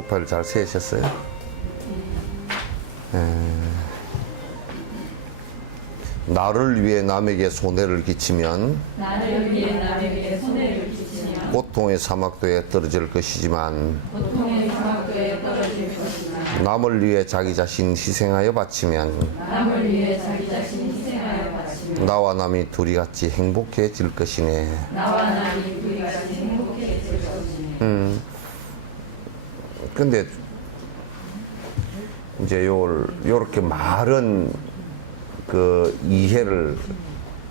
소파를 잘 세우셨어요? 나를 위해 남에게 손해를 끼치면 나를 위해 남에게 손해를 끼치면 고통의 사막도에 떨어질 것이지만 고통의 사막도에 떨어질 것이나 남을 위해 자기 자신 희생하여 바치면 남을 위해 자기 자신 희생하여 바치면 나와 남이 둘이 같이 행복해질 것이네. 나와 남이 둘이 같이 행복해질 것이네. 근데 이제 요렇게 말은 그 이해를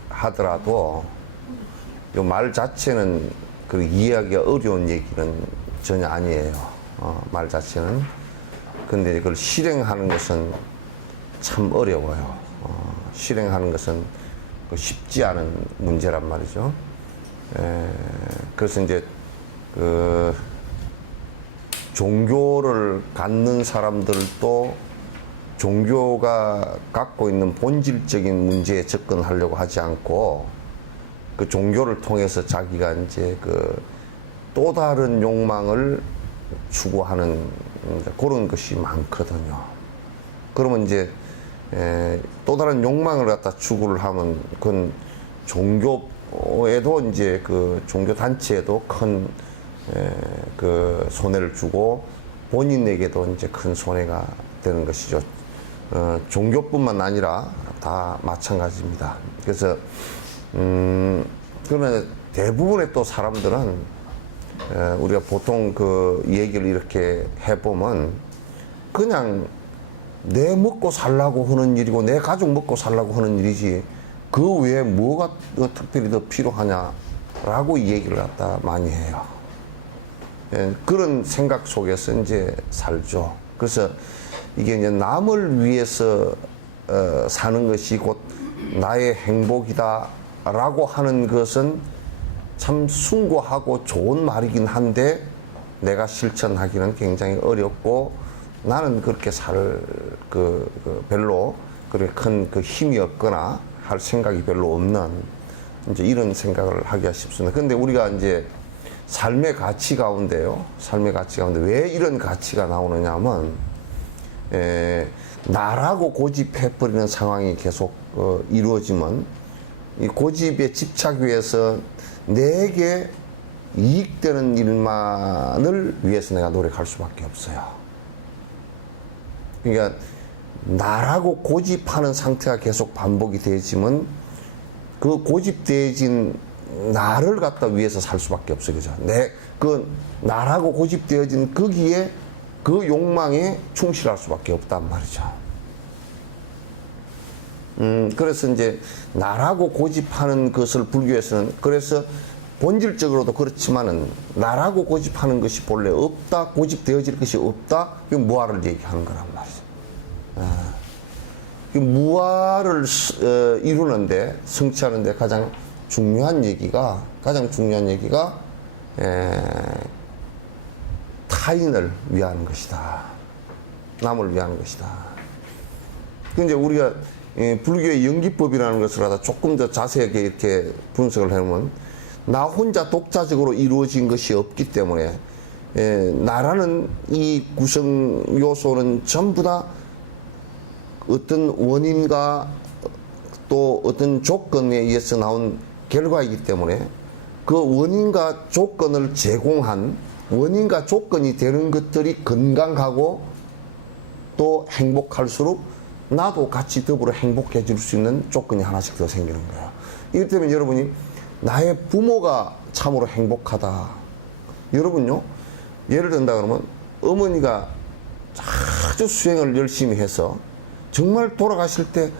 하더라도 요 말 자체는 그 이해하기가 어려운 얘기는 전혀 아니에요. 말 자체는. 근데 그걸 실행하는 것은 참 어려워요. 실행하는 것은 쉽지 않은 문제란 말이죠. 그래서 이제 그 종교를 갖는 사람들도 종교가 갖고 있는 본질적인 문제에 접근하려고 하지 않고 그 종교를 통해서 자기가 이제 그 또 다른 욕망을 추구하는 그런 것이 많거든요. 그러면 이제 또 다른 욕망을 갖다 추구를 하면 그건 종교에도 이제 그 종교 단체에도 큰 그 손해를 주고 본인에게도 이제 큰 손해가 되는 것이죠. 종교뿐만 아니라 다 마찬가지입니다. 그래서 그러면 대부분의 또 사람들은 우리가 보통 그 얘기를 이렇게 해보면 그냥 내 먹고 살라고 하는 일이고 내 가족 먹고 살라고 하는 일이지 그 외에 뭐가 특별히 더 필요하냐라고 이 얘기를 갖다 많이 해요. 그런 생각 속에서 이제 살죠. 그래서 이게 이제 남을 위해서 사는 것이 곧 나의 행복이다라고 하는 것은 참 숭고하고 좋은 말이긴 한데 내가 실천하기는 굉장히 어렵고 나는 그렇게 별로 그렇게 큰 그 힘이 없거나 할 생각이 별로 없는 이제 이런 생각을 하기가 쉽습니다. 근데 우리가 이제 삶의 가치 가운데요. 삶의 가치 가운데 왜 이런 가치가 나오느냐 하면 나라고 고집해버리는 상황이 계속 이루어지면 이 고집에 집착 위해서 내게 이익되는 일만을 위해서 내가 노력할 수밖에 없어요. 그러니까 나라고 고집하는 상태가 계속 반복이 되지만 그 고집되어진 나를 갖다 위해서 살 수밖에 없어요. 그죠? 나라고 고집되어진 거기에 그 욕망에 충실할 수밖에 없단 말이죠. 그래서 이제 나라고 고집하는 것을 불교에서는 그래서 본질적으로도 그렇지만은 나라고 고집하는 것이 본래 없다, 고집되어질 것이 없다, 그 무아를 얘기하는 거란 말이죠. 무아를 이루는데 성취하는데 가장 중요한 얘기가 타인을 위하는 것이다. 남을 위하는 것이다. 근데 우리가 불교의 연기법이라는 것을 하다 조금 더 자세하게 이렇게 분석을 해보면 나 혼자 독자적으로 이루어진 것이 없기 때문에 나라는 이 구성 요소는 전부 다 어떤 원인과 또 어떤 조건에 의해서 나온 결과이기 때문에 그 원인과 조건을 제공한 원인과 조건이 되는 것들이 건강하고 또 행복할수록 나도 같이 더불어 행복해질 수 있는 조건이 하나씩 더 생기는 거예요. 이렇기 때문에 여러분이 나의 부모가 참으로 행복하다. 여러분요, 예를 든다 그러면 어머니가 아주 수행을 열심히 해서 정말 돌아가실 때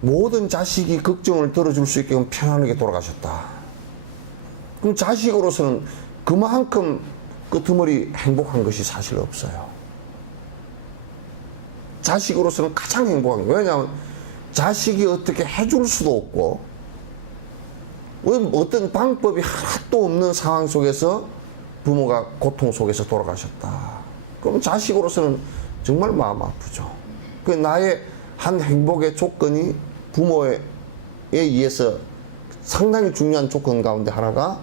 모든 자식이 걱정을 들어줄 수 있게끔 편안하게 돌아가셨다. 그럼 자식으로서는 그만큼 끄트머리 행복한 것이 사실 없어요. 자식으로서는 가장 행복한 거예요. 왜냐하면 자식이 어떻게 해줄 수도 없고 어떤 방법이 하나도 없는 상황 속에서 부모가 고통 속에서 돌아가셨다. 그럼 자식으로서는 정말 마음 아프죠. 그 나의 한 행복의 조건이 부모에 의해서 상당히 중요한 조건 가운데 하나가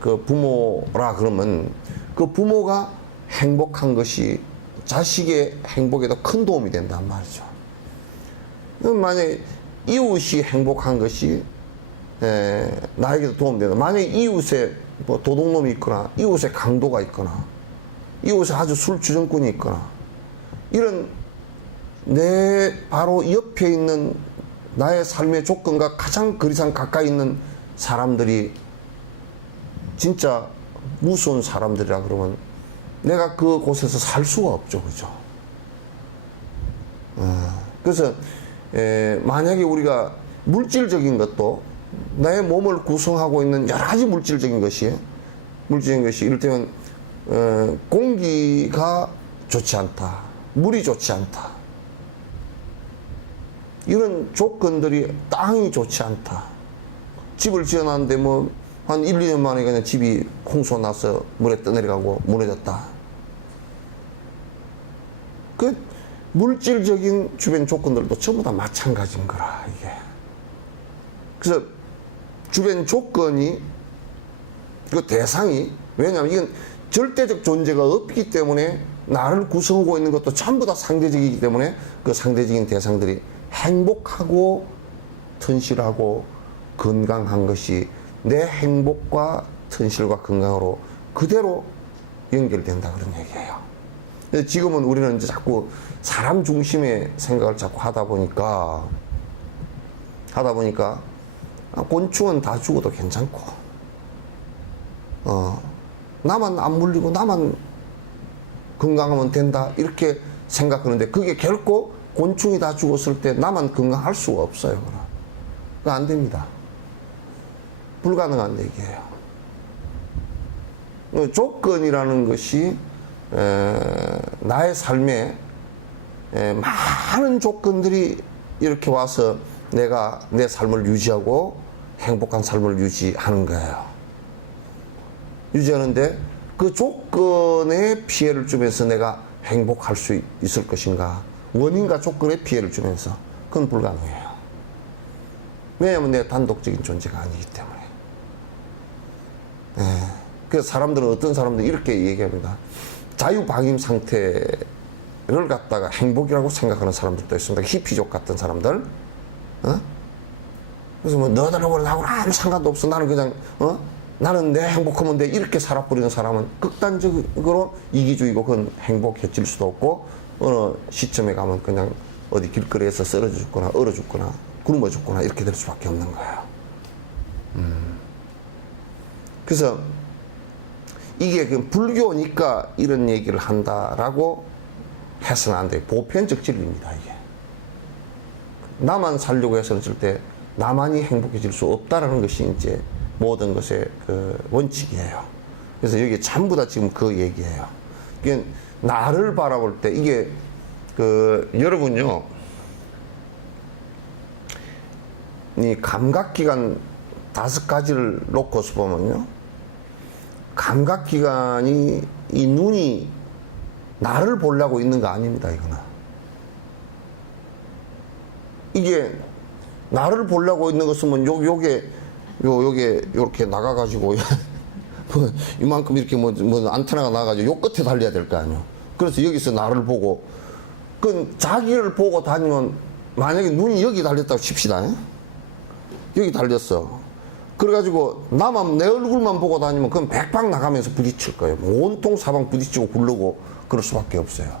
그 부모라 그러면 그 부모가 행복한 것이 자식의 행복에도 큰 도움이 된단 말이죠. 만약에 이웃이 행복한 것이 나에게도 도움된다. 만약에 이웃에 뭐 도둑놈이 있거나 이웃에 강도가 있거나 이웃에 아주 술주정꾼이 있거나 이런 내 바로 옆에 있는 나의 삶의 조건과 가장 거리상 가까이 있는 사람들이 진짜 무서운 사람들이라 그러면 내가 그곳에서 살 수가 없죠. 그죠? 그래서 만약에 우리가 물질적인 것도 내 몸을 구성하고 있는 여러 가지 물질적인 것이 이를테면 공기가 좋지 않다, 물이 좋지 않다, 이런 조건들이, 땅이 좋지 않다, 집을 지어놨는데 뭐 한 1, 2년 만에 그냥 집이 홍수 나서 물에 떠내려가고 무너졌다. 그 물질적인 주변 조건들도 전부 다 마찬가지인 거라, 이게. 그래서 주변 조건이, 그 대상이, 왜냐하면 이건 절대적 존재가 없기 때문에 나를 구성하고 있는 것도 전부 다 상대적이기 때문에 그 상대적인 대상들이 행복하고 튼실하고 건강한 것이 내 행복과 튼실과 건강으로 그대로 연결된다, 그런 얘기예요. 그래서 지금은 우리는 이제 자꾸 사람 중심의 생각을 자꾸 하다 보니까 곤충은 다 죽어도 괜찮고, 나만 안 물리고 나만 건강하면 된다, 이렇게 생각하는데 그게 결코 곤충이 다 죽었을 때 나만 건강할 수가 없어요. 그거 안 됩니다. 불가능한 얘기예요. 조건이라는 것이 나의 삶에 많은 조건들이 이렇게 와서 내가 내 삶을 유지하고 행복한 삶을 유지하는 거예요. 유지하는데 그 조건에 피해를 주면서 내가 행복할 수 있을 것인가, 원인과 조건에 피해를 주면서, 그건 불가능해요. 왜냐하면 내가 단독적인 존재가 아니기 때문에. 그래서 사람들은, 어떤 사람들은 이렇게 얘기합니다. 자유방임 상태를 갖다가 행복이라고 생각하는 사람들도 있습니다. 히피족 같은 사람들. 그래서 뭐 너들하고 나하고는 아무 상관도 없어, 나는 그냥 나는 내 행복하면 돼, 이렇게 살아버리는 사람은 극단적으로 이기주의고, 그건 행복해질 수도 없고 어느 시점에 가면 그냥 어디 길거리에서 쓰러져 죽거나 얼어 죽거나 굶어 죽거나 이렇게 될 수밖에 없는 거예요. 그래서 이게 그 불교니까 이런 얘기를 한다라고 해서는 안 돼요. 보편적 진리입니다, 이게. 나만 살려고 해서는 절대 나만이 행복해질 수 없다라는 것이 이제 모든 것의 그 원칙이에요. 그래서 여기 전부 다 지금 그 얘기예요. 이게 나를 바라볼 때, 이게 여러분요, 이 감각기관 5가지를 놓고서 보면요, 감각기관이, 이 눈이 나를 보려고 있는 거 아닙니다, 이거는. 이게 나를 보려고 있는 것은 뭐 요게 요렇게 나가가지고 뭐 이만큼 이렇게 뭐 안테나가 나가지고 요 끝에 달려야 될 거 아니에요. 그래서 여기서 나를 보고, 그 자기를 보고 다니면, 만약에 눈이 여기 달렸다고 칩시다. 여기 달렸어. 그래가지고 나만, 내 얼굴만 보고 다니면 그건 백방 나가면서 부딪힐 거예요. 온통 사방 부딪히고 굴르고 그럴 수밖에 없어요.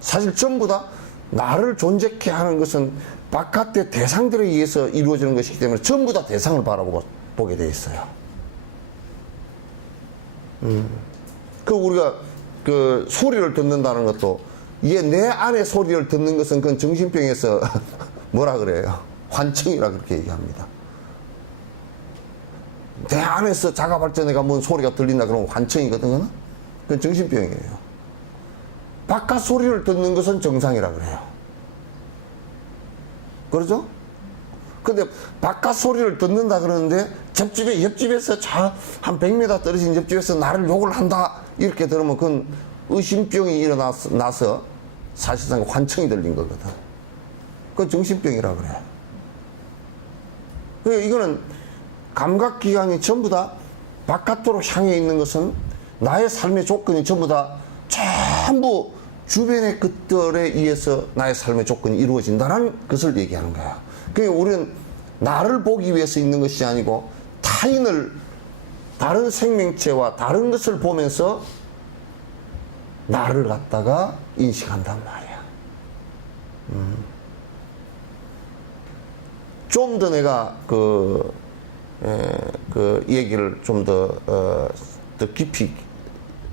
사실 전부 다 나를 존재케 하는 것은 바깥의 대상들에 의해서 이루어지는 것이기 때문에 전부 다 대상을 바라보게 돼 있어요. 그 우리가 그 소리를 듣는다는 것도, 이게 내 안에 소리를 듣는 것은 그건 정신병에서 뭐라 그래요? 환청이라 그렇게 얘기합니다. 내 안에서 자가 발전해가 뭔 소리가 들린다 그러면 환청이거든. 그건 정신병이에요. 바깥 소리를 듣는 것은 정상이라 그래요. 그러죠? 근데 바깥 소리를 듣는다 그러는데 옆집에서 한 100m 떨어진 옆집에서 나를 욕을 한다, 이렇게 들으면 그건 의심병이 일어나서 사실상 환청이 들린 거거든. 그건 정신병이라 그래요. 그러니까 이거는 감각기관이 전부 다 바깥으로 향해 있는 것은 나의 삶의 조건이 전부 다 전부 주변의 것들에 의해서 나의 삶의 조건이 이루어진다는 것을 얘기하는 거야. 그러니까 우리는 나를 보기 위해서 있는 것이 아니고 타인을, 다른 생명체와 다른 것을 보면서 나를 갖다가 인식한단 말이야. 좀 더 내가 그 얘기를 좀 더 깊이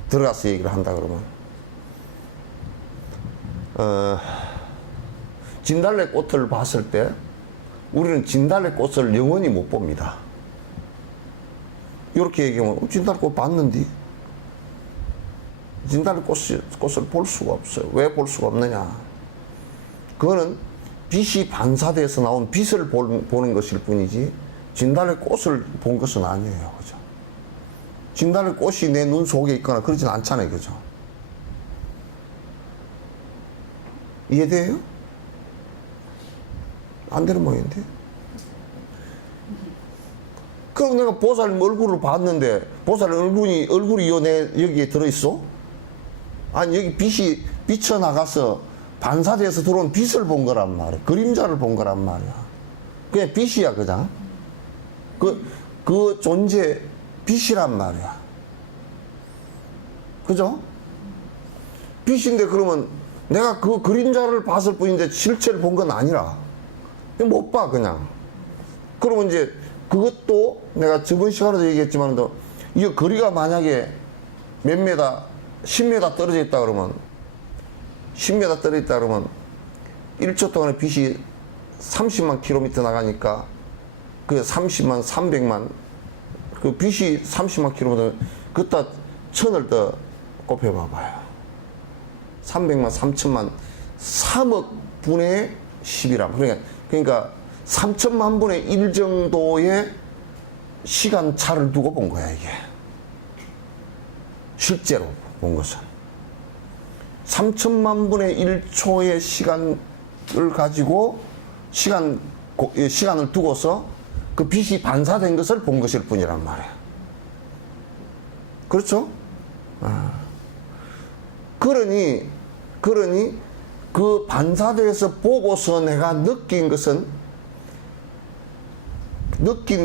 들어가서 얘기를 한다 그러면, 진달래 꽃을 봤을 때 우리는 진달래 꽃을 영원히 못 봅니다. 이렇게 얘기하면 진달래 꽃 봤는데 진달래 꽃을 볼 수가 없어요. 왜 볼 수가 없느냐? 그거는 빛이 반사돼서 나온 빛을 보는 것일 뿐이지 진달래 꽃을 본 것은 아니에요. 그죠? 진달래 꽃이 내 눈 속에 있거나 그러진 않잖아요. 그죠? 이해돼요? 안 되는 모양인데? 그럼 내가 보살님 얼굴을 봤는데 보살님 얼굴이 여기에 들어있어? 아니 여기 빛이 비쳐나가서 반사돼서 들어온 빛을 본 거란 말이야. 그림자를 본 거란 말이야. 그냥 빛이야 그냥. 그 존재 빛이란 말이야. 그죠? 빛인데 그러면 내가 그 그림자를 봤을 뿐인데 실체를 본 건 아니라 못 봐 그냥. 그러면 이제 그것도 내가 저번 시간에도 얘기했지만 이 거리가 만약에 몇 메다 10m 떨어져 있다 그러면 10m 떨어져 있다 그러면 1초 동안에 빛이 30만 킬로미터 나가니까 그 30만 300만 그 빛이 30만 킬로미터 그따 천을 더 곱해봐봐요. 300만 3천만 3억 분의 10이라 그러니까 3천만 분의 1 정도의 시간 차를 두고 본 거야 이게. 실제로 본 것은 3천만 분의 1초의 시간을 가지고 시간을 두고서 그 빛이 반사된 것을 본 것일 뿐이란 말이야. 그렇죠? 그러니 그 반사돼서 보고서 내가 느낀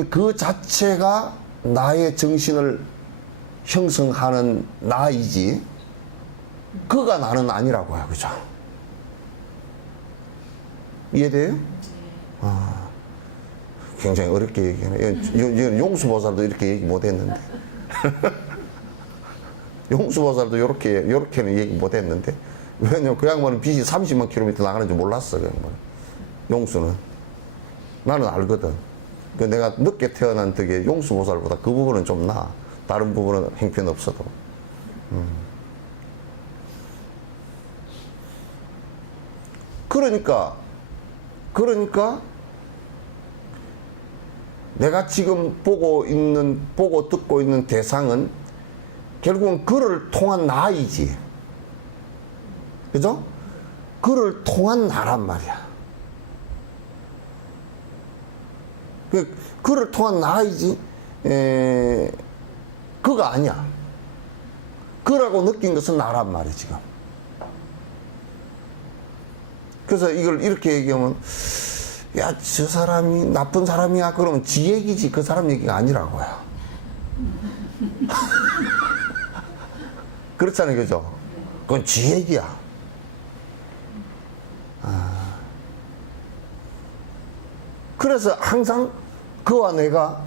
그 자체가 나의 정신을 형성하는 나이지 그가 나는 아니라고요. 그죠? 이해돼요? 굉장히 어렵게 얘기하네. 용수보살도 이렇게 얘기 못했는데 용수보살도 요렇게는 얘기 못했는데 왜냐면 그 양반은 빛이 30만 킬로미터 나가는지 몰랐어. 그 양반은. 용수는 나는 알거든. 내가 늦게 태어난 덕에 용수보살보다 그 부분은 좀 나아. 다른 부분은 형편없어도. 그러니까 내가 지금 보고 듣고 있는 대상은 결국은 그를 통한 나이지. 그죠? 그를 통한 나란 말이야. 그를 통한 나이지, 그가 아니야. 그라고 느낀 것은 나란 말이야, 지금. 그래서 이걸 이렇게 얘기하면, 야, 저 사람이 나쁜 사람이야. 그러면 지 얘기지. 그 사람 얘기가 아니라고요. 그렇잖아요, 그죠? 그건 지 얘기야. 그래서 항상 그와 내가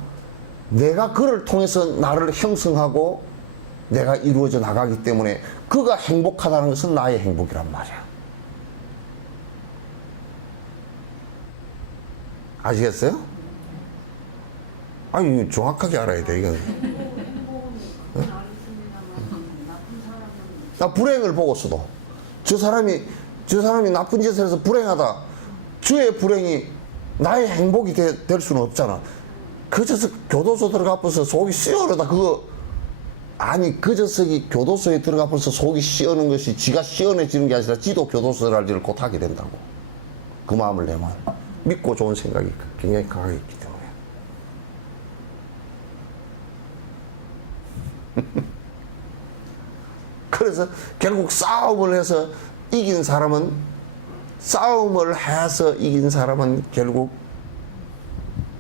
그를 통해서 나를 형성하고 내가 이루어져 나가기 때문에 그가 행복하다는 것은 나의 행복이란 말이야. 아시겠어요? 아니, 정확하게 알아야 돼, 이건. 나 불행을 보고서도 저 사람이 나쁜 짓을 해서 불행하다. 저의 불행이 나의 행복이 될 수는 없잖아. 그저서 교도소 들어가면서 속이 시원하다. 그 녀석이 교도소에 들어가면서 속이 시원한 것이 지가 시원해지는 게 아니라 지도 교도소 들어갈 일을 곧 하게 된다고. 그 마음을 내면. 믿고 좋은 생각이 굉장히 강하게 있기 때문에. 그래서 결국 싸움을 해서 이긴 사람은 결국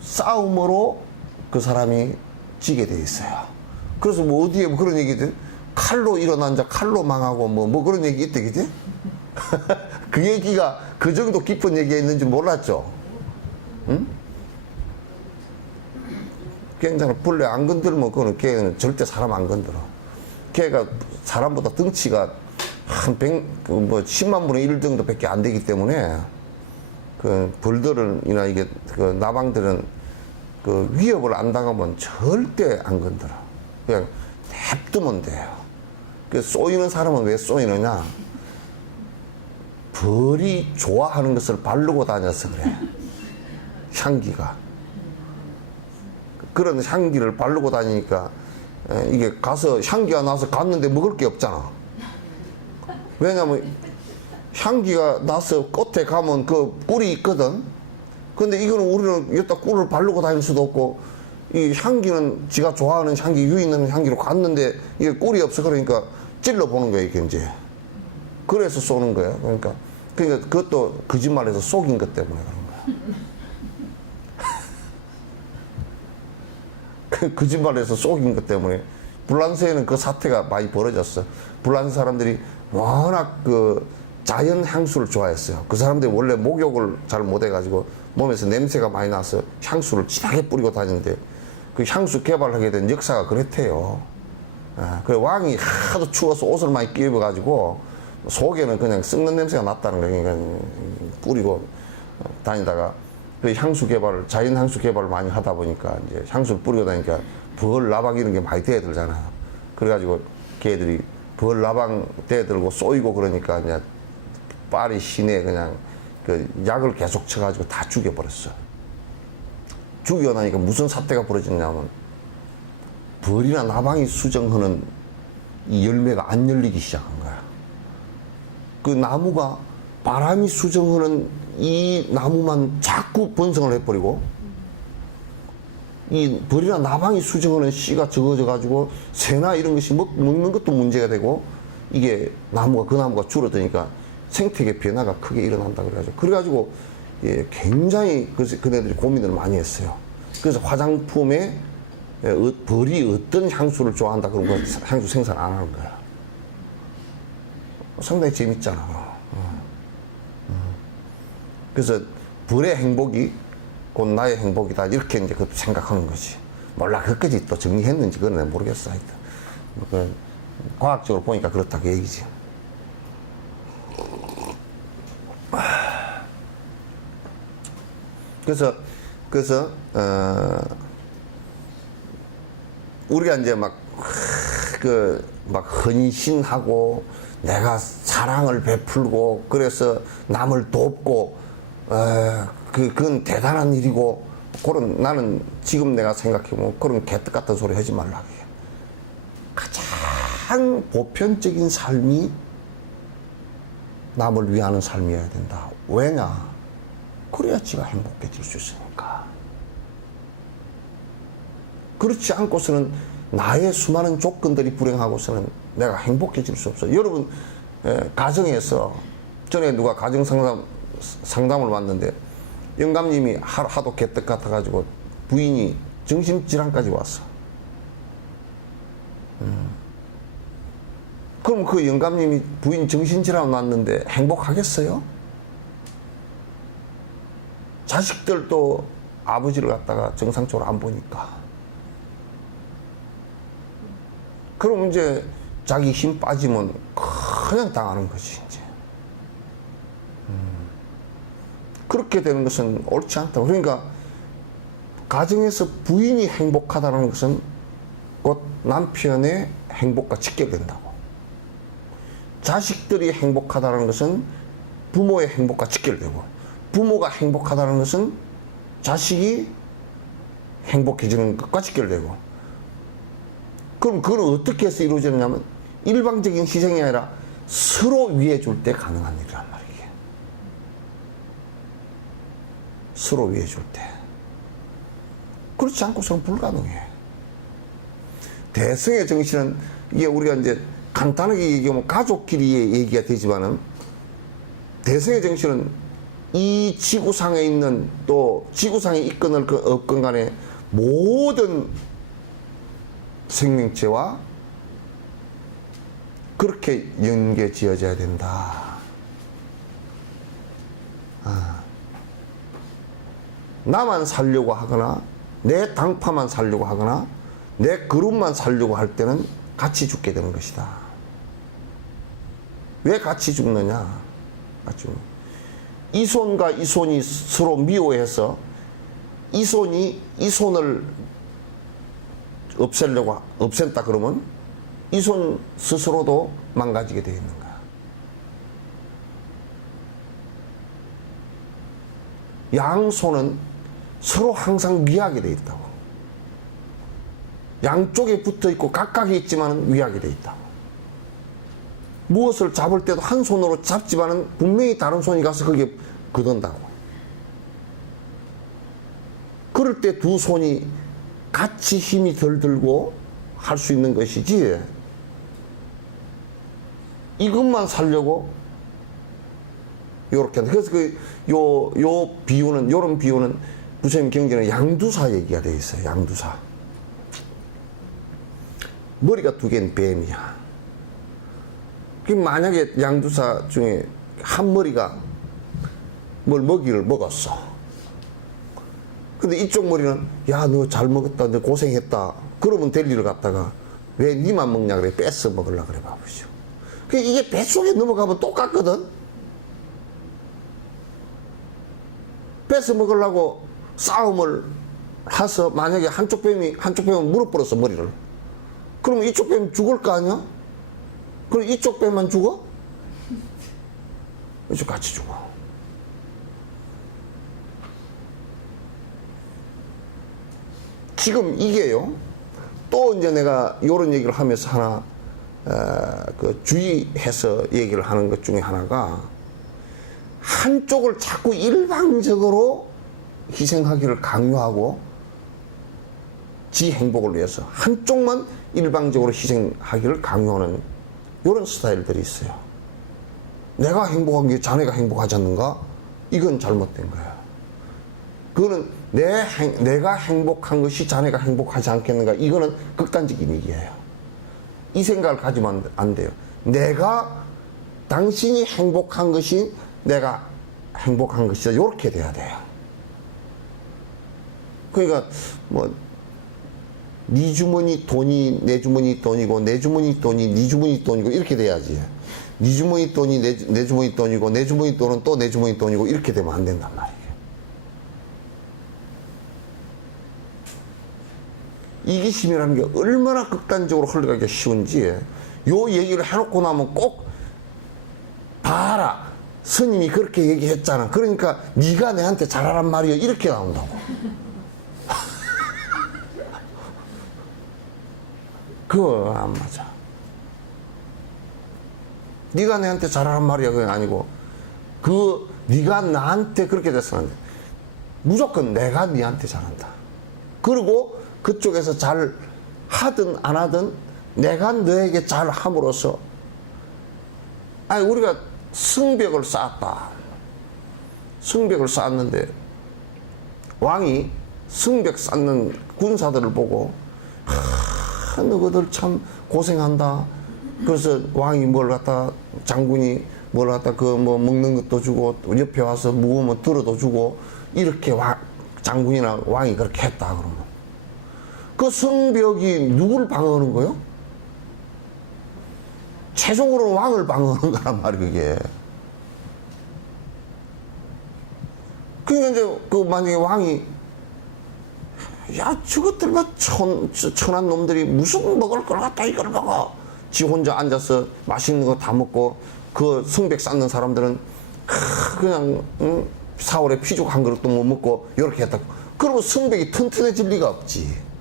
싸움으로 그 사람이 지게 돼 있어요. 그래서 뭐 어디에 뭐 그런 얘기들 칼로 일어난 자 칼로 망하고 뭐 그런 얘기 있대, 그지? 그 얘기가 그 정도 깊은 얘기가 있는지 몰랐죠. 응? 걔는 본래 안 건들면 그거는 걔는 절대 사람 안 건드려. 걔가 사람보다 덩치가 한 10만 분의 1 정도밖에 안 되기 때문에 그 벌들이나 이게 그 나방들은 그 위협을 안 당하면 절대 안 건드려. 그냥 냅두면 돼요. 그 쏘이는 사람은 왜 쏘이느냐? 벌이 좋아하는 것을 바르고 다녀서 그래. 향기가. 그런 향기를 바르고 다니니까 이게 가서 향기가 나서 갔는데 먹을 게 없잖아. 왜냐면 향기가 나서 끝에 가면 그 꿀이 있거든. 근데 이거는 우리는 여기다 꿀을 바르고 다닐 수도 없고, 이 향기는 지가 좋아하는 향기, 유의 있는 향기로 갔는데 이게 꿀이 없어. 그러니까 찔러 보는 거야, 이게 이제. 그래서 쏘는 거야. 그러니까 그것도 거짓말해서 속인 것 때문에 그런 거야. 거짓말해서 속인 것 때문에 불란서에는 그 사태가 많이 벌어졌어. 불란서 사람들이 워낙 그 자연 향수를 좋아했어요. 그 사람들이 원래 목욕을 잘 못해가지고 몸에서 냄새가 많이 나서 향수를 진하게 뿌리고 다니는데, 그 향수 개발하게 된 역사가 그렇대요. 그 왕이 하도 추워서 옷을 많이 끼입어가지고 속에는 그냥 썩는 냄새가 났다는 거예요. 그러니까 뿌리고 다니다가 그 향수 개발을, 자연 향수 개발을 많이 하다 보니까 이제 향수를 뿌리고 다니니까 벌, 나방 이런 게 많이 대들잖아요. 그래가지고 걔들이 벌, 나방 대들고 쏘이고 그러니까 이제 파리 시내에 그냥 그 약을 계속 쳐가지고 다 죽여버렸어. 죽이고 나니까 무슨 사태가 벌어졌냐면 벌이나 나방이 수정하는 이 열매가 안 열리기 시작한 거야. 그 나무가 바람이 수정하는 이 나무만 자꾸 번성을 해버리고, 이 벌이나 나방이 수정하는 씨가 적어져 가지고 새나 이런 것이 먹는 것도 문제가 되고, 이게 나무가, 그 나무가 줄어드니까 생태계 변화가 크게 일어난다 그래가지고 예, 굉장히 그네들이 고민을 많이 했어요. 그래서 화장품에 벌이 어떤 향수를 좋아한다 그런 거 향수 생산 안 하는 거야. 상당히 재밌잖아. 그래서 벌의 행복이 곧 나의 행복이다, 이렇게 이제 그 생각하는 거지. 몰라, 그것까지 또 정리했는지 그건 내가 모르겠어. 하여튼 과학적으로 보니까 그렇다 그 얘기지. 그래서 우리가 이제 막 헌신하고 내가 사랑을 베풀고 그래서 남을 돕고 그건 대단한 일이고, 그런, 나는 지금 내가 생각해보면 그런 개떡 같은 소리 하지 말라. 가장 보편적인 삶이 남을 위하는 삶이어야 된다. 왜냐? 그래야 지가 행복해질 수 있으니까. 그렇지 않고서는 나의 수많은 조건들이 불행하고서는 내가 행복해질 수 없어. 여러분, 가정에서 전에 누가 가정 상담을 왔는데 영감님이 하도 개떡 같아가지고 부인이 정신질환까지 왔어. 그럼 그 영감님이 부인 정신질환 왔는데 행복하겠어요? 자식들도 아버지를 갖다가 정상적으로 안 보니까. 그럼 이제 자기 힘 빠지면 그냥 당하는 거지, 이제. 그렇게 되는 것은 옳지 않다. 그러니까 가정에서 부인이 행복하다는 것은 곧 남편의 행복과 직결된다고. 자식들이 행복하다는 것은 부모의 행복과 직결되고, 부모가 행복하다는 것은 자식이 행복해지는 것과 직결되고. 그럼 그건 어떻게 해서 이루어지느냐면 일방적인 희생이 아니라 서로 위해 줄 때 가능한 일이란 말이에요. 서로 위해 줄 때. 그렇지 않고서는 불가능해. 대성의 정신은 이게 우리가 이제 간단하게 얘기하면 가족끼리의 얘기가 되지만은 대성의 정신은 이 지구상에 있는 또 지구상에 있건 없건 간에 모든 생명체와 그렇게 연계 지어져야 된다. 나만 살려고 하거나 내 당파만 살려고 하거나 내 그룹만 살려고 할 때는 같이 죽게 되는 것이다. 왜 같이 죽느냐? 이손과 이손이 서로 미워해서 이손이 이손을 없앤다 그러면 이손 스스로도 망가지게 되어 있는 거야. 양손은 서로 항상 위하게 되어 있다고. 양쪽에 붙어 있고 각각이 있지만 위하게 되어 있다고. 무엇을 잡을 때도 한 손으로 잡지만은 분명히 다른 손이 가서 거기에 거둔다고. 그럴 때 두 손이 같이 힘이 덜 들고 할 수 있는 것이지, 이것만 살려고 요렇게 한다. 그래서 요 비유는, 요런 비유는 부처님 경전에 양두사 얘기가 되어 있어요. 양두사. 머리가 두 개인 뱀이야. 만약에 양두사 중에 한 머리가 뭘 먹이를 먹었어. 근데 이쪽 머리는 야, 너 잘 먹었다, 너 고생했다, 그러면 될 일을 갖다가 왜 니만 먹냐 그래, 뺏어 먹으려고 그래 봐보죠. 이게 뱃속에 넘어가면 똑같거든. 뺏어 먹으려고 싸움을 해서 만약에 한쪽 뱀은 물어버렸어, 머리를. 그러면 이쪽 뱀 죽을 거 아니야? 그럼 이쪽 뱀만 죽어? 이쪽 같이 죽어. 지금 이게요, 또 이제 내가 요런 얘기를 하면서 하나 주의해서 얘기를 하는 것 중에 하나가, 한쪽을 자꾸 일방적으로 희생하기를 강요하고 지 행복을 위해서 한쪽만 일방적으로 희생하기를 강요하는 이런 스타일들이 있어요. 내가 행복한 게 자네가 행복하지 않는가? 이건 잘못된 거야. 그거는 내가 행복한 것이 자네가 행복하지 않겠는가? 이거는 극단적인 얘기예요. 이 생각을 가지면 안 돼요. 당신이 행복한 것이 내가 행복한 것이다, 이렇게 돼야 돼요. 그러니까 네 주머니 돈이 내 주머니 돈이고, 내 주머니 돈이 네 주머니 돈이고, 이렇게 돼야지. 네 주머니 돈이 내 주머니 돈이고, 내 주머니 돈은 또 내 주머니 돈이고, 이렇게 되면 안 된단 말이에요. 이기심이라는 게 얼마나 극단적으로 흘러가기 쉬운지, 요 얘기를 해놓고 나면 꼭 봐라, 스님이 그렇게 얘기했잖아, 그러니까 네가 내한테 잘하란 말이야, 이렇게 나온다고. 그거 안 맞아. 네가 내한테 잘하란 말이야, 그게 아니고, 네가 나한테 그렇게 돼서는 안 돼. 무조건 내가 네한테 잘한다. 그리고 그쪽에서 잘 하든 안 하든 내가 너에게 잘 함으로써, 우리가 성벽을 쌓았다. 성벽을 쌓았는데 왕이 성벽 쌓는 군사들을 보고, 너희들 참 고생한다. 그래서 왕이 장군이 먹는 것도 주고, 옆에 와서 무거우면 들어도 주고, 이렇게 장군이나 왕이 그렇게 했다. 그러면 그 성벽이 누구를 방어하는 거요? 최종으로는 왕을 방어하는 거란 말이에요, 그게. 그러니까 이제 만약에 왕이, 야, 저것들만 천한 놈들이 무슨 먹을 걸 갖다 이걸 먹어. 지 혼자 앉아서 맛있는 거 다 먹고, 그 성벽 쌓는 사람들은 그냥 4월에 피죽 한 그릇도 못 먹고 이렇게 했다고. 그러면 성벽이 튼튼해질 리가 없지.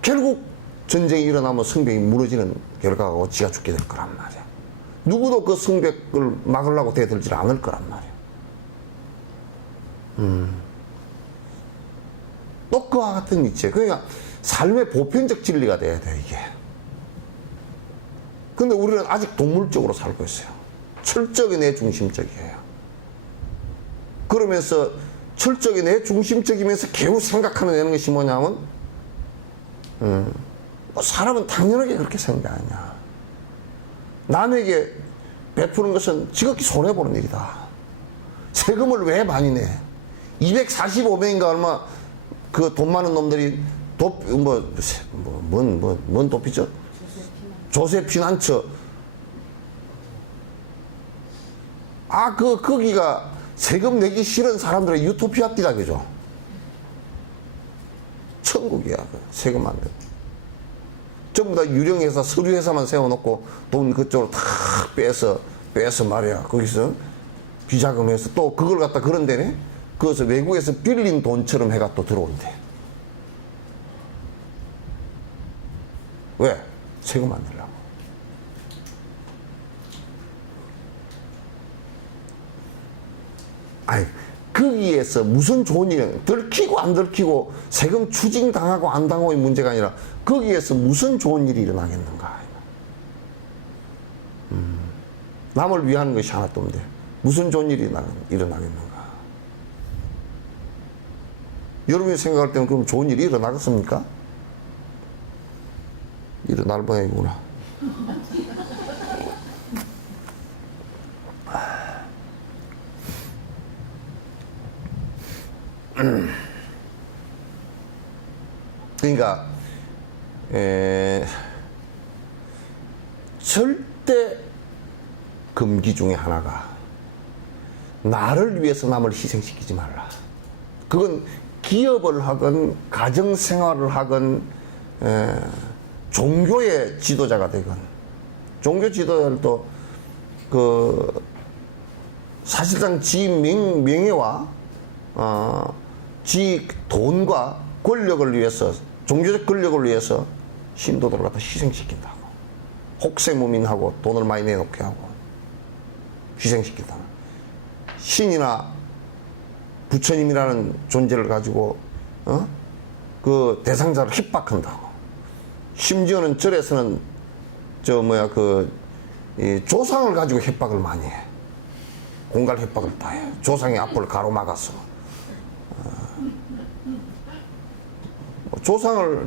결국 전쟁이 일어나면 성벽이 무너지는 결과가 지가 죽게 될 거란 말이야. 누구도 그 성벽을 막으려고 대들지 않을 거란 말이야. 또 그와 같은 이치. 그러니까 삶의 보편적 진리가 돼야 돼, 이게. 근데 우리는 아직 동물적으로 살고 있어요. 철저하게 내 중심적이에요. 그러면서 철저하게 내 중심적이면서 겨우 생각하는 것이 뭐냐면 사람은 당연하게 그렇게 생각하냐. 남에게 베푸는 것은 지극히 손해보는 일이다. 세금을 왜 많이 내? 245명인가 얼마 그 돈 많은 놈들이 뭔 도피죠? 조세 피난처. 거기가 세금 내기 싫은 사람들의 유토피아 띠다, 그죠? 천국이야, 세금 안 내고. 전부 다 유령회사, 서류회사만 세워놓고 돈 그쪽으로 다 빼서 말이야. 거기서 비자금해서 또 그걸 갖다 그런 데네? 그것을 외국에서 빌린 돈처럼 해가 또 들어온대. 왜? 세금 안 내려고. 아니, 거기에서 무슨 좋은 일, 들키고 안 들키고 세금 추징당하고 안 당하고의 문제가 아니라 거기에서 무슨 좋은 일이 일어나겠는가. 남을 위하는 것이 하나도 없는데 무슨 좋은 일이 일어나겠는가. 여러분이 생각할 때는 그럼 좋은 일이 일어나겠습니까? 일어날 모양이구나. 그러니까 절대 금기 중에 하나가 나를 위해서 남을 희생시키지 말라. 그건 기업을 하건 가정생활을 하건 종교의 지도자가 되건, 종교 지도자들도 사실상 지 명예와 지 돈과 권력을 위해서, 종교적 권력을 위해서 신도들을 갖다 희생시킨다고. 혹세무민하고 돈을 많이 내놓게 하고 희생시킨다. 신이나 부처님이라는 존재를 가지고 그 대상자를 협박한다고. 심지어는 절에서는 이 조상을 가지고 협박을 많이 해. 공갈 협박을 다 해. 조상의 앞을 가로막아서.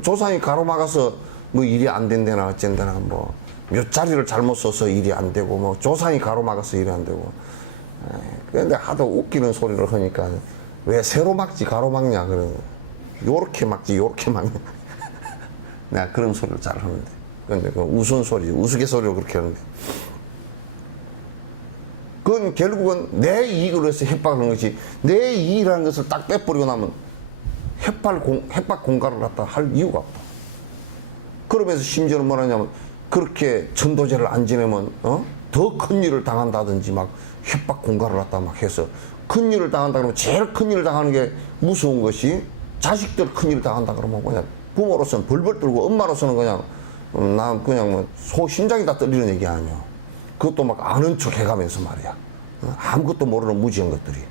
조상이 가로막아서 뭐 일이 안 된다나 어쩐다나 뭐 묘자리를 잘못 써서 일이 안 되고 뭐 조상이 가로막아서 일이 안 되고. 그런데 하도 웃기는 소리를 하니까 왜 세로 막지 가로막냐 그런, 요렇게 막지 요렇게 막냐. 내가 그런 소리를 잘 하는데. 근데 그 우스갯소리, 우스갯소리로 그렇게 하는데. 그건 결국은 내 이익을 위해서 협박하는 것이, 내 이익이라는 것을 딱 빼버리고 나면 협박 공갈을 갖다 할 이유가 없다. 그러면서 심지어는 뭐라냐면 그렇게 전도제를 안 지내면 더 큰 일을 당한다든지 막 협박 공갈을 갖다 막 해서 큰 일을 당한다 그러면 제일 큰 일을 당하는 게 무서운 것이 자식들 큰 일을 당한다 그러면 그냥 부모로서는 벌벌 떨고 엄마로서는 그냥 난 그냥 뭐 심장이 다 떨리는 얘기 아니야. 그것도 막 아는 척 해가면서 말이야. 아무것도 모르는 무지한 것들이.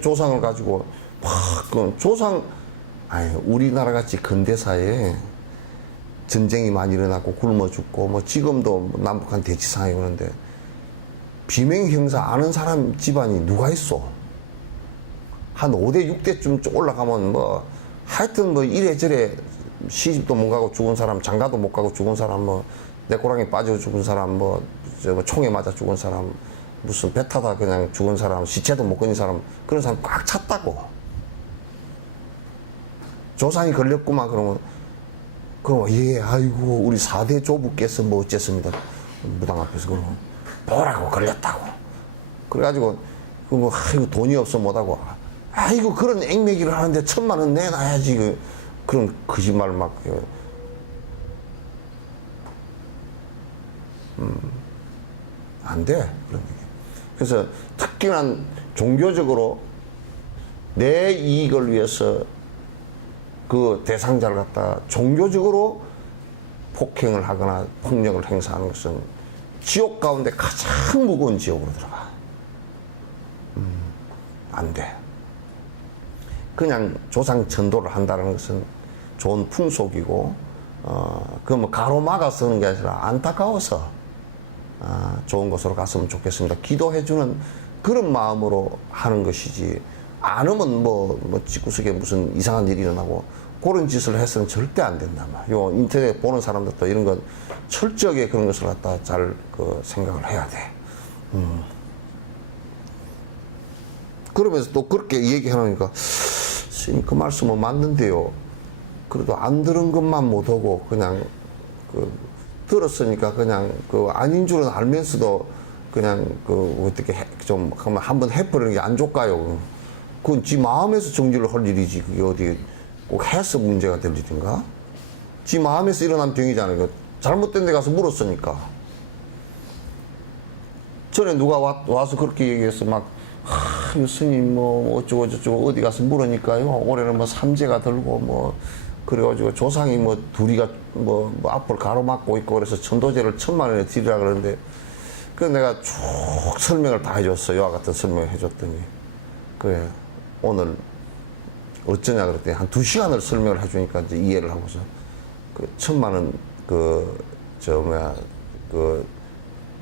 조상을 가지고 막 우리나라 같이 근대사에 전쟁이 많이 일어나고 굶어 죽고 뭐 지금도 남북한 대치 상황이 오는데 비명 형사 아는 사람 집안이 누가 있어? 한 5대 6대쯤 올라가면 뭐 하여튼 뭐 이래저래 시집도 못 가고 죽은 사람, 장가도 못 가고 죽은 사람, 뭐 내꼬랑이 빠져 죽은 사람, 뭐 총에 맞아 죽은 사람, 무슨 배 타다 그냥 죽은 사람, 시체도 못 건진 사람, 그런 사람 꽉 찼다고. 조상이 걸렸구만 그러면 예, 아이고 우리 4대 조부께서 뭐 어쨌습니다. 무당 앞에서 그러면 뭐라고 걸렸다고. 그래가지고 아이고 돈이 없어 못하고, 아이고 그런 액매기를 하는데 1,000만 원 내놔야지. 그런 거짓말 막. 안 돼. 그런 얘기. 그래서 특히나 종교적으로 내 이익을 위해서 그 대상자를 갖다 종교적으로 폭행을 하거나 폭력을 행사하는 것은 지옥 가운데 가장 무거운 지옥으로 들어가. 안 돼. 그냥 조상 전도를 한다는 것은 좋은 풍속이고 그 뭐 가로막아 서는 게 아니라 안타까워서 좋은 곳으로 갔으면 좋겠습니다. 기도해주는 그런 마음으로 하는 것이지, 안 하면 뭐 집구석에 무슨 이상한 일이 일어나고 그런 짓을 해서는 절대 안 된단 말이야. 요 인터넷 보는 사람들도 이런 건 철저하게 그런 것을 갖다 잘 생각을 해야 돼. 그러면서 또 그렇게 얘기하니까, 스님 그 말씀은 맞는데요. 그래도 안 들은 것만 못하고 그냥 들었으니까 그냥 아닌 줄은 알면서도 그냥 어떻게 좀 한번 해버리는 게 안 좋을까요? 그건 지 마음에서 정리를 할 일이지, 그게 어디 꼭 해서 문제가 될 일인가? 지 마음에서 일어난 병이잖아요. 잘못된 데 가서 물었으니까. 전에 누가 와서 그렇게 얘기해서 막, 스님 뭐 어쩌고 저쩌고 어디 가서 물으니까요, 올해는 뭐 삼재가 들고 뭐 그래가지고 조상이 뭐 둘이가 뭐 앞을 가로막고 있고 그래서 천도제를 1,000만 원에 드리라 그러는데, 그래서 내가 쭉 설명을 다 해줬어. 요와 같은 설명을 해줬더니, 그래 오늘 어쩌냐 그랬더니 한 2시간을 설명을 해주니까 이제 이해를 하고서 1,000만 원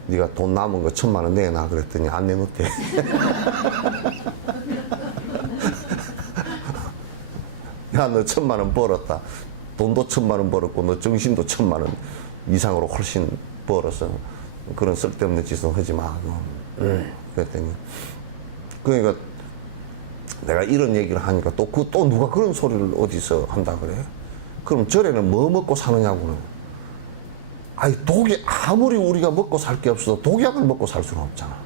네가 돈 남은 거 1,000만 원 내놔 그랬더니 안 내놓대. 야, 너 1,000만 원 벌었다. 돈도 1,000만 원 벌었고 너 정신도 1,000만 원 이상으로 훨씬 벌어서 그런 쓸데없는 짓은 하지 마. 그랬더니, 그러니까 내가 이런 얘기를 하니까 또 누가 그런 소리를 어디서 한다 그래? 그럼 절에는 뭐 먹고 사느냐고는. 아니, 아무리 우리가 먹고 살 게 없어도 독약을 먹고 살 수는 없잖아.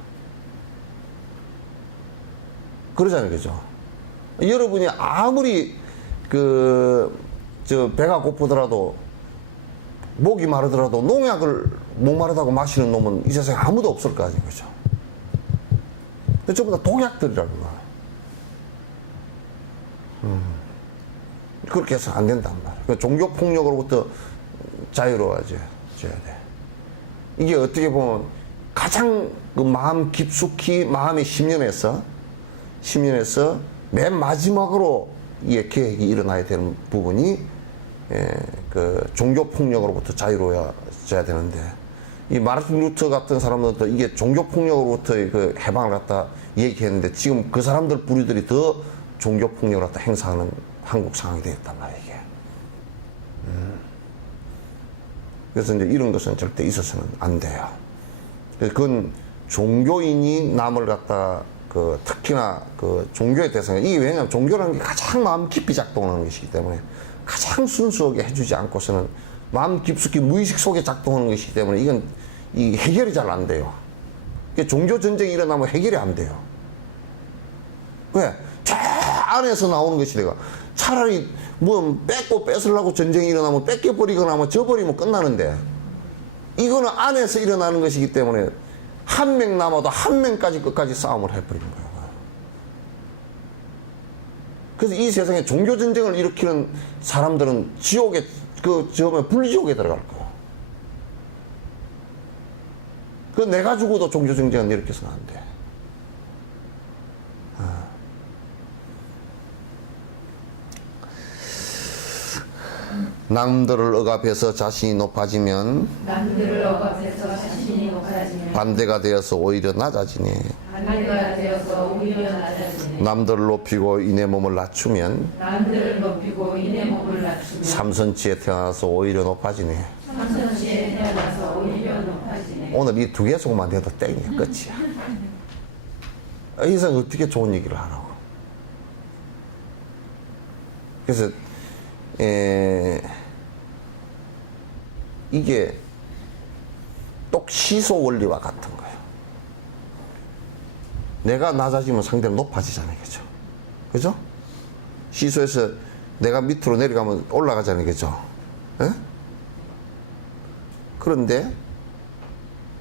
그러잖아요, 그죠? 여러분이 아무리 배가 고프더라도, 목이 마르더라도 농약을 목마르다고 마시는 놈은 이 세상에 아무도 없을 거 아니에요, 그죠? 전부 다 독약들이라고. 그렇게 해서 안 된단 말이야. 종교폭력으로부터 자유로워져야 돼. 이게 어떻게 보면 가장 마음 깊숙이 마음이 심연해서 맨 마지막으로 이게 계획이 일어나야 되는 부분이 종교폭력으로부터 자유로워져야 되는데, 이 마르틴 루터 같은 사람들도 이게 종교폭력으로부터의 해방을 갖다 얘기했는데, 지금 그 사람들 부류들이 더 종교폭력을 갖다 행사하는 한국 상황이 되었단 말이에요, 이게. 그래서 이제 이런 것은 절대 있어서는 안 돼요. 그건 종교인이 남을 갖다 특히나 종교의 대상, 이게 왜냐하면 종교라는 게 가장 마음 깊이 작동하는 것이기 때문에, 가장 순수하게 해주지 않고서는 마음 깊숙이 무의식 속에 작동하는 것이기 때문에 이 해결이 잘 안 돼요. 종교 전쟁이 일어나면 해결이 안 돼요. 왜? 저 안에서 나오는 것이 내가 차라리 뭐 뺏으려고 전쟁이 일어나면 뺏겨버리거나 뭐 져버리면 끝나는데, 이거는 안에서 일어나는 것이기 때문에 한 명 남아도 한 명까지 끝까지 싸움을 해버리는 거예요. 그래서 이 세상에 종교 전쟁을 일으키는 사람들은 지옥에 불지옥에 들어갈 거예요. 내가 죽어도 종교 전쟁은 일으켜서는 안 돼. 남들을 억압해서 자신이 높아지면 반대가 되어서 오히려 낮아지네. 남들을 높이고 이내 몸을 낮추면 삼선치에 태어나서 오히려 높아지네. 오늘 이 2개 속만 돼도 땡이야, 끝이야. 이 세상 어떻게 좋은 얘기를 하라고. 그래서 이게 똑 시소 원리와 같은 거예요. 내가 낮아지면 상대는 높아지잖아요, 그죠? 그죠? 시소에서 내가 밑으로 내려가면 올라가잖아요, 그죠? 에? 그런데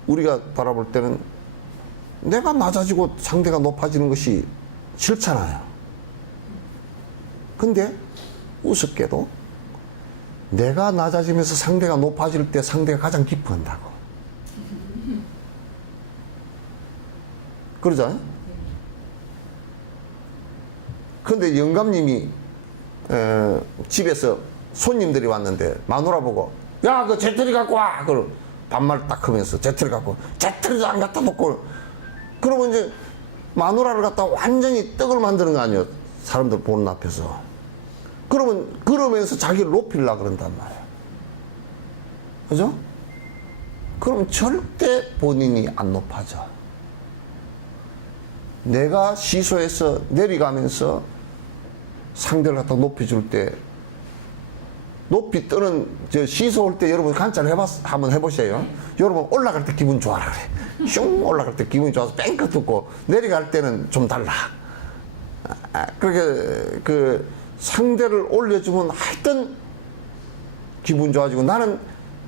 우리가 바라볼 때는 내가 낮아지고 상대가 높아지는 것이 싫잖아요. 근데 우습게도 내가 낮아지면서 상대가 높아질 때 상대가 가장 기뻐한다고. 그러잖아요? 근데 영감님이 집에서 손님들이 왔는데 마누라 보고 야 그 재떨이 갖고 와. 그 반말 딱 하면서 재떨이 갖고 재떨이도 안 갖다 놓고 그러면 이제 마누라를 갖다 완전히 떡을 만드는 거 아니에요. 사람들 보는 앞에서. 그러면서 자기를 높이려고 그런단 말이에요. 그죠? 그럼 절대 본인이 안 높아져. 내가 시소에서 내려가면서 상대를 갖다 높여줄 때 높이 뜨는 시소 올 때 여러분 관찰 한번 해보세요. 여러분 올라갈 때 기분 좋아라 그래. 슝 올라갈 때 기분이 좋아서 뺑긋 듣고 내려갈 때는 좀 달라. 그렇게 그 상대를 올려주면 하여튼 기분 좋아지고 나는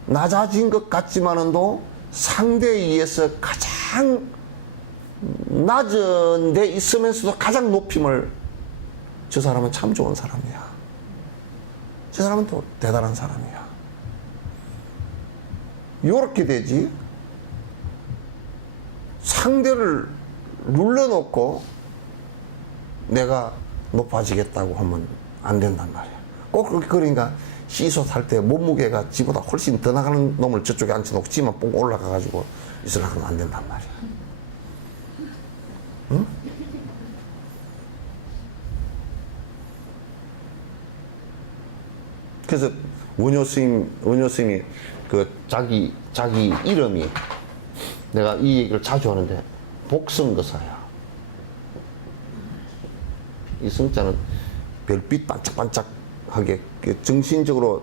낮아진 것 같지만은도 상대에 의해서 가장 낮은 데 있으면서도 가장 높임을 저 사람은 참 좋은 사람이야. 저 사람은 또 대단한 사람이야. 요렇게 되지. 상대를 눌러놓고 내가 높아지겠다고 하면 안 된단 말이야. 꼭 그러니까 시소 탈 때 몸무게가 지보다 훨씬 더 나가는 놈을 저쪽에 앉혀놓고 지만 뽕 올라가가지고 있으려고 하면 안 된단 말이야. 응? 그래서 원효 스님이 그 자기 이름이 내가 이 얘기를 자주 하는데 복성거사야. 이 성자는 별빛 반짝반짝하게 정신적으로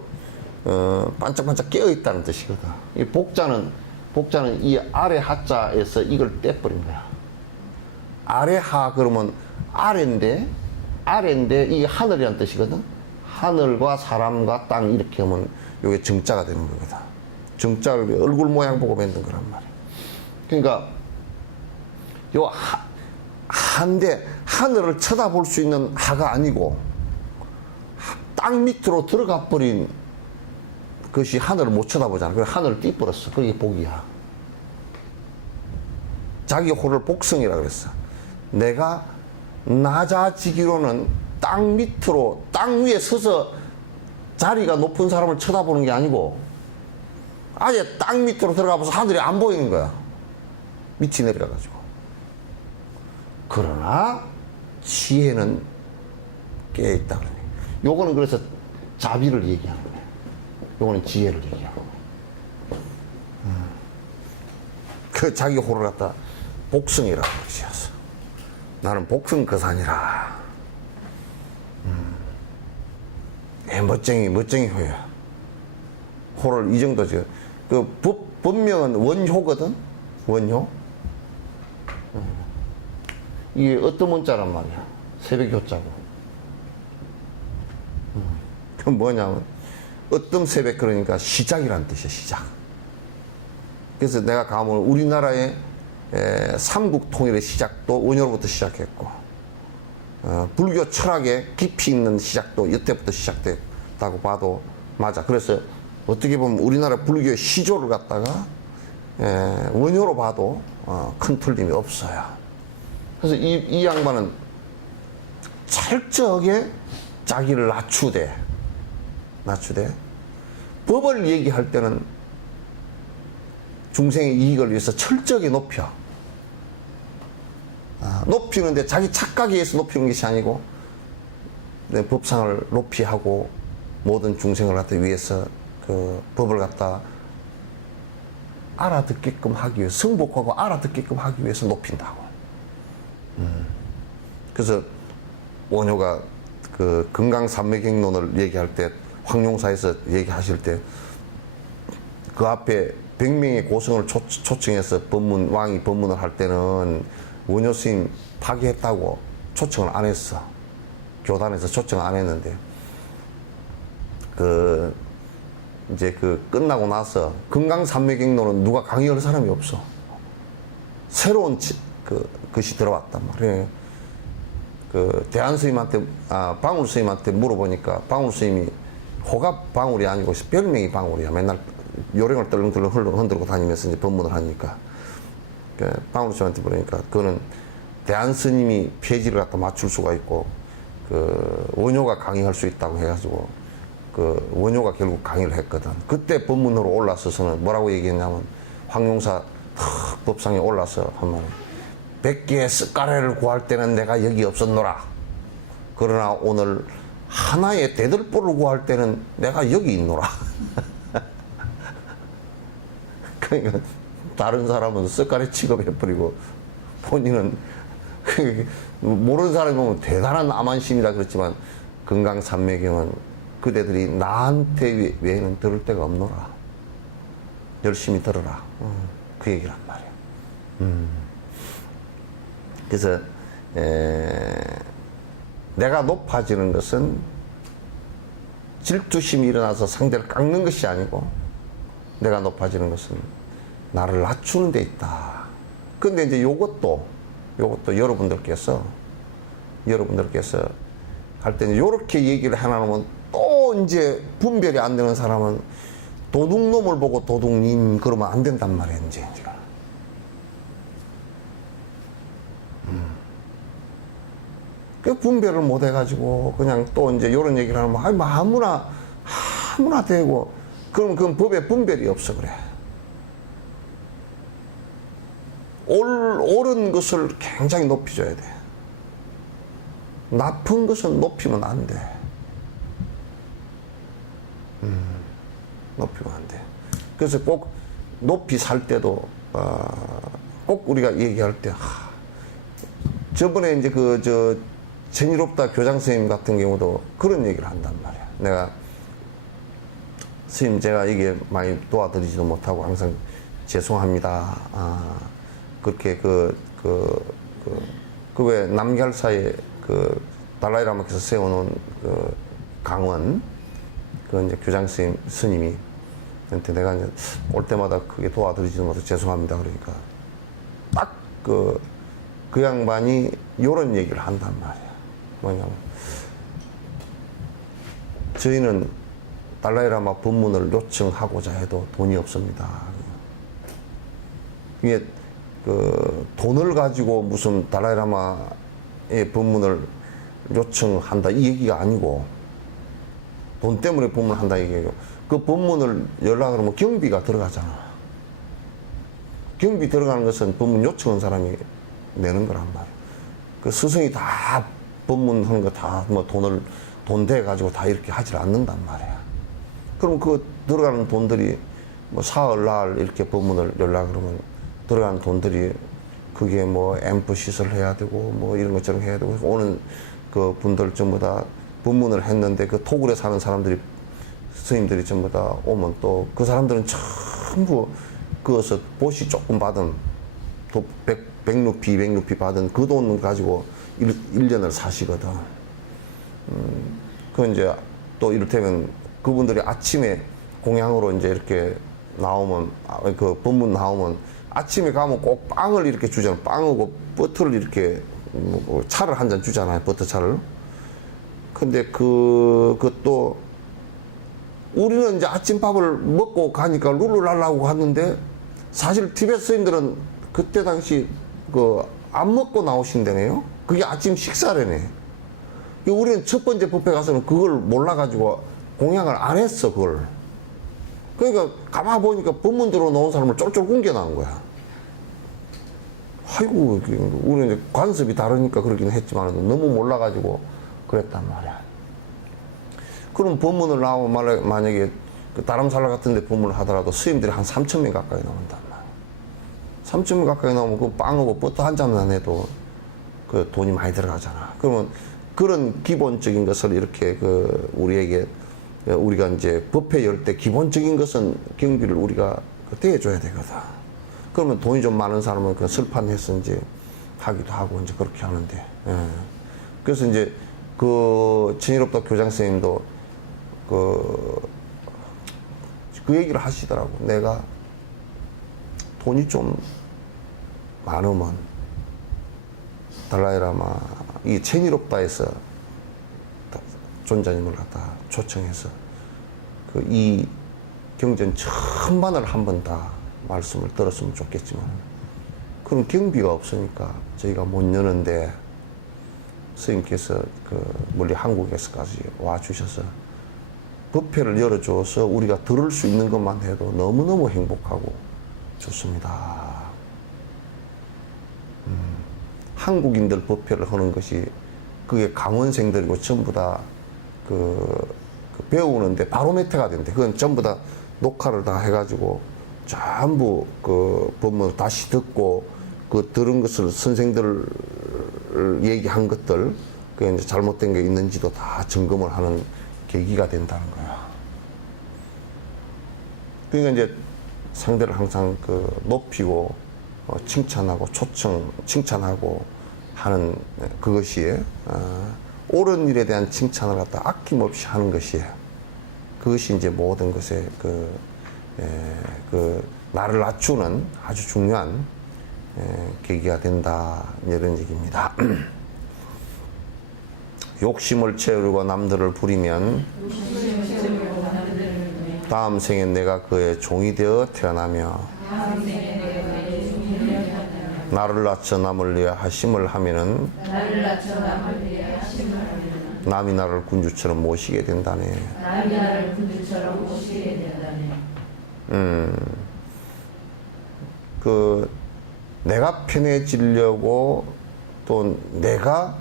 반짝반짝 깨어있다는 뜻이거든. 이 복자는 이 아래 하자에서 이걸 떼버린 거야. 아래 하 그러면 아래인데 이게 하늘이라는 뜻이거든. 하늘과 사람과 땅 이렇게 하면 이게 정자가 되는 거거든. 정자를 얼굴 모양 보고 만든 거란 말이야. 그러니까 요 한데 하늘을 쳐다볼 수 있는 하가 아니고 땅 밑으로 들어가 버린 것이 하늘을 못 쳐다보잖아. 그래서 하늘을 띄버렸어. 그게 복이야. 자기 호를 복성이라 그랬어. 내가 낮아지기로는 땅 밑으로 땅 위에 서서 자리가 높은 사람을 쳐다보는 게 아니고 아예 땅 밑으로 들어가서 하늘이 안 보이는 거야. 밑이 내려가가지고. 그러나 지혜는 깨어있다 그러네. 요거는 그래서 자비를 얘기하는 거예요. 요거는 지혜를 얘기하는 거예요. 그 자기 호를 갖다 복성이라고 그러셨어. 나는 복성거산이라. 멋쟁이 호야. 호를 이 정도지. 그 법명은 원효거든. 원효. 이게 어떤 문자란 말이야. 새벽효자고. 그건 뭐냐면 어떤 새벽 그러니까 시작이란 뜻이야. 시작. 그래서 내가 가면 우리나라의 삼국 통일의 시작도 원효로부터 시작했고 불교 철학에 깊이 있는 시작도 이때부터 시작됐다고 봐도 맞아. 그래서 어떻게 보면 우리나라 불교의 시조를 갖다가 원효로 봐도 큰 틀림이 없어요. 그래서 이 양반은 철저하게 자기를 낮추되 법을 얘기할 때는 중생의 이익을 위해서 철저하게 높여. 높이는데 자기 착각에 의해서 높이는 것이 아니고 내 법상을 높이 하고 모든 중생을 갖다 위해서 그 법을 갖다 알아듣게끔 하기 위해서 성복하고 알아듣게끔 하기 위해서 높인다고. 그래서 원효가 그 금강산맥행론을 얘기할 때 황룡사에서 얘기하실 때 그 앞에 100명의 고성을 초청해서 왕이 법문을 할 때는 원효 스님 파괴했다고 초청을 안 했어. 교단에서 초청을 안 했는데 이제 끝나고 나서 금강산맥행론은 누가 강의할 사람이 없어. 새로운 것이 들어왔단 말이에요. 대한 스님한테 방울 스님한테 물어보니까 방울 스님이 호가 방울이 아니고 별명이 방울이야. 맨날 요령을 떨렁떨렁 흔들고 다니면서 이제 법문을 하니까 방울 스님한테 물으니까 그거는 대한 스님이 폐지를 갖다 맞출 수가 있고 원효가 강의할 수 있다고 해가지고 그 원효가 결국 강의를 했거든. 그때 법문으로 올라서서는 뭐라고 얘기했냐면 황용사 법상에 올라서 한 말, 100개의 쓱가래를 구할 때는 내가 여기 없었노라. 그러나 오늘 하나의 대들보를 구할 때는 내가 여기 있노라. 그러니까 다른 사람은 쓱가래 취급해버리고 본인은 모르는 사람이 보면 대단한 암안심이라 그렇지만 금강산매경은 그대들이 나한테 외에는 들을 데가 없노라. 열심히 들어라. 그 얘기란 말이야. 그래서 내가 높아지는 것은 질투심이 일어나서 상대를 깎는 것이 아니고 내가 높아지는 것은 나를 낮추는 데 있다. 근데 이제 요것도 여러분들께서 할 때는 요렇게 얘기를 해놔놓으면 또 이제 분별이 안 되는 사람은 도둑놈을 보고 도둑님 그러면 안 된단 말이에요, 이제. 그 분별을 못 해가지고 그냥 또 이제 요런 얘기를 하면 아무나 되고 그러면 그건 법에 분별이 없어 그래. 옳은 것을 굉장히 높여줘야 돼. 나쁜 것은 높이면 안 돼. 높이면 안 돼. 그래서 꼭 높이 살 때도 꼭 우리가 얘기할 때 저번에 이제 전의롭다 교장 선생님 같은 경우도 그런 얘기를 한단 말이야. 내가 스님 제가 이게 많이 도와드리지도 못하고 항상 죄송합니다. 그렇게 왜 남걀사에 달라이라마께서 세워놓은 강원 이제 교장 스님이 한테 내가 이제 올 때마다 그게 도와드리지도 못해서 죄송합니다. 그러니까 딱 그 양반이 요런 얘기를 한단 말이야. 뭐냐면 저희는 달라이라마 법문을 요청하고자 해도 돈이 없습니다. 이게 돈을 가지고 무슨 달라이라마의 법문을 요청한다 이 얘기가 아니고 돈 때문에 법문을 한다 이게요. 그 법문을 연락을 하면 경비가 들어가잖아. 경비 들어가는 것은 법문 요청한 사람이 내는 거란 말이야. 그 스승이 다 법문하는 거 다 뭐 돈 대 가지고 다 이렇게 하질 않는단 말이야. 그럼 그 들어가는 돈들이 뭐 사흘날 이렇게 법문을 연락을 하면 들어가는 돈들이 그게 뭐 앰프 시설해야 되고 뭐 이런 것처럼 해야 되고 오는 그 분들 전부 다 법문을 했는데 그 토굴에 사는 사람들이 스님들이 전부 다 오면 또 그 사람들은 전부 그것을 보시 조금 받은 100루피 200루피 받은 그 돈 가지고 1년을 사시거든. 그 이제 또 이를테면 그분들이 아침에 공양으로 이제 이렇게 나오면 그 법문 나오면 아침에 가면 꼭 빵을 이렇게 주잖아. 빵하고 버터를 이렇게 뭐 차를 한 잔 주잖아요. 버터차를. 근데 그것도 우리는 이제 아침밥을 먹고 가니까 룰루랄라고 갔는데 사실 티베트 스님들은 그때 당시 안 먹고 나오신다네요. 그게 아침 식사래네. 우리는 첫 번째 법회 가서는 그걸 몰라가지고 공양을 안 했어, 그걸. 그러니까 가만 보니까 법문 들어 놓은 사람을 쫄쫄 굶겨 나온 거야. 아이고, 우리는 이제 관습이 다르니까 그러긴 했지만 너무 몰라가지고 그랬단 말이야. 그럼 법문을 나오면 만약에 다람살라 같은 데 법문을 하더라도 스님들이 한 3,000명 가까이 나온단 말이야. 3,000명 가까이 나오면 그 빵하고 버터 한 잔만 해도 그 돈이 많이 들어가잖아. 그러면 그런 기본적인 것을 이렇게 우리에게 우리가 이제 법회 열 때 기본적인 것은 경비를 우리가 대해줘야 되거든. 그러면 돈이 좀 많은 사람은 그 설판해서 이제 하기도 하고 이제 그렇게 하는데. 예. 그래서 이제 전의롭다 교장 선생님도 그 얘기를 하시더라고. 내가 돈이 좀 많으면 달라이라마 이 천의롭다에서 존자님을 갖다 초청해서 이 경전 천만을 한 번 다 말씀을 들었으면 좋겠지만 그런 경비가 없으니까 저희가 못 여는데 스님께서 멀리 한국에서까지 와 주셔서 법회를 열어줘서 우리가 들을 수 있는 것만 해도 너무너무 행복하고 좋습니다. 한국인들 법회를 하는 것이 그게 강원생들이고 전부 다 배우는데 바로메트가 된대. 그건 전부 다 녹화를 다 해가지고 전부 그 법문을 다시 듣고 그 들은 것을 선생들 얘기한 것들 그 이제 잘못된 게 있는지도 다 점검을 하는 계기가 된다는 거야. 그러니까 이제 상대를 항상 그 높이고 칭찬하고 칭찬하고 하는 그것이 옳은 일에 대한 칭찬을 갖다 아낌없이 하는 것이에요. 그것이 이제 모든 것에 나를 낮추는 아주 중요한 계기가 된다 이런 얘기입니다. 욕심을 채우려고 남들을 부리면 다음 생에 내가 그의 종이 되어 태어나며 나를 낮춰 남을 위해 하심을 하면은 남이 나를 군주처럼 모시게 된다네. 내가 편해지려고 또 내가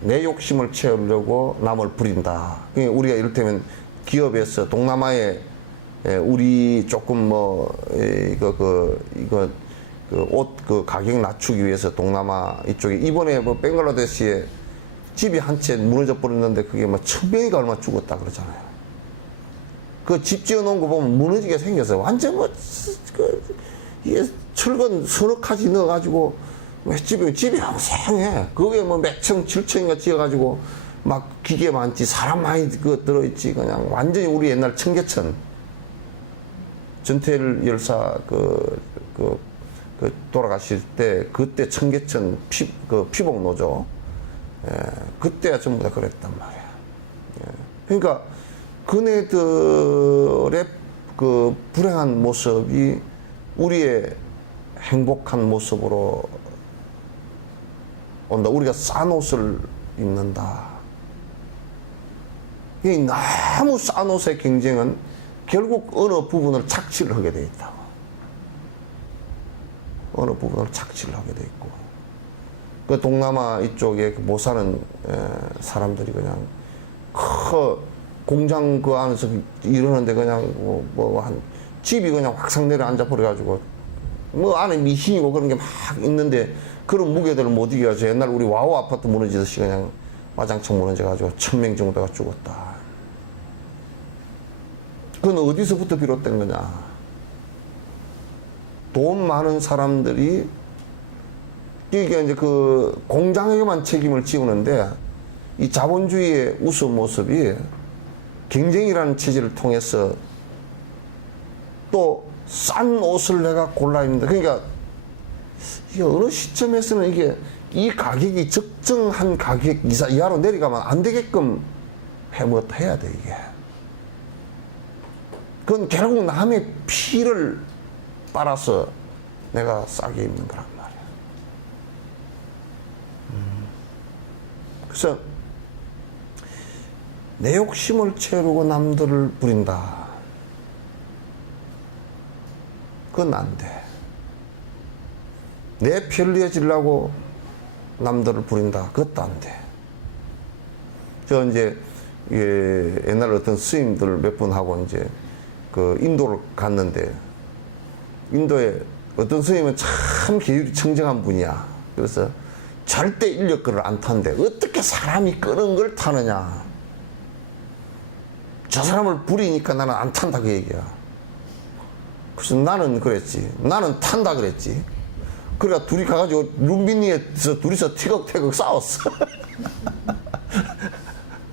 내 욕심을 채우려고 남을 부린다. 우리가 이를테면 기업에서 동남아에 우리 조금 옷 가격 낮추기 위해서 동남아 이쪽에 이번에 벵글라데시에 집이 한 채 무너져 버렸는데 그게 1,000명이가 얼마 죽었다 그러잖아요. 그 집 지어 놓은 거 보면 무너지게 생겨서 완전 이게 철근 서너 가지 넣어가지고 집이 항상해. 그게 몇 층, 7층인가 지어가지고 막 기계 많지, 사람 많이 들어있지. 그냥 완전히 우리 옛날 청계천. 전태일 열사 돌아가실 때, 그때 청계천 피복노조. 그때가 전부 다 그랬단 말이야. 그러니까 그네들의 그 불행한 모습이 우리의 행복한 모습으로 온다. 우리가 싼 옷을 입는다. 이 너무 싼 옷의 경쟁은 결국 어느 부분을 착취를 하게 돼 있다고. 어느 부분을 착취를 하게 돼 있고. 그 동남아 이쪽에 못 사는 사람들이 그냥 공장 그 안에서 이러는데 그냥 한 집이 그냥 확상 내려앉아 버려가지고 안에 미신이고 그런 게 막 있는데 그런 무게들을 못 이겨가지고 옛날 우리 와우 아파트 무너지듯이 그냥 마장창 무너져가지고 1,000명 정도가 죽었다. 그건 어디서부터 비롯된 거냐? 돈 많은 사람들이 이게 이제 그 공장에게만 책임을 지우는데 이 자본주의의 우스 모습이 경쟁이라는 체제를 통해서 또 싼 옷을 내가 골라 입는다. 그러니까 이게 어느 시점에서는 이게 이 가격이 적정한 가격 이하로 내려가면 안 되게끔 해야 돼, 이게. 그건 결국 남의 피를 빨아서 내가 싸게 입는 거란 말이야. 그래서 내 욕심을 채우고 남들을 부린다. 그건 안 돼. 내 편리해지려고 남들을 부린다. 그것도 안 돼. 저 이제 옛날 어떤 스님들 몇 분하고 이제 그 인도를 갔는데 인도에 어떤 스님은 참 계율이 청정한 분이야. 그래서 절대 인력거를 안 타는데 어떻게 사람이 끄는 걸 타느냐. 저 사람을 부리니까 나는 안 탄다 그 얘기야. 그래서 나는 그랬지. 나는 탄다 그랬지. 그러니까 둘이 가가지고 룸비니에서 둘이서 티격태격 싸웠어.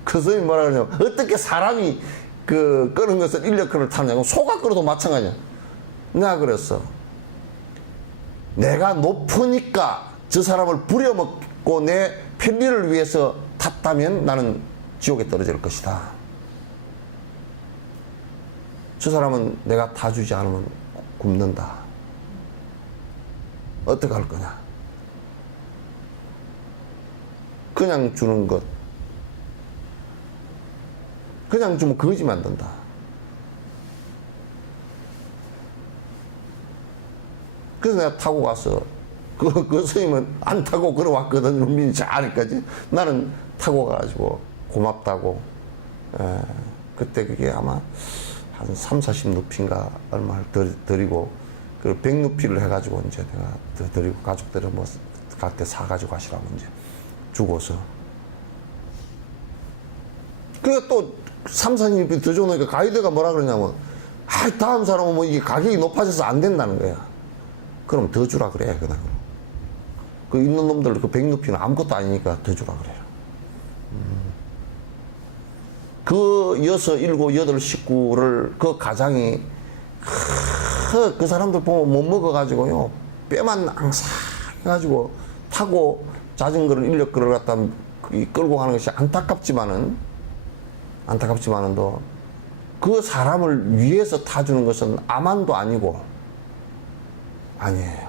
그 스님이 뭐라 그러냐면 어떻게 사람이 끄는 것을 인력거를 타느냐고. 소가 끌어도 마찬가지야. 내가 그랬어. 내가 높으니까 저 사람을 부려먹고 내 편리를 위해서 탔다면 나는 지옥에 떨어질 것이다. 저 사람은 내가 타주지 않으면 굶는다. 어떻게 할 거냐? 그냥 주는 것. 그냥 좀 거지 만든다. 그래서 내가 타고 가서 그 스님은 안 타고 걸어왔거든. 윤민이 잘 아니까지. 나는 타고 가가지고 고맙다고. 그때 그게 아마 한 3, 40 루피인가 얼마를 드리고 그 100 루피를 해가지고 이제 내가 드리고 가족들은 뭐 갈 때 사가지고 가시라고 이제 주고서. 그게 또 3, 40루피 더 줘놓으니까 가이드가 뭐라 그러냐면 다음 사람은 뭐 이게 가격이 높아져서 안 된다는 거야. 그럼 더 주라 그래. 그냥. 그 있는 놈들 그 100루피는 아무것도 아니니까 더 주라 그래요. 그 6, 7, 8 식구를 그 가장이 그 사람들 보면 못 먹어가지고요. 뼈만 앙상해가지고 타고 자전거를 인력 끌어갔다 끌고 가는 것이 안타깝지만은도 그 사람을 위해서 타주는 것은 아만도 아니고 아니에요.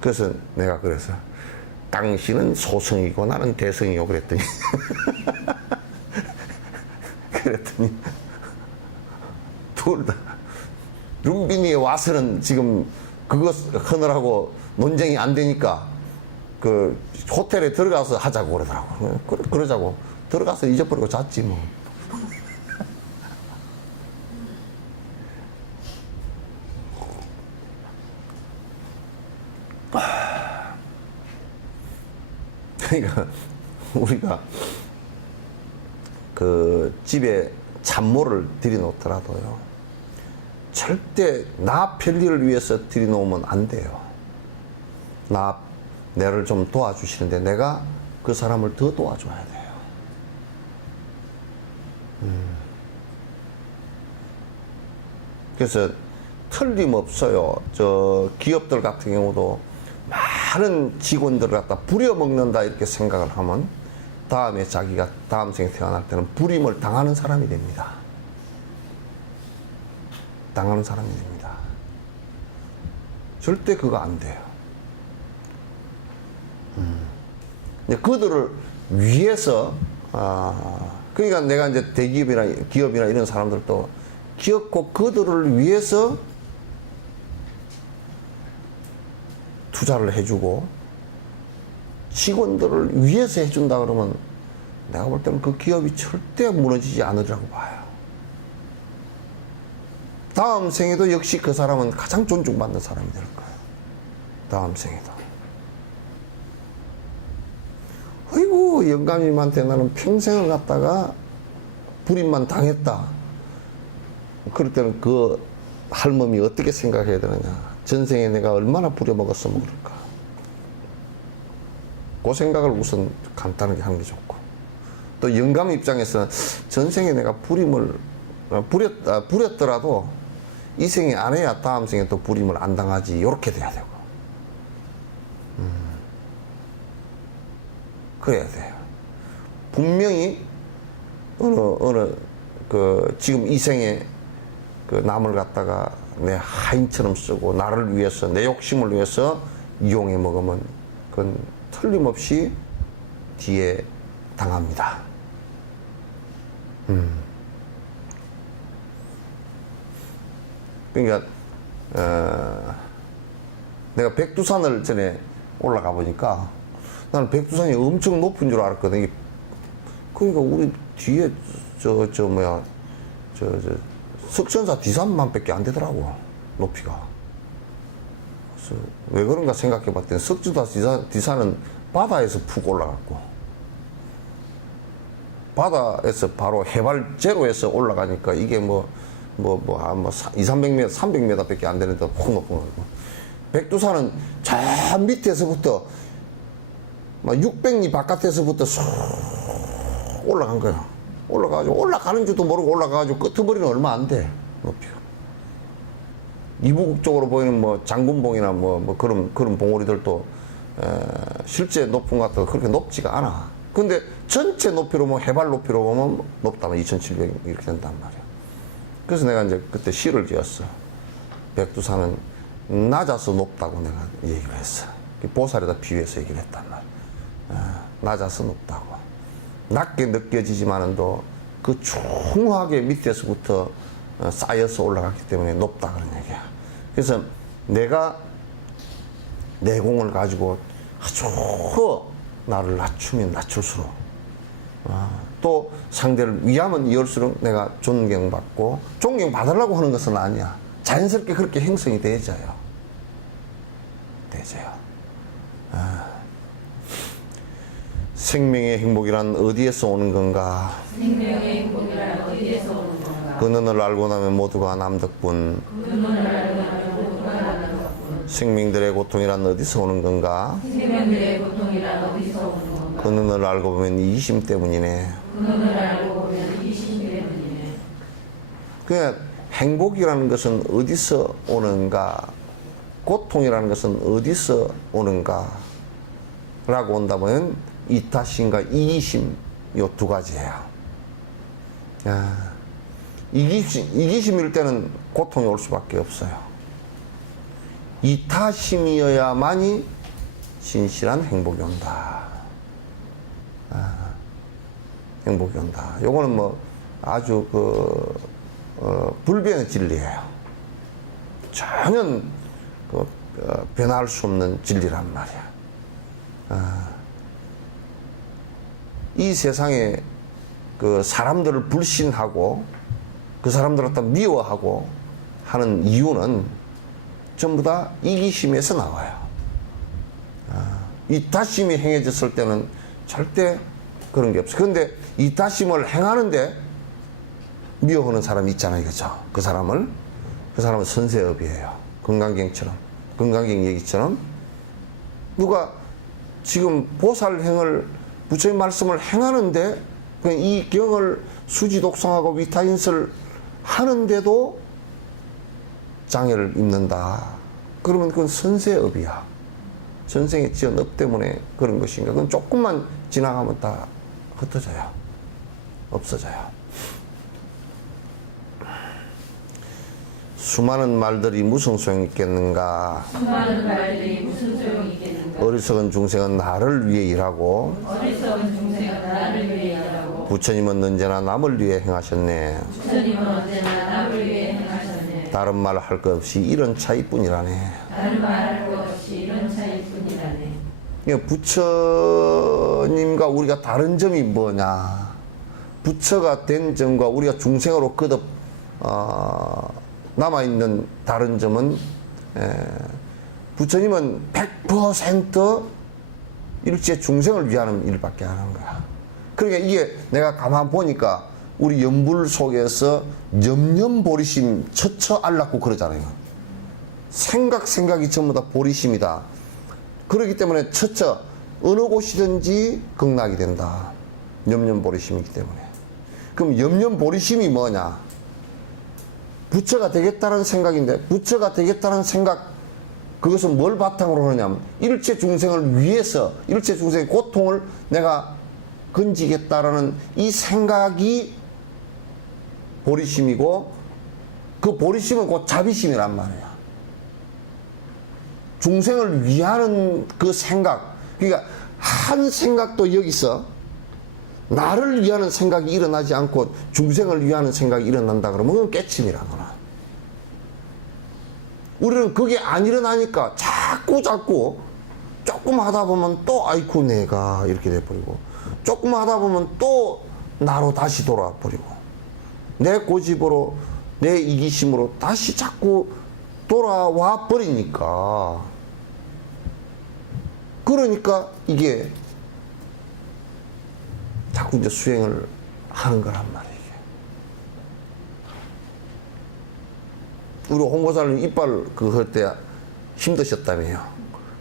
그래서 내가 그래서 당신은 소성이고 나는 대성이요 그랬더니 둘 다 룸비니에 와서는 지금 그거 하느라고 논쟁이 안 되니까 그 호텔에 들어가서 하자고 그러더라고. 그러자고 들어가서 잊어버리고 잤지 뭐. 그러니까 우리가 그 집에 잡모를 들여놓더라도요, 절대 나 편리를 위해서 들여놓으면 안 돼요. 내를 좀 도와주시는데 내가 그 사람을 더 도와줘야 돼요. 그래서 틀림없어요. 저 기업들 같은 경우도 많은 직원들을 갖다 부려먹는다 이렇게 생각을 하면 다음에 자기가 다음 생에 태어날 때는 부림을 당하는 사람이 됩니다. 당하는 사람이 됩니다. 절대 그거 안 돼요. 그들을 위해서 그러니까 내가 이제 대기업이나 기업이나 이런 사람들도 기업고 그들을 위해서 투자를 해주고 직원들을 위해서 해준다 그러면 내가 볼 때는 그 기업이 절대 무너지지 않으리라고 봐요. 다음 생에도 역시 그 사람은 가장 존중받는 사람이 될 거예요. 다음 생에도. 아이고 영감님한테 나는 평생을 갖다가 불임만 당했다. 그럴 때는 그 할멈이 어떻게 생각해야 되느냐. 전생에 내가 얼마나 부려먹었으면 그럴까. 그 생각을 우선 간단하게 하는 게 좋고, 또 영감 입장에서는 전생에 내가 부림을 부렸더라도 이 생에 안 해야 다음 생에 또 부림을 안 당하지. 이렇게 돼야 되고, 그래야 돼요. 분명히 어느 그 지금 이 생에 그 남을 갖다가 내 하인처럼 쓰고 나를 위해서 내 욕심을 위해서 이용해 먹으면 그건 틀림없이 뒤에 당합니다. 그러니까 내가 백두산을 전에 올라가 보니까 나는 백두산이 엄청 높은 줄 알았거든. 그러니까 우리 뒤에 석천사 디산만 밖에 안 되더라고, 높이가. 그래서 왜 그런가 생각해 봤더니 석천사 디산은 바다에서 푹 올라갔고, 바다에서 바로 해발 제로에서 올라가니까 이게 한 2, 300m, 300m 밖에 안 되는데 푹 높은 거고. 백두산은 저 밑에서부터 막 600리 바깥에서부터 쏙 올라간 거야. 올라가가지고 올라가는 줄도 모르고 올라가가지고 끄트머리는 얼마 안 돼, 높이가. 이북 쪽으로 보이는 뭐 장군봉이나 뭐 그런 봉우리들도 실제 높은 것 같아도 그렇게 높지가 않아. 근데 전체 높이로 뭐 해발 높이로 보면 높다면 2700 이렇게 된단 말이야. 그래서 내가 이제 그때 시를 지었어. 백두산은 낮아서 높다고 내가 얘기를 했어. 보살에다 비유해서 얘기를 했단 말이야. 낮아서 높다고. 낮게 느껴지지만은도 그 중하게 밑에서부터 쌓여서 올라갔기 때문에 높다 그런 얘기야. 그래서 내가 내공을 가지고 아주 나를 낮추면 낮출수록 또 상대를 위하면 이을수록 내가 존경받고, 존경받으려고 하는 것은 아니야. 자연스럽게 그렇게 형성이 되져요. 생명의 행복이란 어디에서 오는 건가? 생명의 행복이란 어디에서 오는 건가? 그 눈을 알고 나면 모두가 남덕분. 그 눈을 알고 나면 모두가 남덕분. 생명들의 고통이란 어디서 오는 건가? 생명들의 고통이란 어디서 오는 건가? 그 눈을 알고 보면 이기심 때문이네. 그 눈을 알고 보면 이기심 때문이네. 그냥 행복이라는 것은 어디서 오는가? 고통이라는 것은 어디서 오는가? 라고 온다면 이타심과 이기심, 요 두 가지예요. 이기심일 때는 고통이 올 수밖에 없어요. 이타심이어야만이 진실한 행복이 온다. 행복이 온다. 요거는 뭐 아주 불변의 진리예요. 전혀 변할 수 없는 진리란 말이야. 이 세상에 그 사람들을 불신하고 그 사람들을 갖다 미워하고 하는 이유는 전부 다 이기심에서 나와요. 이타심이 행해졌을 때는 절대 그런 게 없어요. 그런데 이타심을 행하는데 미워하는 사람이 있잖아요. 그죠? 그 사람은 선세업이에요. 건강경처럼. 건강경 얘기처럼. 누가 지금 보살행을, 부처님 말씀을 행하는데 이 경을 수지독성하고 위타인설 하는데도 장애를 입는다. 그러면 그건 선세업이야. 전생에 지은 업 때문에 그런 것인가. 그건 조금만 지나가면 다 흩어져요. 없어져요. 수많은 말들이 무슨 소용이 있겠는가. 수많은 말들이 무슨 소용이 있겠는가. 어리석은 중생은 나를 위해 일하고 어리석은 중생은 나를 위해 일하고 부처님은 언제나 남을 위해 행하셨네. 부처님은 언제나 남을 위해 행하셨네. 다른 말 할 것 없이 이런 차이뿐이라네. 다른 말할 것 없이 이런 차이뿐이라네. 부처님과 우리가 다른 점이 뭐냐. 부처가 된 점과 우리가 중생으로 거듭 남아있는 다른 점은 부처님은 100% 일체 중생을 위하는 일밖에 안 하는 거야. 그러니까 이게 내가 가만 보니까 우리 연불 속에서 염염보리심 처처 알랐고 그러잖아요. 생각이 전부 다 보리심이다. 그렇기 때문에 처처 어느 곳이든지 극락이 된다. 염염보리심이기 때문에. 그럼 염염보리심이 뭐냐? 부처가 되겠다는 생각인데, 부처가 되겠다는 생각, 그것은 뭘 바탕으로 하느냐면 일체 중생을 위해서 일체 중생의 고통을 내가 건지겠다라는 이 생각이 보리심이고, 그 보리심은 곧 자비심이란 말이야. 중생을 위하는 그 생각, 그러니까 한 생각도 여기서 나를 위하는 생각이 일어나지 않고 중생을 위하는 생각이 일어난다 그러면 그건 깨침이라거나. 우리는 그게 안 일어나니까 자꾸 조금 하다 보면 또 아이쿠 내가 이렇게 돼버리고, 조금 하다 보면 또 나로 다시 돌아와 버리고, 내 고집으로 내 이기심으로 다시 자꾸 돌아와 버리니까, 그러니까 이게 자꾸 이제 수행을 하는 거란 말이에요. 우리 홍보사님 이빨 그거 할 때 힘드셨다며요.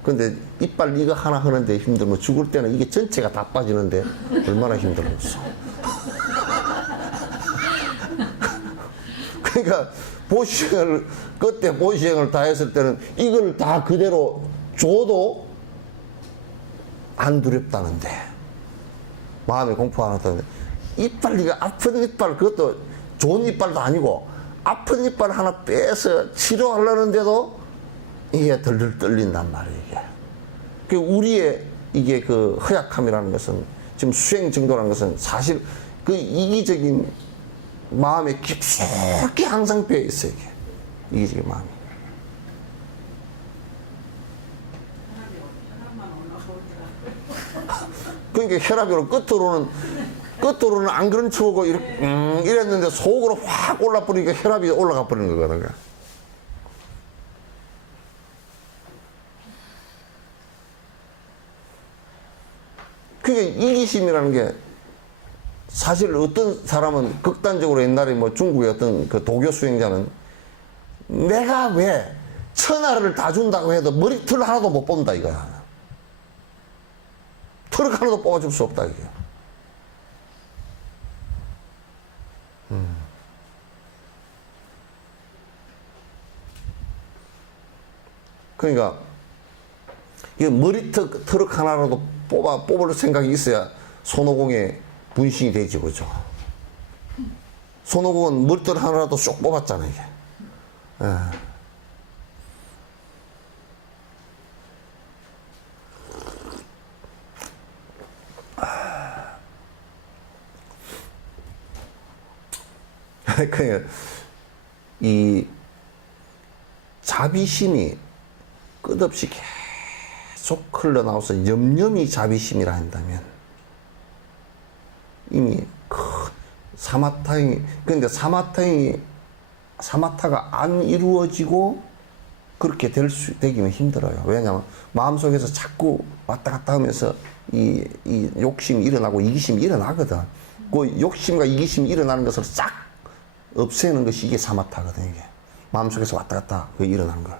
근데 이빨 이거 하나 하는데 힘들면 죽을 때는 이게 전체가 다 빠지는데 얼마나 힘들었어. 그러니까 보시행을, 그때 보시행을 다 했을 때는 이걸 다 그대로 줘도 안 두렵다는데, 마음에 공포 안 왔다는데, 이빨, 이거 아픈 이빨, 그것도 좋은 이빨도 아니고 아픈 이빨 하나 빼서 치료하려는데도 이게 덜덜 떨린단 말이에요. 이게. 그 우리의 이게 그 허약함이라는 것은, 지금 수행 정도라는 것은 사실 그 이기적인 마음에 깊숙이 항상 배어 있어요. 이게 이기적인 마음이. 그러니까 혈압으로 끝으로는 안 그런 척하고 이렇게 이랬는데 속으로 확 올라버리니까 혈압이 올라가 버리는 거거든요. 그러니까 이기심이라는 게 사실 어떤 사람은 극단적으로 옛날에 뭐 중국의 어떤 그 도교 수행자는 내가 왜 천하를 다 준다고 해도 머리털 하나도 못 뽑는다 이거야. 털 하나도 뽑아줄 수 없다 이게. 그러니까 이 머리털 하나라도 뽑을 생각이 있어야 손오공의 분신이 되지, 그죠? 손오공은 머리털 하나라도 쏙 뽑았잖아 이게. 예. 그러니까 이 자비심이 끝없이 계속 흘러나와서 염염이 자비심이라 한다면 이미 사마타이, 그런데 사마타가 안 이루어지고 그렇게 되기는 힘들어요. 왜냐하면 마음속에서 자꾸 왔다 갔다 하면서 이 욕심이 일어나고 이기심이 일어나거든. 그 욕심과 이기심이 일어나는 것을 싹 없애는 것이 이게 사마타거든, 이게. 마음속에서 왔다 갔다 그 일어나는 걸.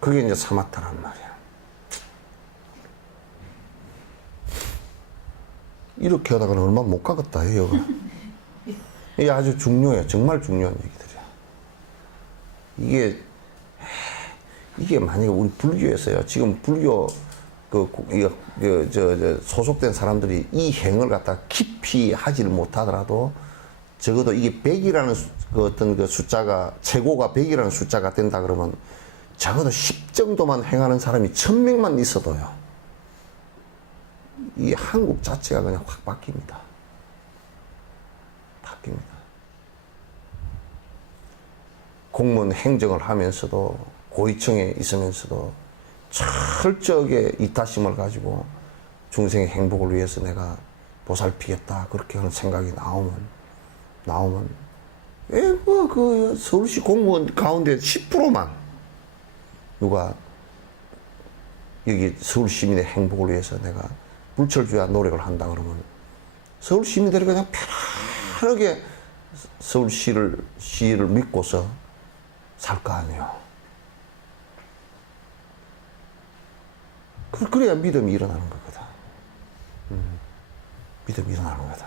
그게 이제 사마타란 말이야. 이렇게 하다가는 얼마 못 가겠다, 해요. 이게 아주 중요해요. 정말 중요한 얘기들이야. 이게 만약에 우리 불교에서요, 지금 불교 소속된 사람들이 이 행을 갖다 깊이 하지를 못하더라도 적어도 이게 100이라는 어떤 그 숫자가, 최고가 100이라는 숫자가 된다 그러면 적어도 10 정도만 행하는 사람이 1000명만 있어도요, 이 한국 자체가 그냥 확 바뀝니다. 공무원 행정을 하면서도, 고위층에 있으면서도 철저하게 이타심을 가지고 중생의 행복을 위해서 내가 보살피겠다, 그렇게 하는 생각이 나오면 그 서울시 공무원 가운데 10%만 누가 여기 서울 시민의 행복을 위해서 내가 불철주야 노력을 한다 그러면 서울 시민들이 그냥 편하게 서울시를 믿고서 살 거 아니에요. 그래야 믿음이 일어나는 거거든. 믿음이 일어나는 거다.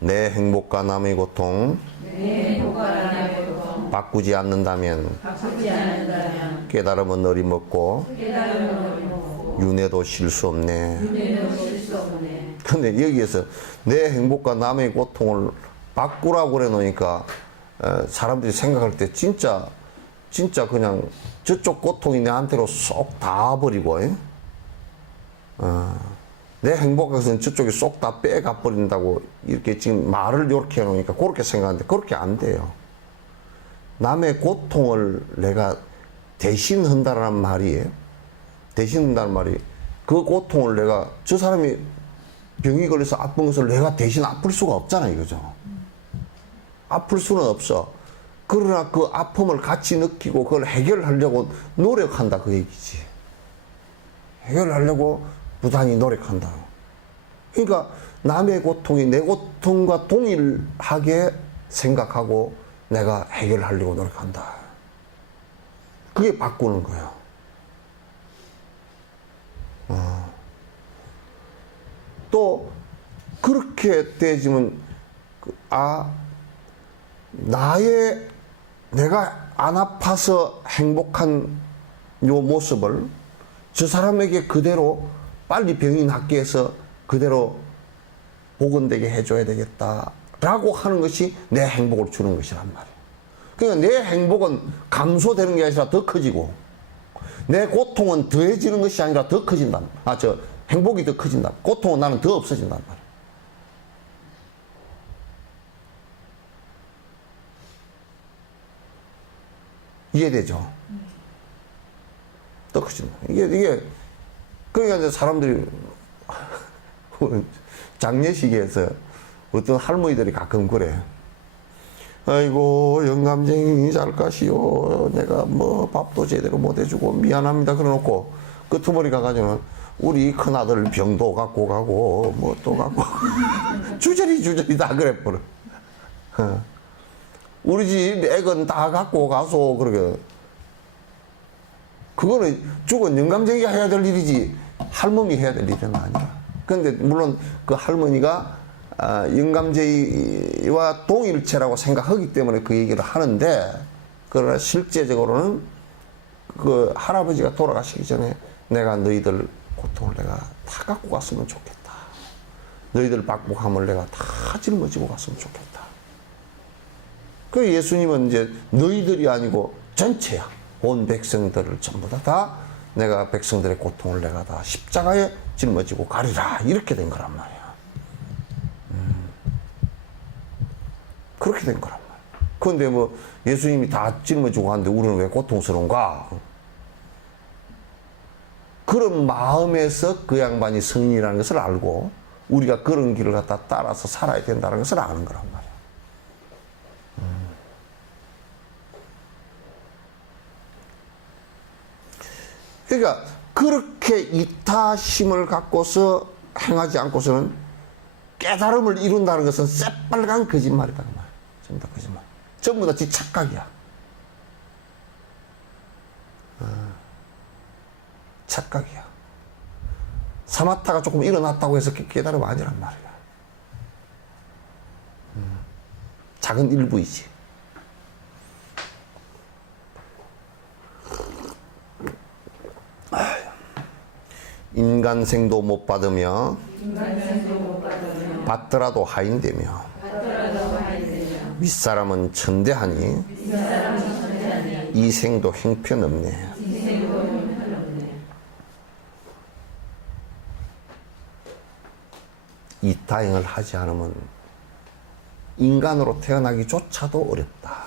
내 행복과 남의 고통, 바꾸지 않는다면 깨달음은 어림없고 윤회도 쉴 수 없네. 근데 여기에서 내 행복과 남의 고통을 바꾸라고 그래 놓으니까 사람들이 생각할 때 진짜 그냥 저쪽 고통이 내한테로 쏙 다 버리고, 내 행복에서는 저쪽이 쏙 다 빼가 버린다고 이렇게 지금 말을 이렇게 해놓으니까 그렇게 생각하는데 그렇게 안 돼요. 남의 고통을 내가 대신한다는 말이에요. 대신한다는 말이, 그 고통을 내가, 저 사람이 병이 걸려서 아픈 것을 내가 대신 아플 수가 없잖아 이거죠. 아플 수는 없어. 그러나 그 아픔을 같이 느끼고 그걸 해결하려고 노력한다, 그 얘기지. 해결하려고 부단히 노력한다. 그러니까 남의 고통이 내 고통과 동일하게 생각하고 내가 해결하려고 노력한다. 그게 바꾸는 거예요. 또 그렇게 되지면 내가 안 아파서 행복한 요 모습을 저 사람에게 그대로 빨리 병이 낫게 해서 그대로 복원되게 해줘야 되겠다라고 하는 것이 내 행복을 주는 것이란 말이에요. 그러니까 내 행복은 감소되는 게 아니라 더 커지고, 내 고통은 더해지는 것이 아니라 더 커진다. 행복이 더 커진다. 고통은 나는 더 없어진단 말이야. 이해되죠? 더 커진다. 그러니까 이제 사람들이, 장례식에서 어떤 할머니들이 가끔 그래. 아이고, 영감쟁이 잘 가시오. 내가 뭐 밥도 제대로 못 해주고 미안합니다. 그래놓고 끄트머리 가가지고는 우리 큰아들 병도 갖고 가고 뭐 또 갖고 주저리 다 그래 버려. 우리 집 애건 다 갖고 가서 그러게. 그거는 죽은 영감쟁이가 해야 될 일이지 할머니 해야 될 일은 아니야. 그런데 물론 그 할머니가 영감쟁이와 동일체라고 생각하기 때문에 그 얘기를 하는데, 그러나 실제적으로는 그 할아버지가 돌아가시기 전에 내가 너희들 고통을 내가 다 갖고 갔으면 좋겠다. 너희들 박복함을 내가 다 짊어지고 갔으면 좋겠다. 그 예수님은 이제 너희들이 아니고 전체야. 온 백성들을 전부 다 내가 백성들의 고통을 내가 다 십자가에 짊어지고 가리라. 이렇게 된 거란 말이야. 그렇게 된 거란 말이야. 그런데 뭐 예수님이 다 짊어지고 하는데 우리는 왜 고통스러운가? 그런 마음에서 그 양반이 성인이라는 것을 알고 우리가 그런 길을 갖다 따라서 살아야 된다는 것을 아는 거란 말이야. 그러니까 그렇게 이타심을 갖고서 행하지 않고서는 깨달음을 이룬다는 것은 새빨간 거짓말이다. 그 말. 전부 다 거짓말. 전부 다 지 착각이야. 착각이야. 사마타가 조금 일어났다고 해서 깨달음 아니란 말이야. 작은 일부이지. 인간생도 못 받으며 받더라도 하인되며 윗사람은 천대하니 이 생도 행편없네. 이타행을 하지 않으면 인간으로 태어나기조차도 어렵다.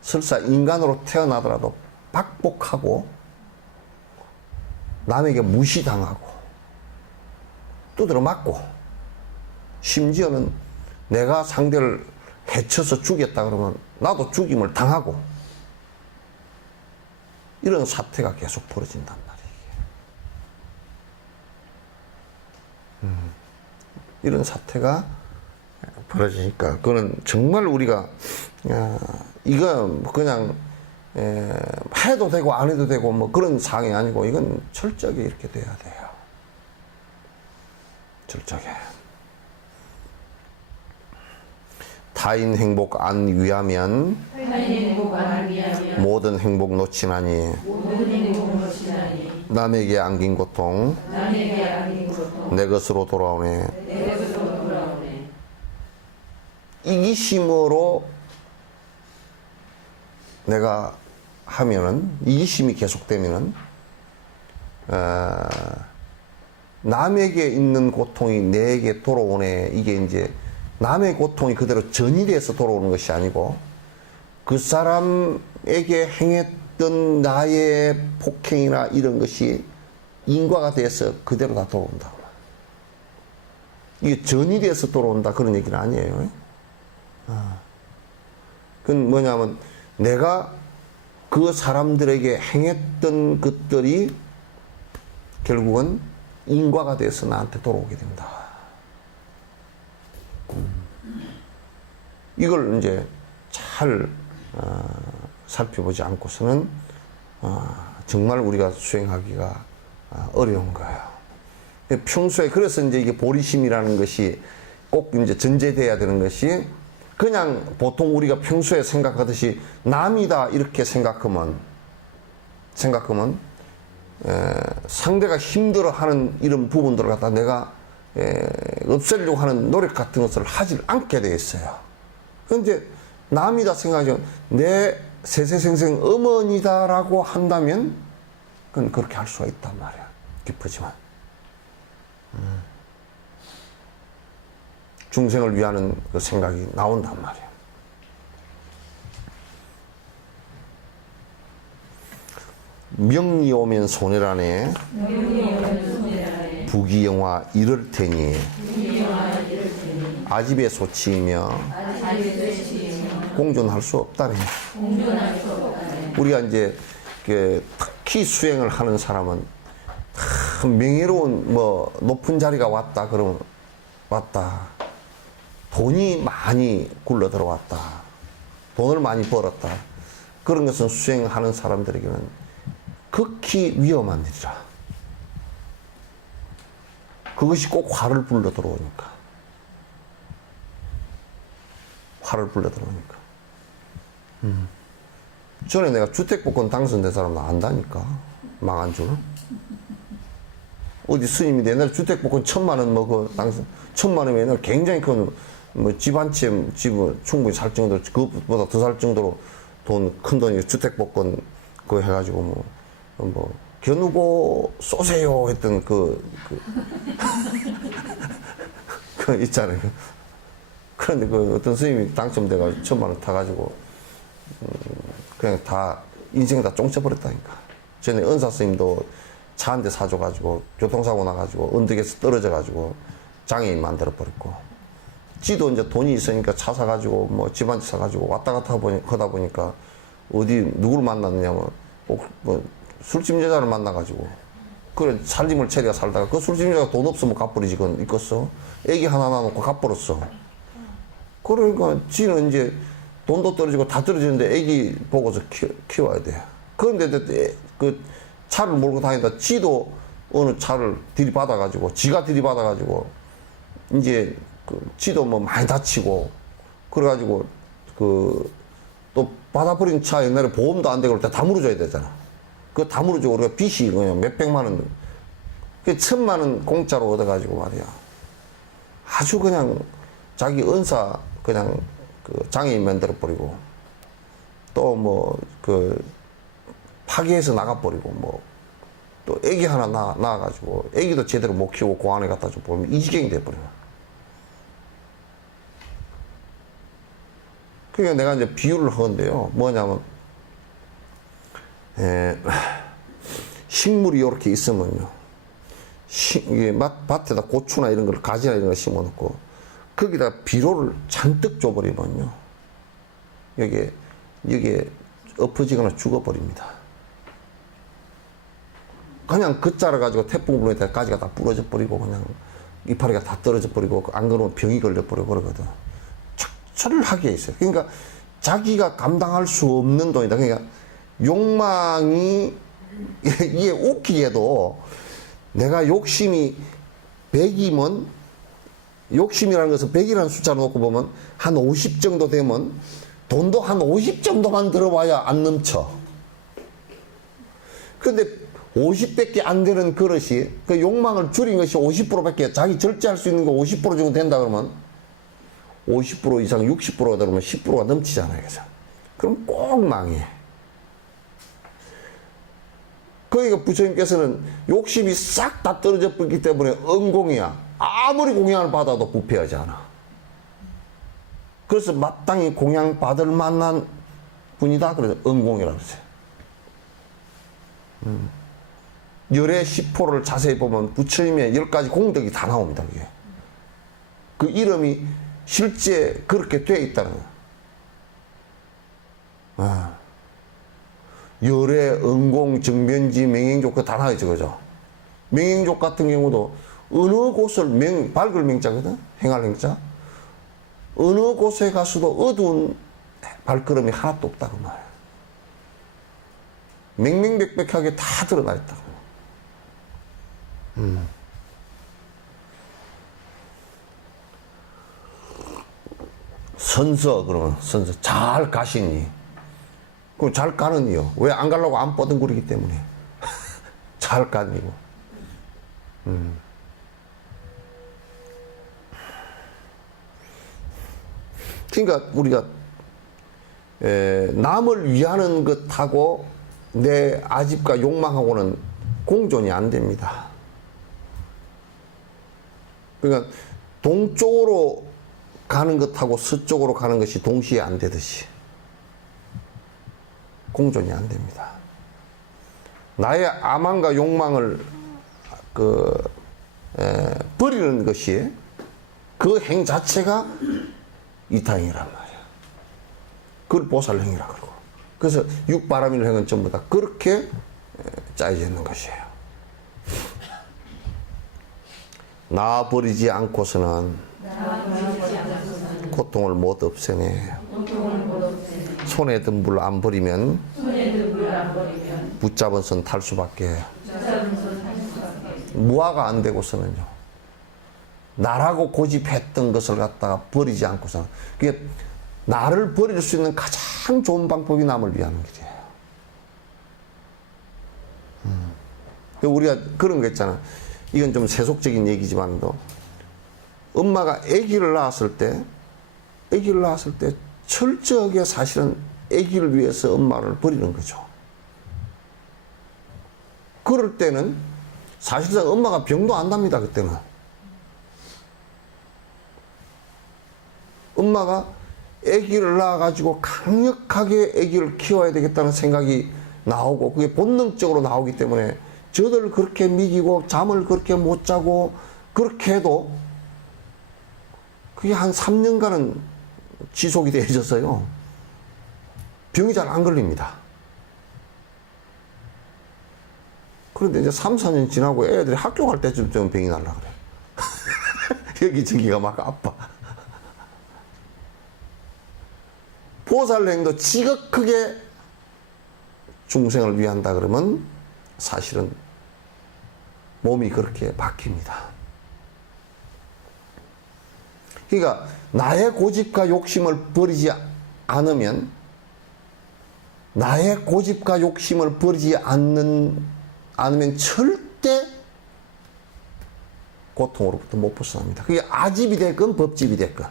설사 인간으로 태어나더라도 박복하고 남에게 무시당하고 두드려 맞고 심지어는 내가 상대를 해쳐서 죽였다 그러면 나도 죽임을 당하고 이런 사태가 계속 벌어진단 말이에요. 이런 사태가 벌어지니까 그거는 정말 우리가 이거 그냥 해도 되고 안 해도 되고 뭐 그런 상황이 아니고 이건 철저하게 이렇게 돼야 돼요. 철저하게. 타인 행복 안 위하면 모든 행복 놓치나니 남에게 안긴 고통 내 것으로 돌아오네. 이기심으로 내가 하면은 이기심이 계속되면은 남에게 있는 고통이 내게 돌아오네. 이게 이제 남의 고통이 그대로 전이돼서 돌아오는 것이 아니고 그 사람에게 행했던 나의 폭행이나 이런 것이 인과가 돼서 그대로 다 돌아온다. 이게 전이돼서 돌아온다 그런 얘기는 아니에요. 그건 뭐냐면 내가 그 사람들에게 행했던 것들이 결국은 인과가 돼서 나한테 돌아오게 된다. 이걸 이제 잘 살펴보지 않고서는 정말 우리가 수행하기가 어려운 거예요. 평소에 그래서 이제 이게 보리심이라는 것이 꼭 이제 전제돼야 되는 것이 그냥 보통 우리가 평소에 생각하듯이 남이다 이렇게 생각하면 상대가 힘들어하는 이런 부분들을 갖다 내가 없애려고 하는 노력 같은 것을 하지 않게 되어 있어요. 그런데 남이다 생각하죠. 내 세세생생 어머니다라고 한다면 그건 그렇게 할 수가 있단 말이야. 기쁘지만 중생을 위하는 그 생각이 나온단 말이야. 명리 오면 손해라네. 부귀영화 이를 테니 아집에 소치이며 공존할 수 없다네. 우리가 이제 특히 수행을 하는 사람은 명예로운 뭐 높은 자리가 왔다 그러면 왔다. 돈이 많이 굴러 들어왔다. 돈을 많이 벌었다. 그런 것은 수행하는 사람들에게는 극히 위험한 일이라. 그것이 꼭 화를 불러 들어오니까. 화를 불러 들어오니까. 전에 내가 주택복권 당선된 사람은 안다니까. 망한 줄. 어디 스님이 옛날에 주택복권 1,000만 원 그 당선, 1,000만 원이면 옛날에 굉장히 큰 뭐 집 한 채 집을 충분히 살 정도로, 그것보다 더 살 정도로 큰 돈이 주택복권 그거 해가지고 뭐 겨누고 쏘세요 했던 그 있잖아요. 그런데 그 어떤 스님이 당첨돼가지고 1,000만 원 타가지고 그냥 다 인생 다 쫑쳐버렸다니까. 전에 은사 스님도 차 한 대 사줘가지고 교통사고 나가지고 언덕에서 떨어져가지고 장애인 만들어버렸고, 지도 이제 돈이 있으니까 차 사가지고 뭐 집 한 채 사가지고 왔다 갔다 하다 보니까 어디 누구를 만났느냐면 꼭 뭐 술집 여자를 만나가지고 그래 살림을 체리가 살다가 그 술집 여자가 돈 없으면 갚버리지 그건 있겠어. 애기 하나 낳아놓고 갚버렸어. 그러니까 지는 이제 돈도 떨어지고 다 떨어지는데 애기 보고서 키워야 돼. 그런데 그 차를 몰고 다니다 지도 어느 차를 들이받아가지고 지가 들이받아가지고 이제 그 지도 뭐 많이 다치고 그래가지고 그 또 받아버린 차 옛날에 보험도 안 되고 그럴 때 다 물어줘야 되잖아. 그거 다 물어주고 우리가 빚이 그냥 몇백만 원, 그 1,000만 원 공짜로 얻어가지고 말이야. 아주 그냥 자기 은사 그냥 그 장애인 만들어버리고 또 뭐 그 파괴해서 나가버리고 뭐 또 애기 하나 낳아가지고 애기도 제대로 못 키우고 공안에 갖다 줘 보면 이 지경이 돼버려. 그러니까 내가 이제 비유를 하는데요. 뭐냐면 식물이 이렇게 있으면요. 이게 밭에다 고추나 이런 걸 가지나 이런 걸 심어 놓고 거기다 비료를 잔뜩 줘버리면요. 여기에 엎어지거나 죽어버립니다. 그냥 그 자라가지고 태풍 불어올 때 가지가 다 부러져 버리고 그냥 이파리가 다 떨어져 버리고 안 그러면 병이 걸려버리고 그러거든. 척철하게 있어요. 그러니까 자기가 감당할 수 없는 돈이다. 그러니까 욕망이 이게 웃기게도 내가 욕심이 100이면 욕심이라는 것은 100이라는 숫자를 놓고 보면 한 50 정도 되면 돈도 한 50 정도만 들어와야 안 넘쳐. 근데 50밖에 안 되는 그릇이 그 욕망을 줄인 것이 50%밖에 자기 절제할 수 있는 거 50% 정도 된다 그러면 50% 이상 60%가 들어오면 10%가 넘치잖아요. 그래서 그럼 꼭 망해. 그러니까 부처님께서는 욕심이 싹 다 떨어져 버렸기 때문에 은공이야. 아무리 공양을 받아도 부패하지 않아. 그래서 마땅히 공양 받을 만한 분이다. 그래서 은공이라고 했어요. 열의 10호를 자세히 보면 부처님의 10가지 공덕이 다 나옵니다. 그게. 그 이름이 실제 그렇게 돼 있다는 거예요. 열의 은공, 정변지, 명행족 그거 다 나와있죠. 그죠? 명행족 같은 경우도 어느 곳을 밝을 명자거든? 행할 행자. 어느 곳에 가서도 어두운 발걸음이 하나도 없다고 말이야. 맹맹백백하게 다 드러나 있다고. 선서 그러면 선서 잘 가시니. 그럼 잘 가는 이유. 왜 안 가려고 안 뻗은거리기 때문에. 잘 가니고. 그러니까 우리가 남을 위하는 것하고 내 아집과 욕망하고는 공존이 안 됩니다. 그러니까 동쪽으로 가는 것하고 서쪽으로 가는 것이 동시에 안 되듯이 공존이 안 됩니다. 나의 아망과 욕망을 버리는 것이 그 행 자체가 이타행이란 말이야. 그걸 보살행이라 그러고. 그래서 육바라밀 행은 전부 다 그렇게 짜여져 있는 것이에요. 나 버리지 않고서는 고통을 못 없애네. 손에 든 물 안 버리면 붙잡은 손 탈 수밖에. 무화가 안 되고서는요. 나라고 고집했던 것을 갖다가 버리지 않고서는. 그게 나를 버릴 수 있는 가장 좋은 방법이 남을 위하는 길이에요. 우리가 그런 거 있잖아. 이건 좀 세속적인 얘기지만도 엄마가 아기를 낳았을 때 철저하게 사실은 아기를 위해서 엄마를 버리는 거죠. 그럴 때는 사실상 엄마가 병도 안 납니다. 그때는 엄마가 아기를 낳아가지고 강력하게 아기를 키워야 되겠다는 생각이 나오고 그게 본능적으로 나오기 때문에 저들 그렇게 미기고 잠을 그렇게 못 자고 그렇게 해도 그게 한 3년간은 지속이 되어져서요. 병이 잘 안 걸립니다. 그런데 이제 3, 4년 지나고 애들이 학교 갈 때쯤 좀 병이 날라 그래. 여기저기가 막 아파. 보살행도 지극하게 중생을 위한다 그러면 사실은 몸이 그렇게 바뀝니다. 그러니까 나의 고집과 욕심을 버리지 않으면 않으면 절대 고통으로부터 못 벗어납니다. 그게 아집이 됐건 법집이 됐건.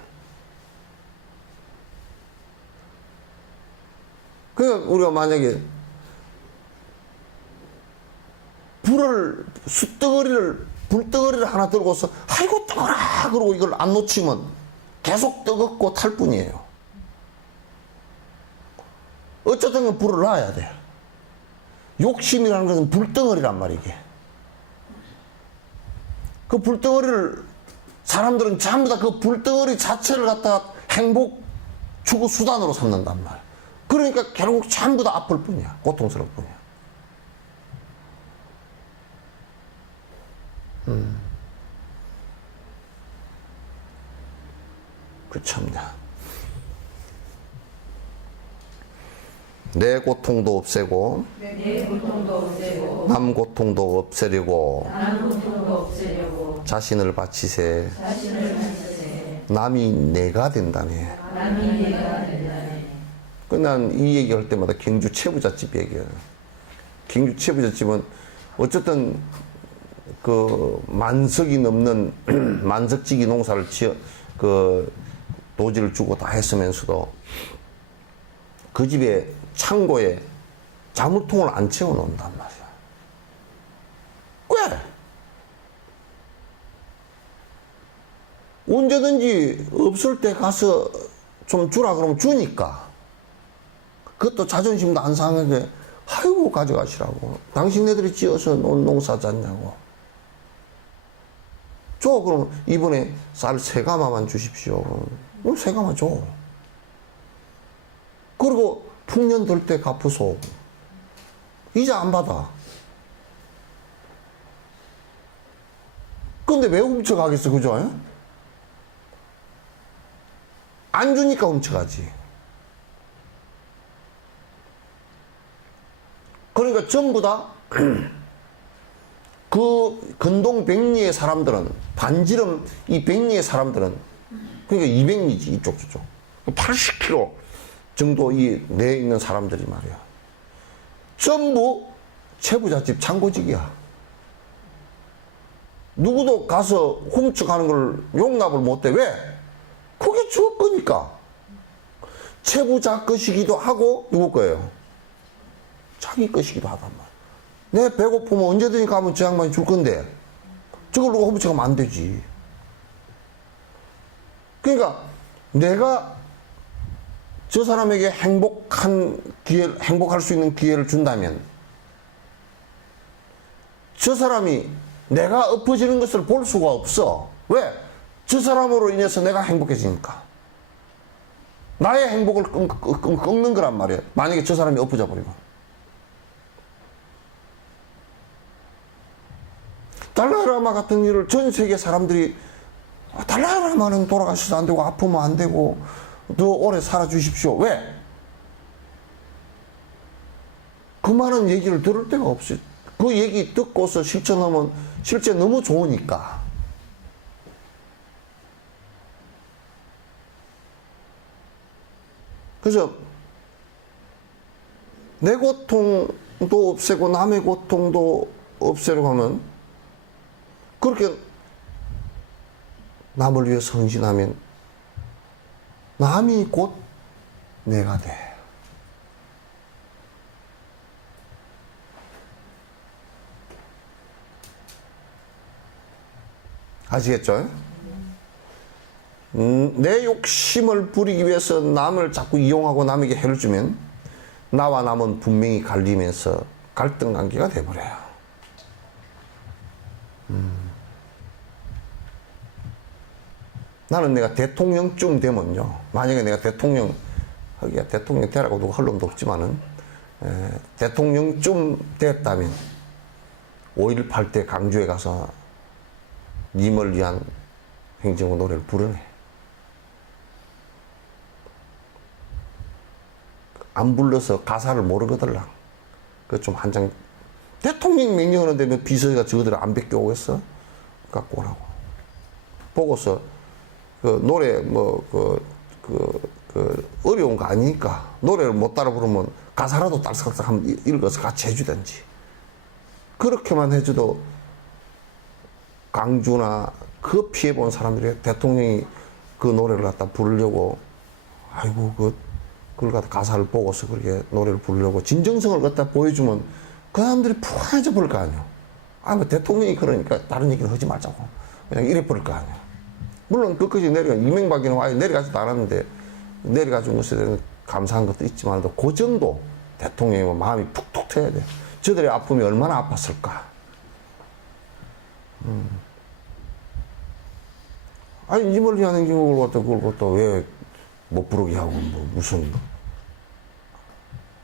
그러니까 우리가 만약에 불덩어리를 하나 들고서 아이고 뜨거라 그러고 이걸 안 놓치면 계속 뜨겁고 탈 뿐이에요. 어쨌든 불을 놔야 돼. 욕심이라는 것은 불덩어리란 말이게. 그 불덩어리를 사람들은 전부 다 그 불덩어리 자체를 갖다가 행복 추구 수단으로 삼는단 말이야. 그러니까 결국 전부 다 아플 뿐이야. 고통스러울 뿐이야. 그 참냐. 내 고통도 없애고, 남 고통도 없애려고, 자신을 바치세. 남이 내가 된다네. 난 이 얘기할 때마다 경주 채부잣집 얘기해요. 경주 채부잣집은 어쨌든 그 만석이 넘는 만석지기 농사를 노지를 주고 다 했으면서도 그 집에 창고에 자물통을 안 채워 놓는단 말이야. 왜? 언제든지 없을 때 가서 좀 주라 그러면 주니까. 그것도 자존심도 안 상하게 아이고 가져가시라고. 당신네들이 지어서 놓은 농사잖냐고. 줘 그럼 이번에 쌀 3가마만 주십시오. 그럼 3가마 줘. 그리고 풍년 들 때 갚으소. 이자 안 받아. 근데 왜 훔쳐가겠어, 그죠? 안 주니까 훔쳐가지. 그러니까 전부 다 그 근동 백리의 사람들은, 반지름 이 백리의 사람들은, 그러니까 200리지, 이쪽 저쪽 80km 정도 이 내에 있는 사람들이 말이야. 전부 채부잣집 창고직이야. 누구도 가서 훔쳐가는 걸 용납을 못해. 왜? 그게 저 거니까. 채부자 것이기도 하고 누구 거예요? 자기 것이기도 하단 말이야. 내 배고프면 언제든지 가면 저 양반이 줄 건데 저걸 누가 허브쳐가면 안 되지. 그러니까 내가 저 사람에게 행복할 수 있는 기회를 준다면 저 사람이 내가 엎어지는 것을 볼 수가 없어. 왜? 저 사람으로 인해서 내가 행복해지니까. 나의 행복을 꺾는 거란 말이야. 만약에 저 사람이 엎어져 버리면. 달라이라마 같은 일을 전 세계 사람들이 달라이라마는 돌아가셔도 안 되고 아프면 안 되고 더 오래 살아 주십시오. 왜? 그 많은 얘기를 들을 데가 없어요. 그 얘기 듣고서 실천하면 실제 너무 좋으니까. 그래서 내 고통도 없애고 남의 고통도 없애려고 하면 그렇게 남을 위해 헌신하면 남이 곧 내가 돼. 아시겠죠? 내 욕심을 부리기 위해서 남을 자꾸 이용하고 남에게 해를 주면 나와 남은 분명히 갈리면서 갈등 관계가 돼버려요. 나는 내가 대통령쯤 되면요. 만약에 내가 대통령 되라고 누가 할 놈도 없지만은 대통령쯤 됐다면 5.18 때 강주에 가서 님을 위한 행정부 노래를 부르네. 안 불러서 가사를 모르거들랑. 그 좀 한 장, 대통령 명령하는데 뭐 비서가 저들을 안 베껴오겠어? 갖고 오라고. 보고서, 그 노래, 어려운 거 아니니까. 노래를 못 따라 부르면 가사라도 딸싹딸싹 한번 읽어서 같이 해주든지. 그렇게만 해줘도 강주나 그 피해본 사람들이 대통령이 그 노래를 갖다 부르려고, 아이고, 그걸 갖다 가사를 보고서 그렇게 노래를 부르려고 진정성을 갖다 보여주면 그 사람들이 푹해져 버릴 거 아니에요. 뭐 대통령이 그러니까 다른 얘기는 하지 말자고. 그냥 이래 버릴 거 아니에요. 물론 끝까지 이명박이는 와요. 내려가지도 않았는데, 내려가준 것에 대해서 감사한 것도 있지만, 그 정도 대통령이면 마음이 푹푹 트여야 돼. 저들의 아픔이 얼마나 아팠을까. 아니, 님을 위한 행정국을 갖다 그걸 갖다 왜 못 부르게 하고, 무슨.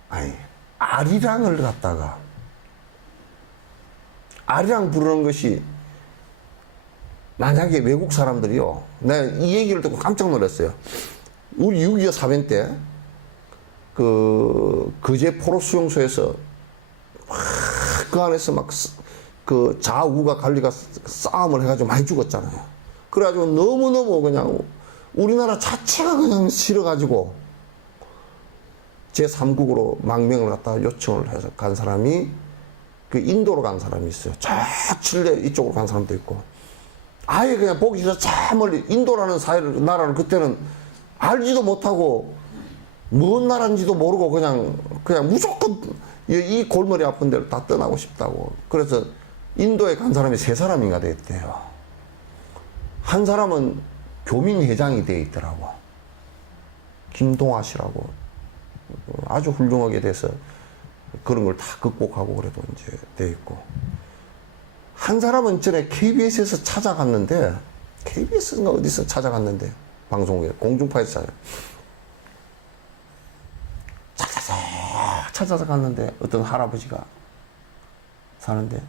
아니, 아리랑을 갖다가, 아리랑 부르는 것이, 만약에 외국 사람들이요. 내가 이 얘기를 듣고 깜짝 놀랐어요. 우리 6.25 사변 때, 거제 포로 수용소에서, 그 안에서 그 좌우가 관리가 싸움을 해가지고 많이 죽었잖아요. 그래가지고 너무너무 그냥 우리나라 자체가 그냥 싫어가지고 제3국으로 망명을 갖다가 요청을 해서 간 사람이 그 인도로 간 사람이 있어요. 저 칠레 이쪽으로 간 사람도 있고. 아예 그냥 보기 싫어 저 멀리 인도라는 나라를 그때는 알지도 못하고 뭔 나라인지도 모르고 그냥 무조건 이 골머리 아픈 데를 다 떠나고 싶다고. 그래서 인도에 간 사람이 3사람인가 됐대요. 한 사람은 교민회장이 돼 있더라고. 김동아 씨라고. 아주 훌륭하게 돼서 그런 걸 다 극복하고 그래도 이제 돼 있고. 한 사람은 전에 KBS에서 찾아갔는데, KBS인가 어디서 찾아갔는데, 방송국에, 공중파에서 찾아서 갔는데, 어떤 할아버지가 사는데,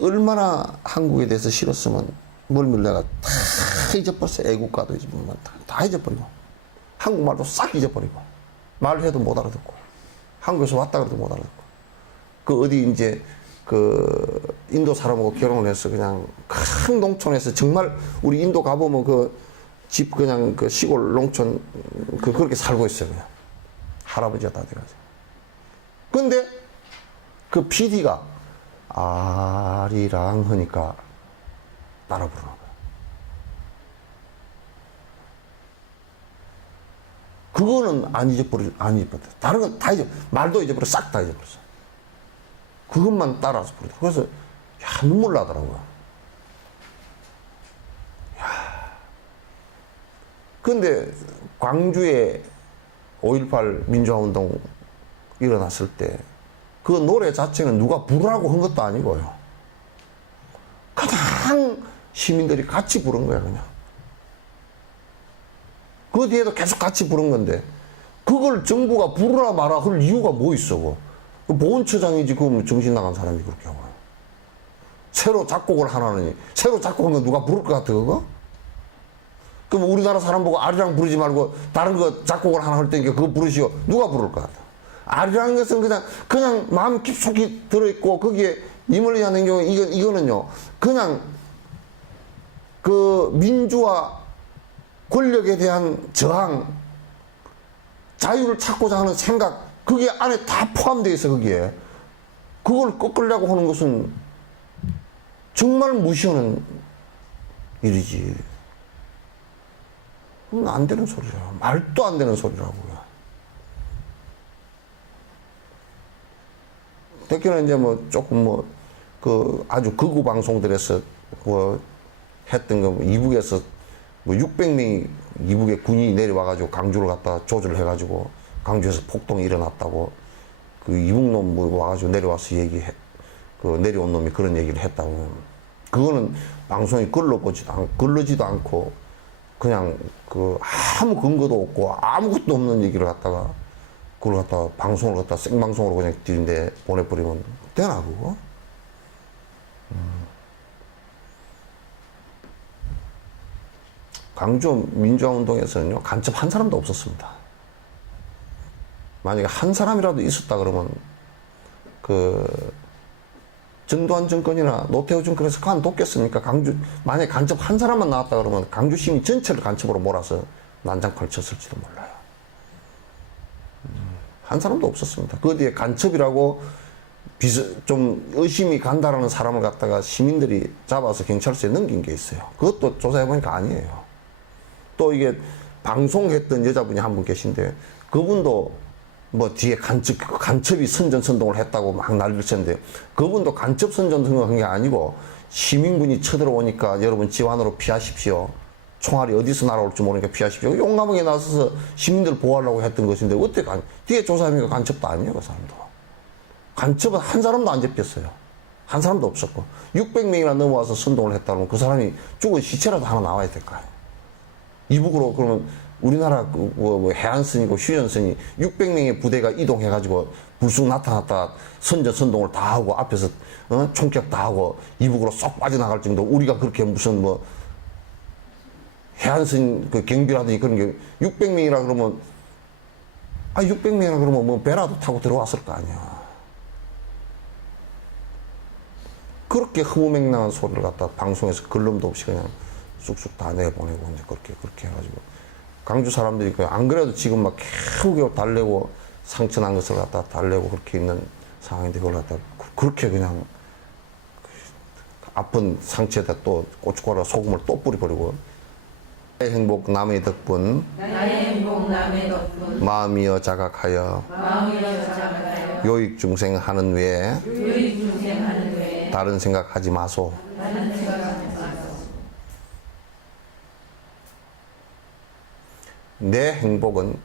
얼마나 한국에 대해서 싫었으면, 멀밀 내가 다 잊어버렸어. 애국가도 잊어버리고, 다 잊어버리고, 한국말도 싹 잊어버리고, 말해도 못 알아듣고, 한국에서 왔다 그래도 못 알아듣고, 어디 이제, 인도 사람하고 결혼을 해서 그냥 큰 농촌에서 정말 우리 인도 가보면 집 그냥 시골 농촌 그렇게 살고 있어요. 그냥. 할아버지가 다 돼가지고. 근데 그 PD가 아리랑 하니까 따라 부르는 거야. 그거는 안 잊어버렸어. 다른 건 다 말도 잊어버려. 싹 다 잊어버렸어. 그것만 따라서 부르다. 그래서, 야, 눈물 나더라고요. 야. 근데, 광주에 5.18 민주화운동 일어났을 때, 그 노래 자체는 누가 부르라고 한 것도 아니고요. 그냥 시민들이 같이 부른 거야, 그냥. 그 뒤에도 계속 같이 부른 건데, 그걸 정부가 부르라 마라 할 이유가 뭐 있어, 그 보훈처장이지, 그 정신 나간 사람이 그렇게 하고. 새로 작곡을 하나니, 새로 작곡하면 누가 부를 것 같아, 그거? 그럼 우리나라 사람 보고 아리랑 부르지 말고, 다른 거 작곡을 하나 할 테니까 그거 부르시오. 누가 부를 것 같아? 아리라는 것은 그냥 마음 깊숙이 들어있고, 거기에 힘을 하는 경우, 이거는요, 그냥 그 민주화 권력에 대한 저항, 자유를 찾고자 하는 생각, 그게 안에 다 포함되어 있어, 거기에. 그걸 꺾으려고 하는 것은 정말 무시하는 일이지. 그건 안 되는 소리야. 말도 안 되는 소리라고요. 특히나 이제 뭐 조금 그 아주 극우 방송들에서 했던 거, 이북에서 600명이 이북에 군인이 내려와가지고 강주를 갖다 조절해가지고 강주에서 폭동이 일어났다고 그 이북놈 와가지고 내려와서 내려온 놈이 그런 얘기를 했다고. 그거는 방송이 걸러지도 않고 그냥 아무 근거도 없고 아무것도 없는 얘기를 갖다가 그걸 갖다가 방송을 갖다 생방송으로 그냥 뒤인데 보내버리면 되나, 그거? 광주 민주화운동에서는요, 간첩 한 사람도 없었습니다. 만약에 한 사람이라도 있었다 그러면, 전두환 정권이나 노태우 정권에서 그만뒀겠습니까? 만약에 간첩 한 사람만 나왔다 그러면 광주 시민 전체를 간첩으로 몰아서 난장판을 쳤을지도 몰라요. 한 사람도 없었습니다. 그 뒤에 간첩이라고 좀 의심이 간다라는 사람을 갖다가 시민들이 잡아서 경찰서에 넘긴 게 있어요. 그것도 조사해보니까 아니에요. 또 이게 방송했던 여자분이 한 분 계신데, 그분도 뒤에 간첩이 선전선동을 했다고 막 난리를 쳤는데, 그분도 간첩 선전선동을 한 게 아니고, 시민군이 쳐들어오니까 여러분 집 안으로 피하십시오. 총알이 어디서 날아올지 모르니까 피하십시오. 용감하게 나서서 시민들 보호하려고 했던 것인데, 어떻게 뒤에 조사해보니까 간첩도 아니에요, 그 사람도. 간첩은 한 사람도 안 잡혔어요. 한 사람도 없었고. 600명이나 넘어와서 선동을 했다면 그 사람이 죽은 시체라도 하나 나와야 될 거 아니에요. 이북으로 그러면 우리나라 해안선이고 휴전선이 600명의 부대가 이동해가지고 불쑥 나타났다 선동을 다 하고 앞에서 총격 다 하고 이북으로 쏙 빠져나갈 정도 우리가 그렇게 무슨 해안선 경비라든지 그런 게 600명이라 그러면 600명이라 그러면 배라도 타고 들어왔을 거 아니야. 그렇게 흐무맹랑한 소리를 갖다 방송에서 걸름도 없이 그냥 쑥쑥 다 내보내고 이제 그렇게 해가지고 광주 사람들이 안 그래도 지금 막 겨우겨우 달래고 상처난 것을 갖다 달래고 그렇게 있는 상황인데 그걸 갖다 그렇게 그냥 아픈 상처에다 또 고춧가루 소금을 또 뿌려버리고 나의 행복 남의 덕분 마음이여 자각하여 요익 중생하는 외에 다른 생각하지 마소. 내 행복은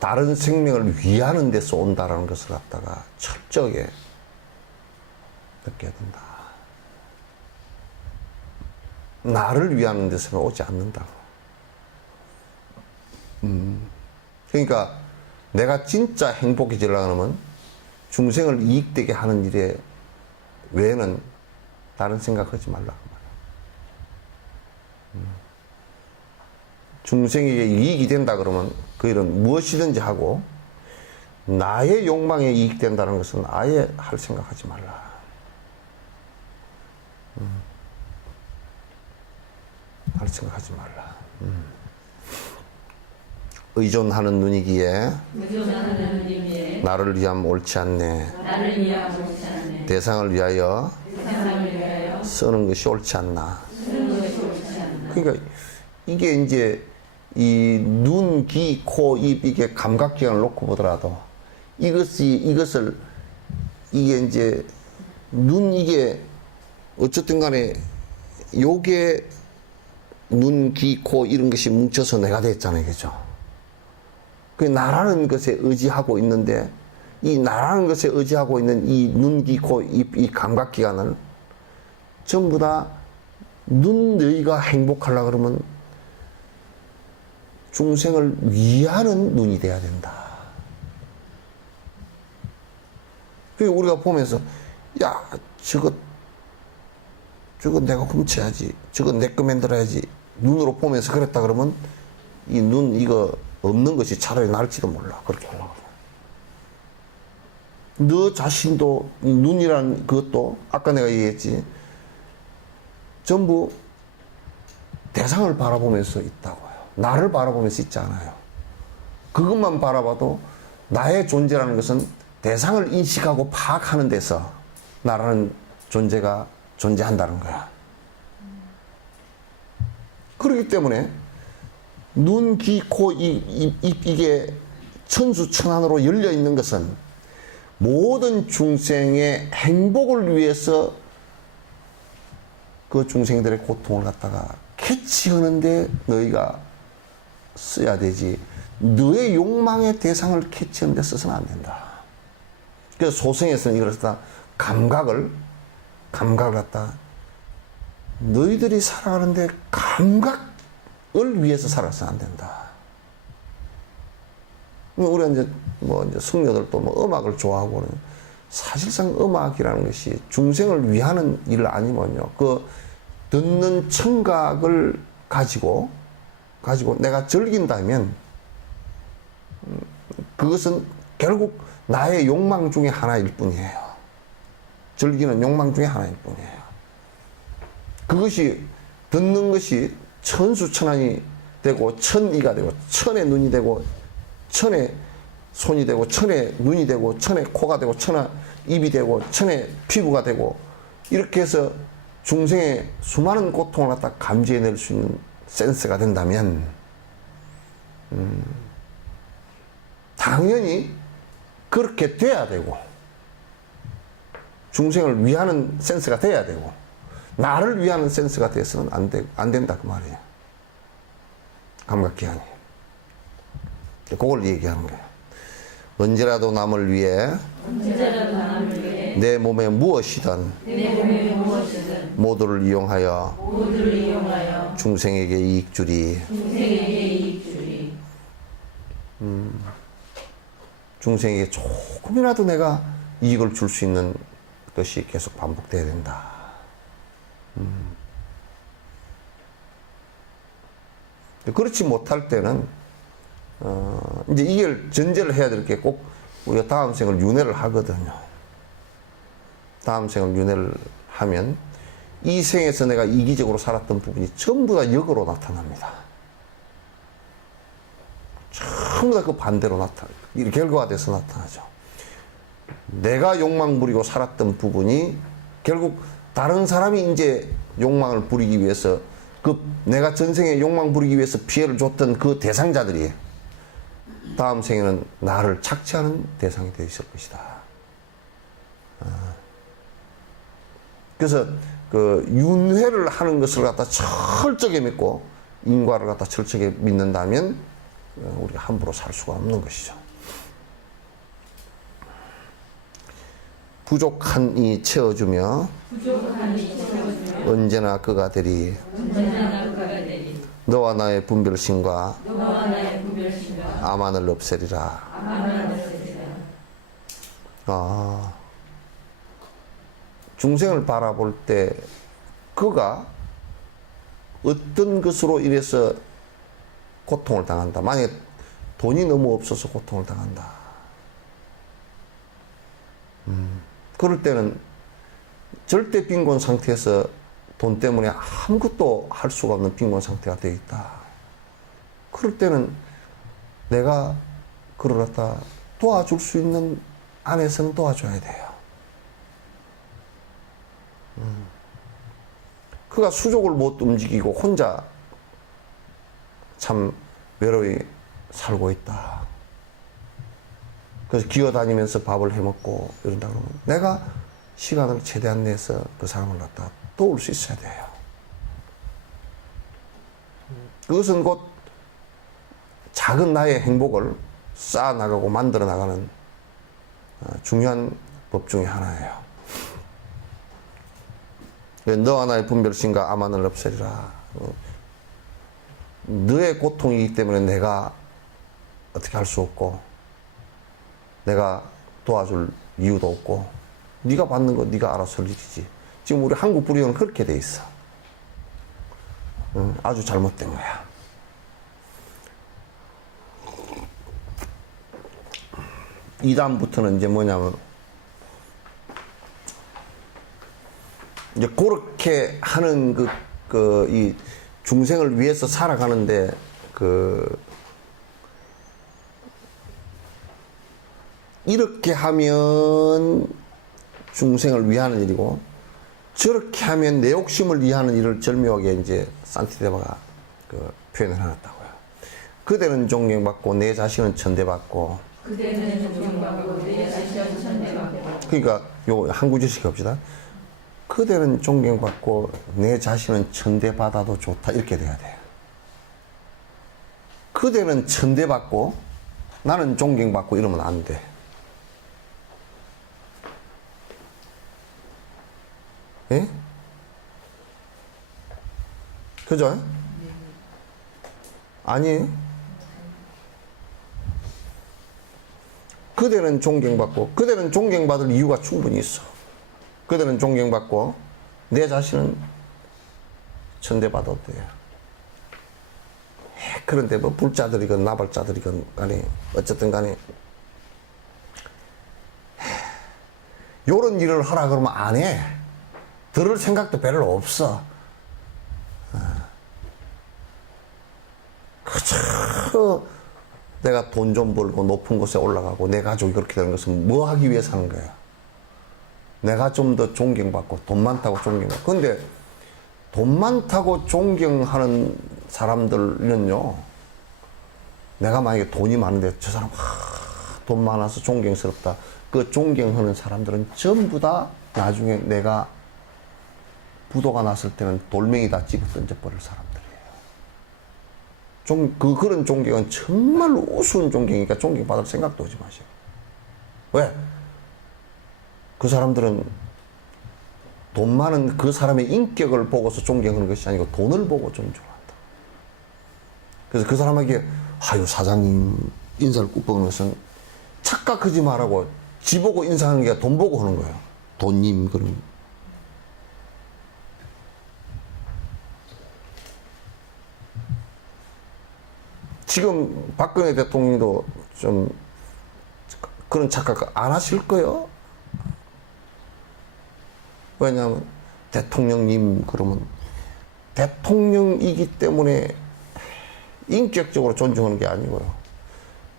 다른 생명을 위하는 데서 온다라는 것을 갖다가 철저하게 느껴야 된다. 나를 위하는 데서는 오지 않는다고. 그러니까 내가 진짜 행복해지려고 하면 중생을 이익되게 하는 일에 외에는 다른 생각하지 말라고 말이야. 중생에게 이익이 된다 그러면 그 일은 무엇이든지 하고 나의 욕망에 이익 된다는 것은 아예 할 생각하지 말라. 할 생각하지 말라. 의존하는 눈이기에 나를 위하면 옳지 않네. 대상을 위하여 쓰는 것이 옳지 않나. 그러니까 이게 이제 이 눈, 귀, 코, 입 이게 감각기관을 놓고 보더라도 이것을 이게 이제 눈 이게 어쨌든 간에 요게 눈, 귀, 코 이런 것이 뭉쳐서 내가 됐잖아요. 그죠? 그 나라는 것에 의지하고 있는데 이 나라는 것에 의지하고 있는 이 눈, 귀, 코, 입, 이 감각기관을 전부 다 눈 너희가 행복하려 그러면 중생을 위하는 눈이 돼야 된다. 그리고 우리가 보면서 야 저거 내가 훔쳐야지, 저거 내 거 만들어야지 눈으로 보면서 그랬다 그러면 이 눈 이거 없는 것이 차라리 나을지도 몰라. 그렇게 하려고. 너 자신도 이 눈이라는 그것도 아까 내가 얘기했지 전부 대상을 바라보면서 있다고요. 나를 바라보면서 있지 않아요. 그것만 바라봐도 나의 존재라는 것은 대상을 인식하고 파악하는 데서 나라는 존재가 존재한다는 거야. 그렇기 때문에 눈, 귀, 코, 입 이게 천수천안으로 열려 있는 것은 모든 중생의 행복을 위해서 그 중생들의 고통을 갖다가 캐치하는데 너희가 써야 되지. 너의 욕망의 대상을 캐치하는 데 써서는 안 된다. 그래서 소승에서는 이걸 갖다 감각을 갖다 너희들이 살아가는데 감각을 위해서 살아서는 안 된다. 우리가 이제 성녀들도 음악을 좋아하고 사실상 음악이라는 것이 중생을 위하는 일 아니면요. 그 듣는 청각을 가지고 내가 즐긴다면 그것은 결국 나의 욕망 중에 하나일 뿐이에요. 즐기는 욕망 중에 하나일 뿐이에요. 그것이 듣는 것이 천수천안이 되고 천이가 되고 천의 눈이 되고 천의 손이 되고 천의 눈이 되고 천의 코가 되고 천의 입이 되고 천의 피부가 되고 이렇게 해서 중생의 수많은 고통을 갖다 감지해낼 수 있는 센스가 된다면 당연히 그렇게 돼야 되고 중생을 위하는 센스가 돼야 되고 나를 위하는 센스가 돼서는 안 된다 그 말이에요. 감각기관이. 그걸 얘기하는 거예요. 언제라도 남을 위해 내 몸에 무엇이든 모두를 이용하여 중생에게 이익 주리. 중생에게 조금이라도 내가 이익을 줄 수 있는 것이 계속 반복돼야 된다. 그렇지 못할 때는 이제 이걸 전제를 해야 될 게 꼭 우리가 다음 생을 윤회를 하거든요. 다음 생을 윤회를 하면 이 생에서 내가 이기적으로 살았던 부분이 전부 다 역으로 나타납니다. 전부 다 그 반대로 이 결과가 돼서 나타나죠. 내가 욕망 부리고 살았던 부분이 결국 다른 사람이 이제 욕망을 부리기 위해서 내가 전생에 욕망 부리기 위해서 피해를 줬던 그 대상자들이 다음 생에는 나를 착취하는 대상이 되어 있을 것이다. 그래서 그 윤회를 하는 것을 갖다 철저하게 믿고 인과를 갖다 철저하게 믿는다면 우리가 함부로 살 수가 없는 것이죠. 부족한 이 채워주며 언제나 그가 되리. 너와 나의 분별심과 아만을 없애리라. 중생을 바라볼 때 그가 어떤 것으로 인해서 고통을 당한다. 만약에 돈이 너무 없어서 고통을 당한다. 그럴 때는 절대 빈곤 상태에서 돈 때문에 아무것도 할 수가 없는 빈곤 상태가 되어 있다. 그럴 때는 내가 그를 갖다 도와줄 수 있는 안에서는 도와줘야 돼요. 그가 수족을 못 움직이고 혼자 참 외로이 살고 있다. 그래서 기어다니면서 밥을 해먹고 이런다 그러면 내가 시간을 최대한 내서 그 사람을 갖다 도울 수 있어야 돼요. 그것은 곧 작은 나의 행복을 쌓아나가고 만들어 나가는 중요한 법 중에 하나예요. 너와 나의 분별심과 아만을 없애리라. 너의 고통이기 때문에 내가 어떻게 할 수 없고 내가 도와줄 이유도 없고 네가 받는 거 네가 알아서 할 일이지. 지금 우리 한국 불교는 그렇게 돼 있어. 아주 잘못된 거야. 이 다음부터는 이제 뭐냐면 이제 그렇게 하는 이 중생을 위해서 살아가는데 이렇게 하면 중생을 위하는 일이고 저렇게 하면 내 욕심을 위하는 일을 절묘하게 이제 산티데바가 표현을 해놨다고요. 그대는 존경받고 내 자신은 천대받고. 그대는 존경받고 내 자신은 천대받고. 그러니까 요 한 구절씩 합시다. 그대는 존경받고 내 자신은 천대받아도 좋다 이렇게 돼야 돼요. 그대는 천대받고 나는 존경받고 이러면 안 돼. 예? 그죠? 아니에요? 그대는 존경받고 그대는 존경받을 이유가 충분히 있어. 그대는 존경받고 내 자신은 천대받아도 돼요. 그런데 뭐 불자들이건 나발자들이건 간에 어쨌든 간에 요런 일을 하라 그러면 안 해. 들을 생각도 별로 없어. 그저 내가 돈 좀 벌고 높은 곳에 올라가고 내 가족이 그렇게 되는 것은 뭐 하기 위해서 하는 거야? 내가 좀 더 존경받고 돈 많다고 존경받고. 근데 돈 많다고 존경하는 사람들은요, 내가 만약에 돈이 많은데 저 사람 돈 많아서 존경스럽다, 그 존경하는 사람들은 전부 다 나중에 내가 부도가 났을 때는 돌멩이 다 집어 던져버릴 사람들이에요. 그런 존경은 정말 우스운 존경이니까 존경받을 생각도 하지 마세요. 왜? 그 사람들은 돈 많은 그 사람의 인격을 보고서 존경하는 것이 아니고 돈을 보고 존중한다. 그래서 그 사람에게 아유 사장님 인사를 꾹 보는 것은 착각하지 말라고 지 보고 인사하는 게 돈 보고 하는 거예요. 돈님 그런. 지금 박근혜 대통령도 좀 그런 착각 안 하실 거예요. 왜냐하면 대통령님 그러면 대통령이기 때문에 인격적으로 존중하는 게 아니고요.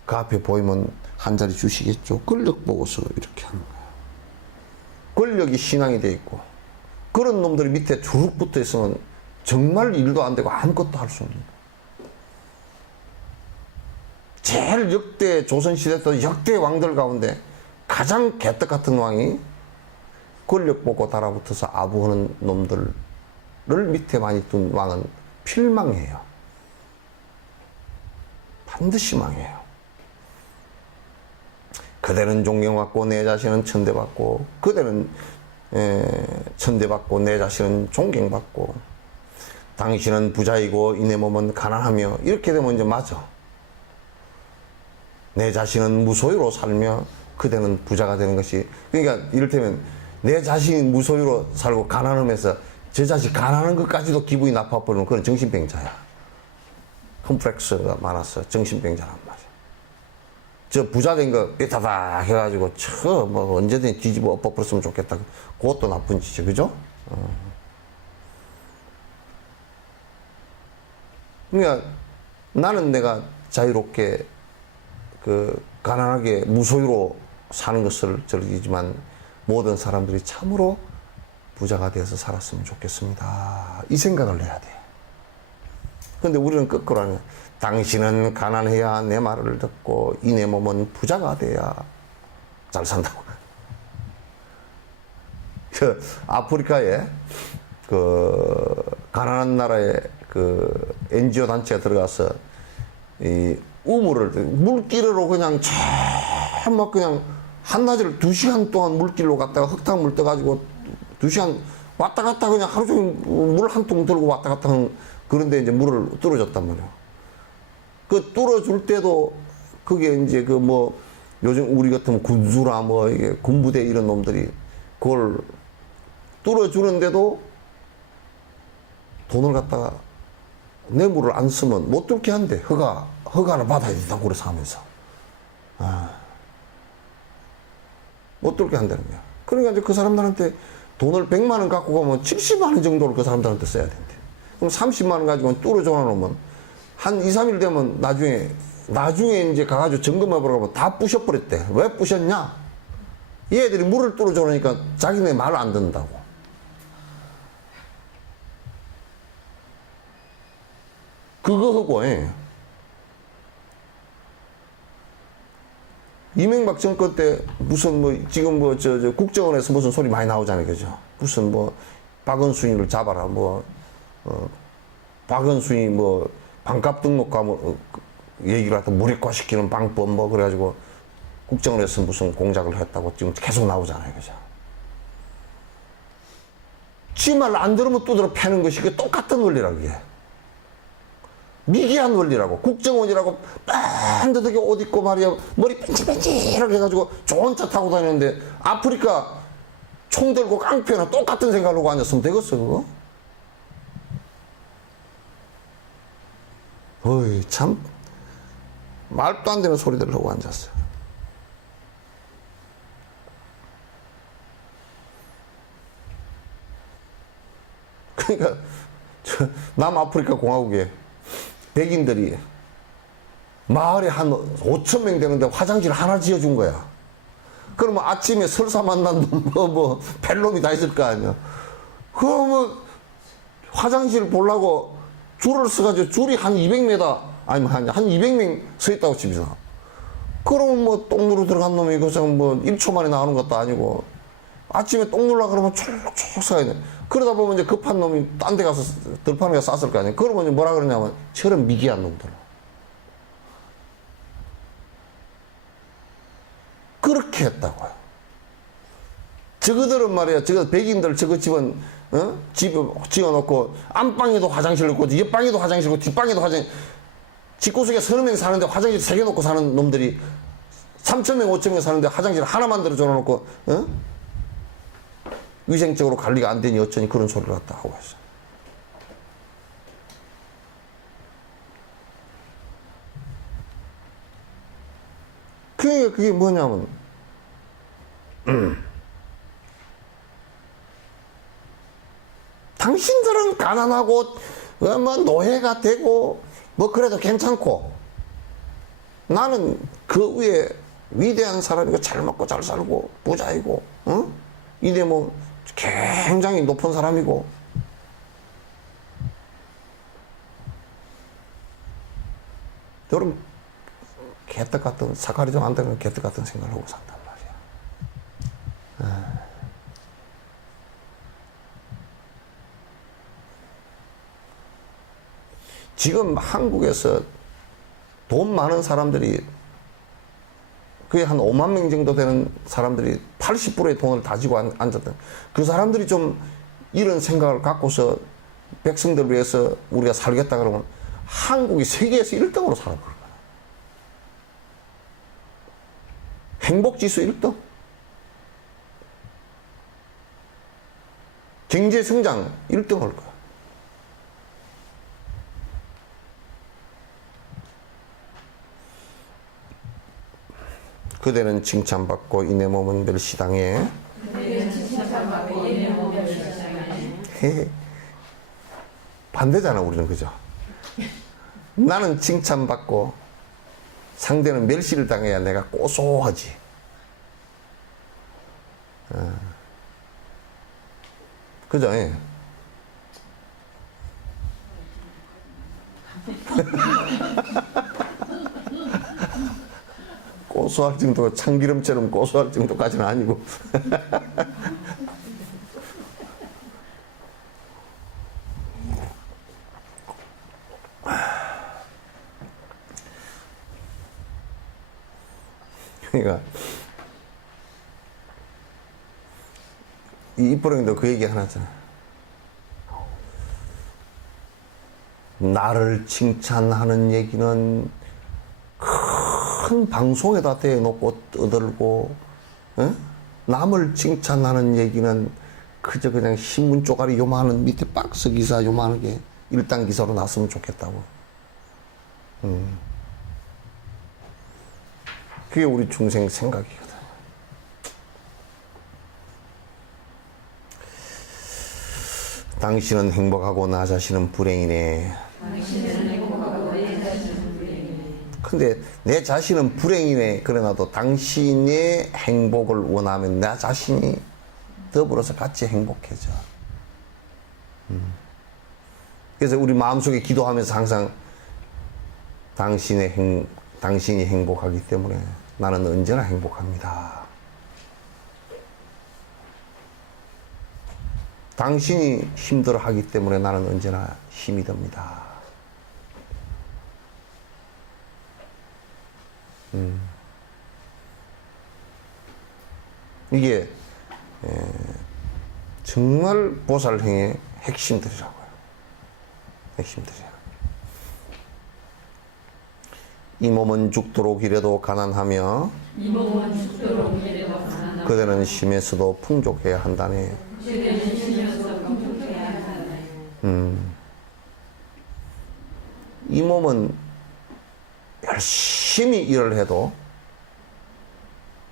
그 앞에 보이면 한 자리 주시겠죠. 권력 보고서 이렇게 하는 거예요. 권력이 신앙이 돼 있고 그런 놈들이 밑에 쭉 붙어 있으면 정말 일도 안 되고 아무것도 할 수 없는 거예요. 제일 역대 조선시대 때 역대 왕들 가운데 가장 개떡 같은 왕이 권력 보고 달아붙어서 아부하는 놈들을 밑에 많이 둔 왕은 필망해요. 반드시 망해요. 그대는 존경받고 내 자신은 천대받고 그대는 천대받고 내 자신은 존경받고 당신은 부자이고 이내 몸은 가난하며 이렇게 되면 이제 맞아. 내 자신은 무소유로 살며 그대는 부자가 되는 것이, 그러니까 이를테면 내 자신이 무소유로 살고 가난하면서 제 자식 가난한 것까지도 기분이 나빠버리는 그런 정신병자야. 컴플렉스가 많아서 정신병자란 말이야. 저 부자 된 거 삐타다 해가지고 뭐 언제든지 뒤집어 엎어버렸으면 좋겠다. 그것도 나쁜 짓이죠. 그죠? 그러니까 나는 내가 자유롭게 가난하게 무소유로 사는 것을 즐기지만 모든 사람들이 참으로 부자가 되어서 살았으면 좋겠습니다. 이 생각을 해야 돼. 근데 우리는 거꾸로 하네. 당신은 가난해야 내 말을 듣고 이 내 몸은 부자가 돼야 잘 산다고. 그 아프리카에 그 가난한 나라에 그 NGO 단체에 들어가서 이 우물을 물길으로 그냥 막 그냥 한낮을 2시간 동안 물길로 갔다가 흙탕물 떠가지고 2시간 왔다 갔다 그냥 하루 종일 물 한 통 들고 왔다 갔다 하는 그런데 이제 물을 뚫어줬단 말이에요. 그 뚫어줄 때도 그게 이제 그 뭐 요즘 우리 같으면 군수라 뭐 이게 군부대 이런 놈들이 그걸 뚫어주는데도 돈을 갖다가 내 물을 안 쓰면 못 뚫게 한대. 허가를 받아야 된다고 그래서 하면서. 못 뚫게 한다는 거야. 그러니까 이제 그 사람들한테 돈을 100만 원 갖고 가면 70만 원 정도를 그 사람들한테 써야 된대. 그럼 30만 원 가지고 뚫어줘 놓으면 한 2, 3일 되면 나중에 이제 가가지고 점검해보러 가면 다 부셔버렸대. 왜 부셨냐? 얘들이 물을 뚫어줘 놓으니까 자기네 말을 안 듣는다고. 그거 하고, 이명박 정권 때 무슨 뭐 지금 뭐 저 국정원에서 무슨 소리 많이 나오잖아요, 그죠? 무슨 뭐 박은순이를 잡아라, 박은순이 뭐 반값 등록과 뭐 얘기를 하다 무력화시키는 방법 뭐 그래가지고 국정원에서 무슨 공작을 했다고 지금 계속 나오잖아요, 그죠? 지 말 안 들으면 두드러 패는 것이 그 똑같은 원리라 그게. 미개한 원리라고. 국정원이라고 반듯하게 옷 입고 말이야 머리 뺀질뺀질하게 해가지고 좋은 차 타고 다니는데 아프리카 총 들고 깡패나 똑같은 생각을 하고 앉았으면 되겠어 그거? 어이 참 말도 안 되는 소리들을 하고 앉았어요. 그러니까 남아프리카 공화국에 백인들이 마을에 한 5천 명 되는데 화장실 하나 지어준 거야. 그러면 아침에 설사 만난 놈, 벨놈이 다 있을 거 아니야. 그러면 화장실 보려고 줄을 서가지고 줄이 한 200m, 아니면 한 200명 서 있다고 칩시다. 그러면 뭐 똥누로 들어간 놈이 그냥 뭐 1초 만에 나오는 것도 아니고 아침에 똥 누려 그러면 쭉쭉 서야 돼. 그러다 보면 이제 급한 놈이 딴 데 가서 들판에 쌌을 거 아니에요. 그러면 이제 뭐라 그러냐면 저런 미개한 놈들. 그렇게 했다고요. 저거들은 말이야, 저거 백인들 저거 집은, 집 지어놓고 안방에도 화장실 있고, 옆방에도 화장실 있고, 뒷방에도 화장실, 집구석에 서너 명 사는데 화장실 3개 놓고 사는 놈들이 3,000명, 5,000명 사는데 화장실 하나 만들어 줘놓고, 위생적으로 관리가 안 되니 어쩌니 그런 소리를 갖다 하고 있어. 그게 뭐냐면, 당신들은 가난하고, 뭐 노예가 되고, 뭐 그래도 괜찮고, 나는 그 위에 위대한 사람이고, 잘 먹고 잘 살고, 부자이고, 이래 뭐, 굉장히 높은 사람이고, 여러분, 개떡 같은, 사카리 좀 안 되는 개떡 같은 생각을 하고 산단 말이야. 지금 한국에서 돈 많은 사람들이 그게 한 5만 명 정도 되는 사람들이 80%의 돈을 가지고 앉았던 그 사람들이 좀 이런 생각을 갖고서 백성들 위해서 우리가 살겠다 그러면 한국이 세계에서 1등으로 살아볼 거야. 행복지수 1등. 경제성장 1등 할 거야. 그대는 칭찬받고 이내 몸은 멸시당해. 반대잖아 우리는 그죠? 나는 칭찬받고 상대는 멸시를 당해야 내가 고소하지. 그죠? 고소할 정도, 참기름처럼 고소할 정도까지는 아니고. 그러니까 이 이프로님도 그 얘기 하나 했잖아. 나를 칭찬하는 얘기는 큰 방송에다 대놓고 떠들고, 어? 남을 칭찬하는 얘기는 그저 그냥 신문 쪼가리 요만한 밑에 박스 기사 요만하게 일당 기사로 났으면 좋겠다고. 그게 우리 중생 생각이거든. 당신은 행복하고 나 자신은 불행이네. 당신은 행복하고 내 자신은 불행이네. 근데 내 자신은 불행이네. 그러나도 당신의 행복을 원하면 나 자신이 더불어서 같이 행복해져. 그래서 우리 마음속에 기도하면서 항상 당신이 행복하기 때문에 나는 언제나 행복합니다. 당신이 힘들어하기 때문에 나는 언제나 힘이 듭니다. 이게 정말 보살행의 핵심들이라고요. 핵심들이야. 이 몸은 죽도록 이래도 가난하며 이 몸은 죽도록 이래도 가난하며 그대는 심에서도 풍족해야 한다네. 그대는 심에서도 풍족해야 한다네. 이 몸은 열심히 일을 해도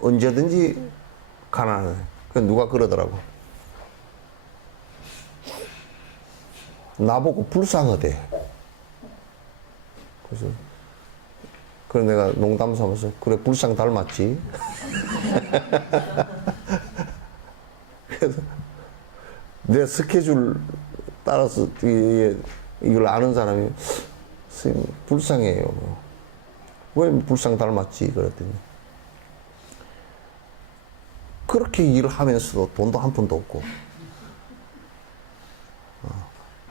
언제든지 가난해. 그 누가 그러더라고. 나보고 불쌍하대. 그래서 내가 농담 삼아서 그래 불쌍 닮았지. 그래서 내 스케줄 따라서 이걸 아는 사람이 선생님 불쌍해요. 왜 불쌍 닮았지? 그랬더니 그렇게 일을 하면서도 돈도 한 푼도 없고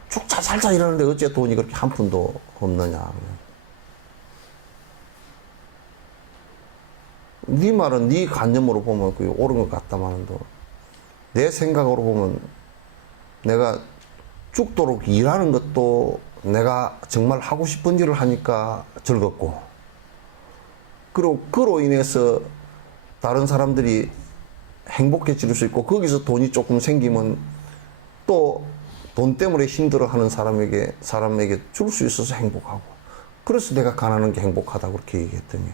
죽자 살자 이러는데 어째 돈이 그렇게 한 푼도 없느냐. 네 말은 네 관념으로 보면 그게 옳은 것 같다마는도 내 생각으로 보면 내가 죽도록 일하는 것도 내가 정말 하고 싶은 일을 하니까 즐겁고, 그리고 그로 인해서 다른 사람들이 행복해질 수 있고, 거기서 돈이 조금 생기면 또 돈 때문에 힘들어하는 사람에게 줄 수 있어서 행복하고, 그래서 내가 가난한 게 행복하다고 그렇게 얘기했더니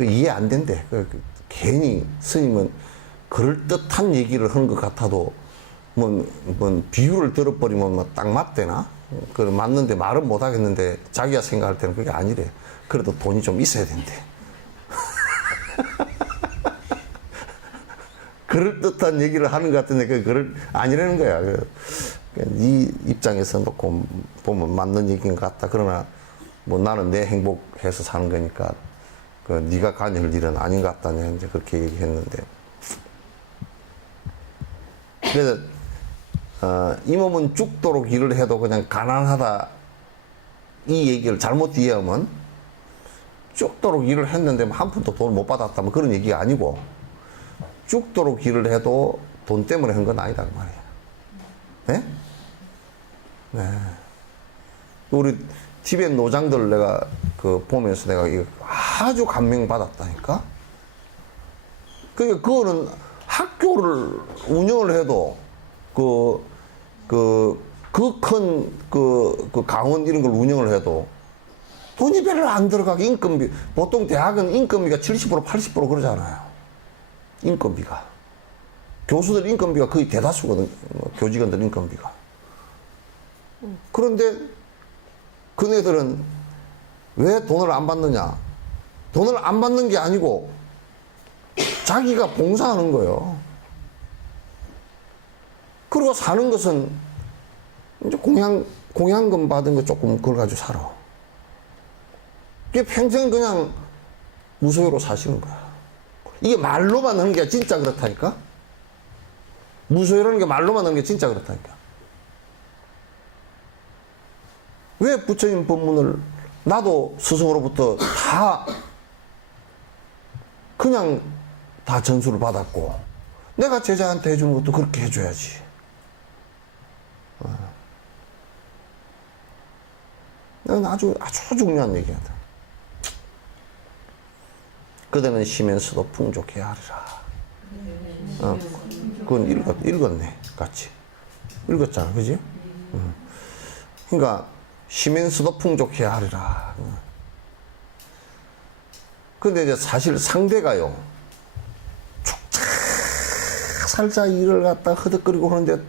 이해 안 된대. 괜히 스님은 그럴듯한 얘기를 하는 것 같아도 뭔 비유를 들어버리면 딱 맞대나? 그래 맞는데 말은 못 하겠는데 자기가 생각할 때는 그게 아니래. 그래도 돈이 좀 있어야 된대. 그럴듯한 얘기를 하는 것 같은데 그걸 아니라는 거야. 네 입장에서 놓고 보면 맞는 얘기인 것 같다. 그러나 뭐 나는 내 행복해서 사는 거니까 네가 관여할 일은 아닌 것 같다. 내가 이제 그렇게 얘기했는데, 그래서 이 몸은 죽도록 일을 해도 그냥 가난하다 이 얘기를 잘못 이해하면 죽도록 일을 했는데 한 푼도 돈을 못 받았다 뭐 그런 얘기가 아니고, 죽도록 일을 해도 돈 때문에 한 건 아니다 그 말이야. 네? 네. 우리 티벳 노장들 내가 보면서 내가 이거 아주 감명받았다니까. 그러니까 그거는 학교를 운영을 해도 그 강원 이런 걸 운영을 해도 돈이 별로 안 들어가게 인건비, 보통 대학은 인건비가 70% 80% 그러잖아요. 인건비가. 교수들 인건비가 거의 대다수거든. 교직원들 인건비가. 그런데 그네들은 왜 돈을 안 받느냐? 돈을 안 받는 게 아니고 자기가 봉사하는 거예요. 그리고 사는 것은 이제 공양금 받은 거 조금 그걸 가지고 살아. 이게 평생 그냥 무소유로 사시는 거야. 이게 말로만 하는 게 진짜 그렇다니까? 무소유라는 게 말로만 하는 게 진짜 그렇다니까? 왜 부처님 법문을 나도 스승으로부터 다 그냥 다 전수를 받았고 내가 제자한테 해주는 것도 그렇게 해줘야지. 이건 아주 중요한 얘기다. 그대는 쉬면서도 풍족해야 하리라. 그건 읽었네, 같이. 읽었잖아, 그지? 그러니까, 쉬면서도 풍족해야 하리라. 근데 이제 사실 상대가요, 축착 살자 일을 갖다 허덕거리고 하는데,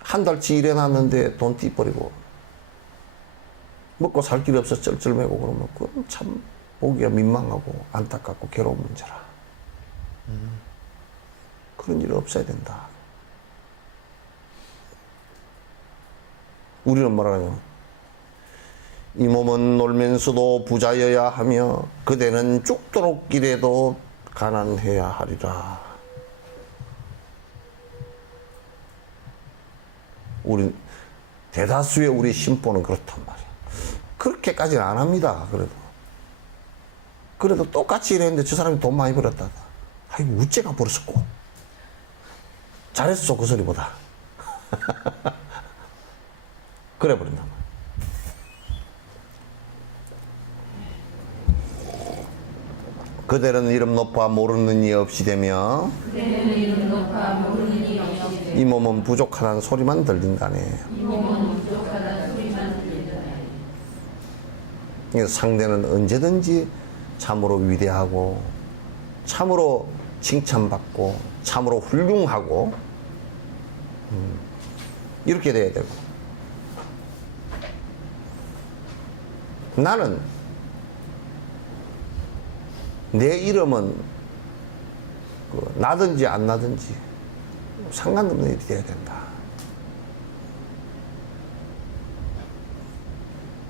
한 달치 일해놨는데 돈 띠버리고, 먹고 살 길이 없어 쩔쩔매고 그러면, 그건 참, 보기가 민망하고 안타깝고 괴로운 문제라. 그런 일이 없어야 된다. 우리는 뭐라 그러냐. 이 몸은 놀면서도 부자여야 하며 그대는 죽도록 길에도 가난해야 하리라. 우리 대다수의 우리 신보는 그렇단 말이야. 그렇게까지는 안 합니다. 그래도 똑같이 일했는데 저 사람이 돈 많이 벌었다. 아이고, 우째가 벌었었고. 잘했어, 그 소리보다. 그래 버린단 말이야. 그대는 이름 높아 모르는 이 없이 되며 이 몸은 부족하다는 소리만 들린다네. 상대는 언제든지 참으로 위대하고 참으로 칭찬받고 참으로 훌륭하고 이렇게 돼야 되고, 나는 내 이름은 나든지 안 나든지 상관없는 일이 돼야 된다.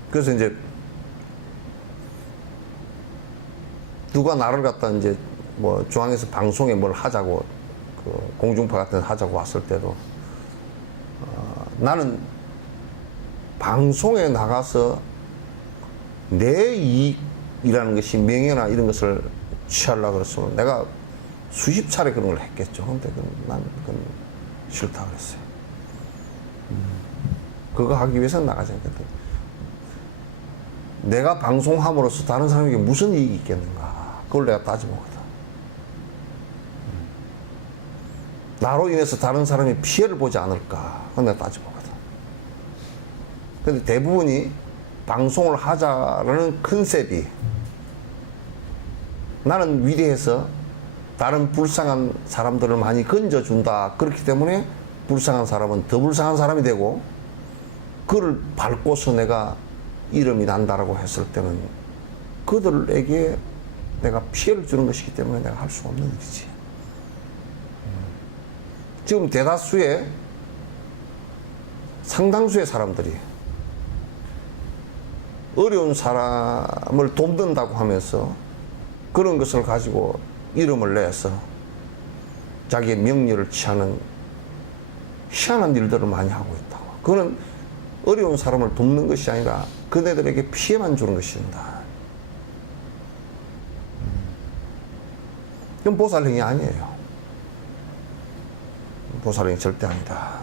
그래서 이제 누가 나를 갖다 이제 뭐 중앙에서 방송에 뭘 하자고, 그 공중파 같은 거 하자고 왔을 때도 나는 방송에 나가서 내 이익이라는 것이 명예나 이런 것을 취하려고 그랬으면 내가 수십 차례 그런 걸 했겠죠. 근데 난 그건 싫다 그랬어요. 그거 하기 위해서는 나가지 않겠다. 내가 방송함으로써 다른 사람에게 무슨 이익이 있겠는가? 그걸 내가 따져보거든. 나로 인해서 다른 사람이 피해를 보지 않을까? 그걸 내가 따져보거든. 근데 대부분이 방송을 하자라는 컨셉이 나는 위대해서 다른 불쌍한 사람들을 많이 건져준다. 그렇기 때문에 불쌍한 사람은 더 불쌍한 사람이 되고, 그를 밟고서 내가 이름이 난다라고 했을 때는 그들에게 내가 피해를 주는 것이기 때문에 내가 할 수 없는 일이지. 지금 대다수의 상당수의 사람들이 어려운 사람을 돕는다고 하면서 그런 것을 가지고 이름을 내서 자기의 명예를 취하는 희한한 일들을 많이 하고 있다고. 그거는 어려운 사람을 돕는 것이 아니라 그네들에게 피해만 주는 것입니다. 이건 보살행위 아니에요. 보살행위 절대 아니다.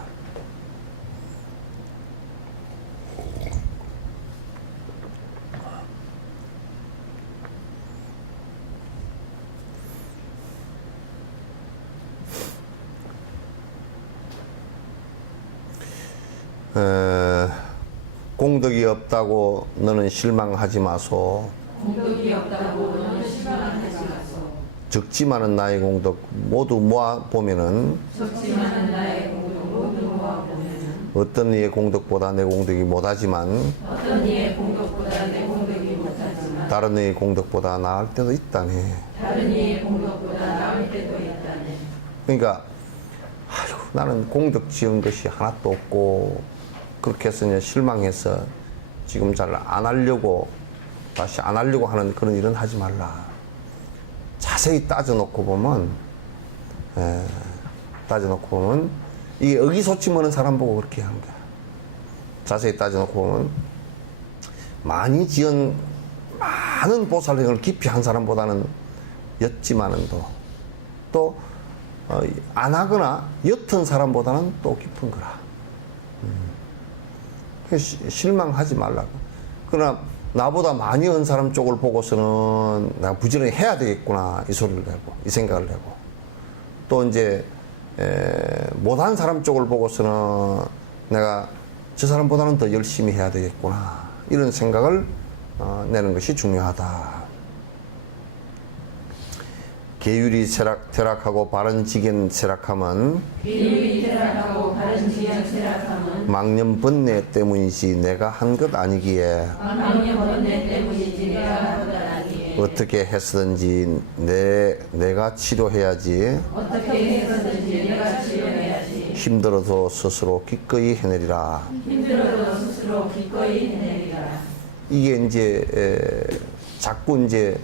공덕이 없다고 너는 실망하지 마소. 공덕이 없다고 너는 실망하지 마소. 적지만은 나의 공덕 모두 모아 보면은 적지만은 나의 공덕 모두 모아 보면은 어떤 이의 공덕보다 내 공덕이 못하지만 어떤 이의 공덕보다 내 공덕이 못하지만 다른 이의 공덕보다 나을 때도 있다네. 다른 이의 공덕보다 나을 때도 있다네. 그러니까 아이고, 나는 공덕 지은 것이 하나도 없고 그렇게 해서 이제 실망해서 지금 잘 안 하려고, 다시 안 하려고 하는 그런 일은 하지 말라. 자세히 따져놓고 보면, 이게 의기소침하는 사람 보고 그렇게 하는 거야. 자세히 따져놓고 보면, 많이 지은 많은 보살행을 깊이 한 사람보다는 옅지만은 또 안 하거나 옅은 사람보다는 또 깊은 거라. 실망하지 말라고. 그러나 나보다 많이 한 사람 쪽을 보고서는 내가 부지런히 해야 되겠구나 이 소리를 내고 이 생각을 내고, 또 이제 못한 사람 쪽을 보고서는 내가 저 사람보다는 더 열심히 해야 되겠구나 이런 생각을 내는 것이 중요하다. 계율이 퇴락하고 바른 지견 쇠락함은 망념 번뇌 때문이지 내가 한 것 아니기에 어떻게 해서든지 내가 치료해야지 힘들어도 스스로 기꺼이 해내리라. 이게 이제 자꾸 이제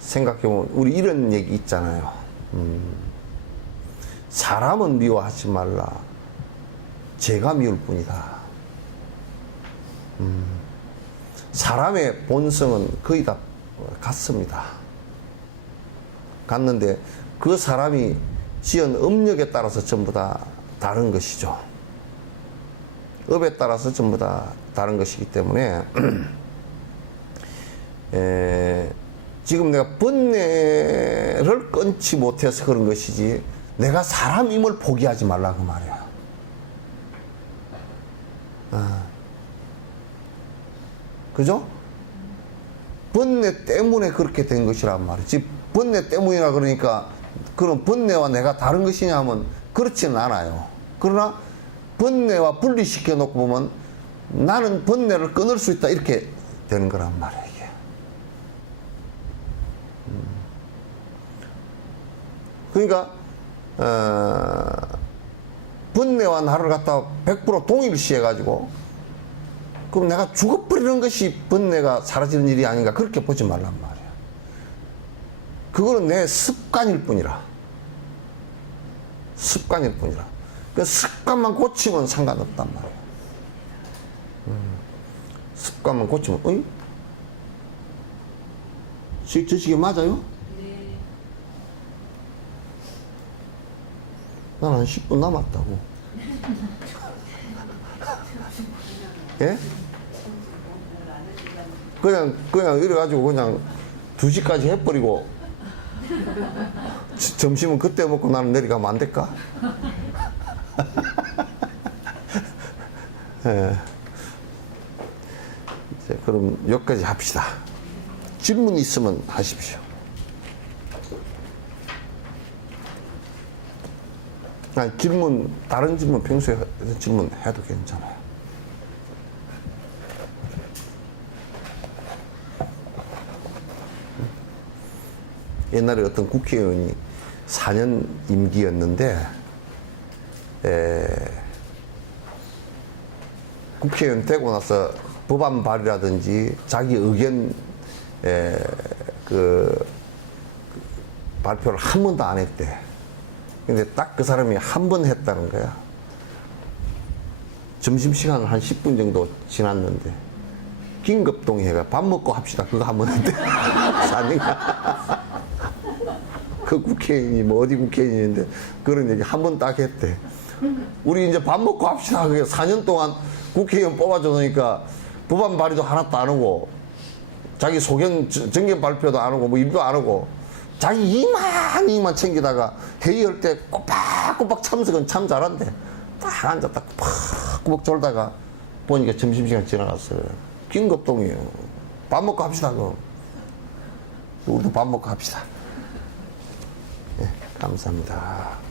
생각해보면 우리 이런 얘기 있잖아요. 사람은 미워하지 말라. 제가 미울 뿐이다. 사람의 본성은 거의 다 같습니다. 같는데 그 사람이 지은 업력에 따라서 전부 다 다른 것이죠. 업에 따라서 전부 다 다른 것이기 때문에 지금 내가 번뇌를 끊지 못해서 그런 것이지 내가 사람임을 포기하지 말라 그 말이야. 그죠? 번뇌 때문에 그렇게 된 것이란 말이지. 번뇌 때문이라 그러니까 그럼 번뇌와 내가 다른 것이냐 하면 그렇지는 않아요. 그러나 번뇌와 분리시켜 놓고 보면 나는 번뇌를 끊을 수 있다 이렇게 되는 거란 말이에요. 이게. 그러니까 번뇌와 나를 갖다 100% 동일시해 가지고 그럼 내가 죽어버리는 것이 번뇌가 사라지는 일이 아닌가 그렇게 보지 말란 말이야. 그거는 내 습관일 뿐이라. 습관일 뿐이라. 그 습관만 고치면 상관없단 말이야. 습관만 고치면, 어이? 저 시계 맞아요? 네. 난 한 10분 남았다고. 예? 그냥 이래가지고 그냥 2시까지 해버리고 점심은 그때 먹고 나는 내려가면 안 될까? 예. 이제 그럼 여기까지 합시다. 질문 있으면 하십시오. 아니, 다른 질문 평소에 질문 해도 괜찮아요. 옛날에 어떤 국회의원이 4년 임기였는데, 국회의원 되고 나서 법안 발의라든지 자기 의견, 발표를 한 번도 안 했대. 근데 딱 그 사람이 한 번 했다는 거야. 점심시간 한 10분 정도 지났는데, 긴급동의회가 밥 먹고 합시다. 그거 한 번 했대. 4년간. 그 국회의원이 뭐 어디 국회의원인데 그런 얘기 한 번 딱 했대. 우리 이제 밥 먹고 합시다. 그게 4년 동안 국회의원 뽑아줘 놓으니까 법안 발의도 하나도 안 하고 자기 소견 정견 발표도 안 하고 뭐 일도 안 하고 자기 이만 챙기다가 회의할 때 꼬박꼬박 참석은 참 잘한대. 딱 앉아 딱 꼬박 졸다가 보니까 점심시간 지나갔어요. 긴급동의요. 밥 먹고 합시다. 그럼 우리도 밥 먹고 합시다. 네, 감사합니다.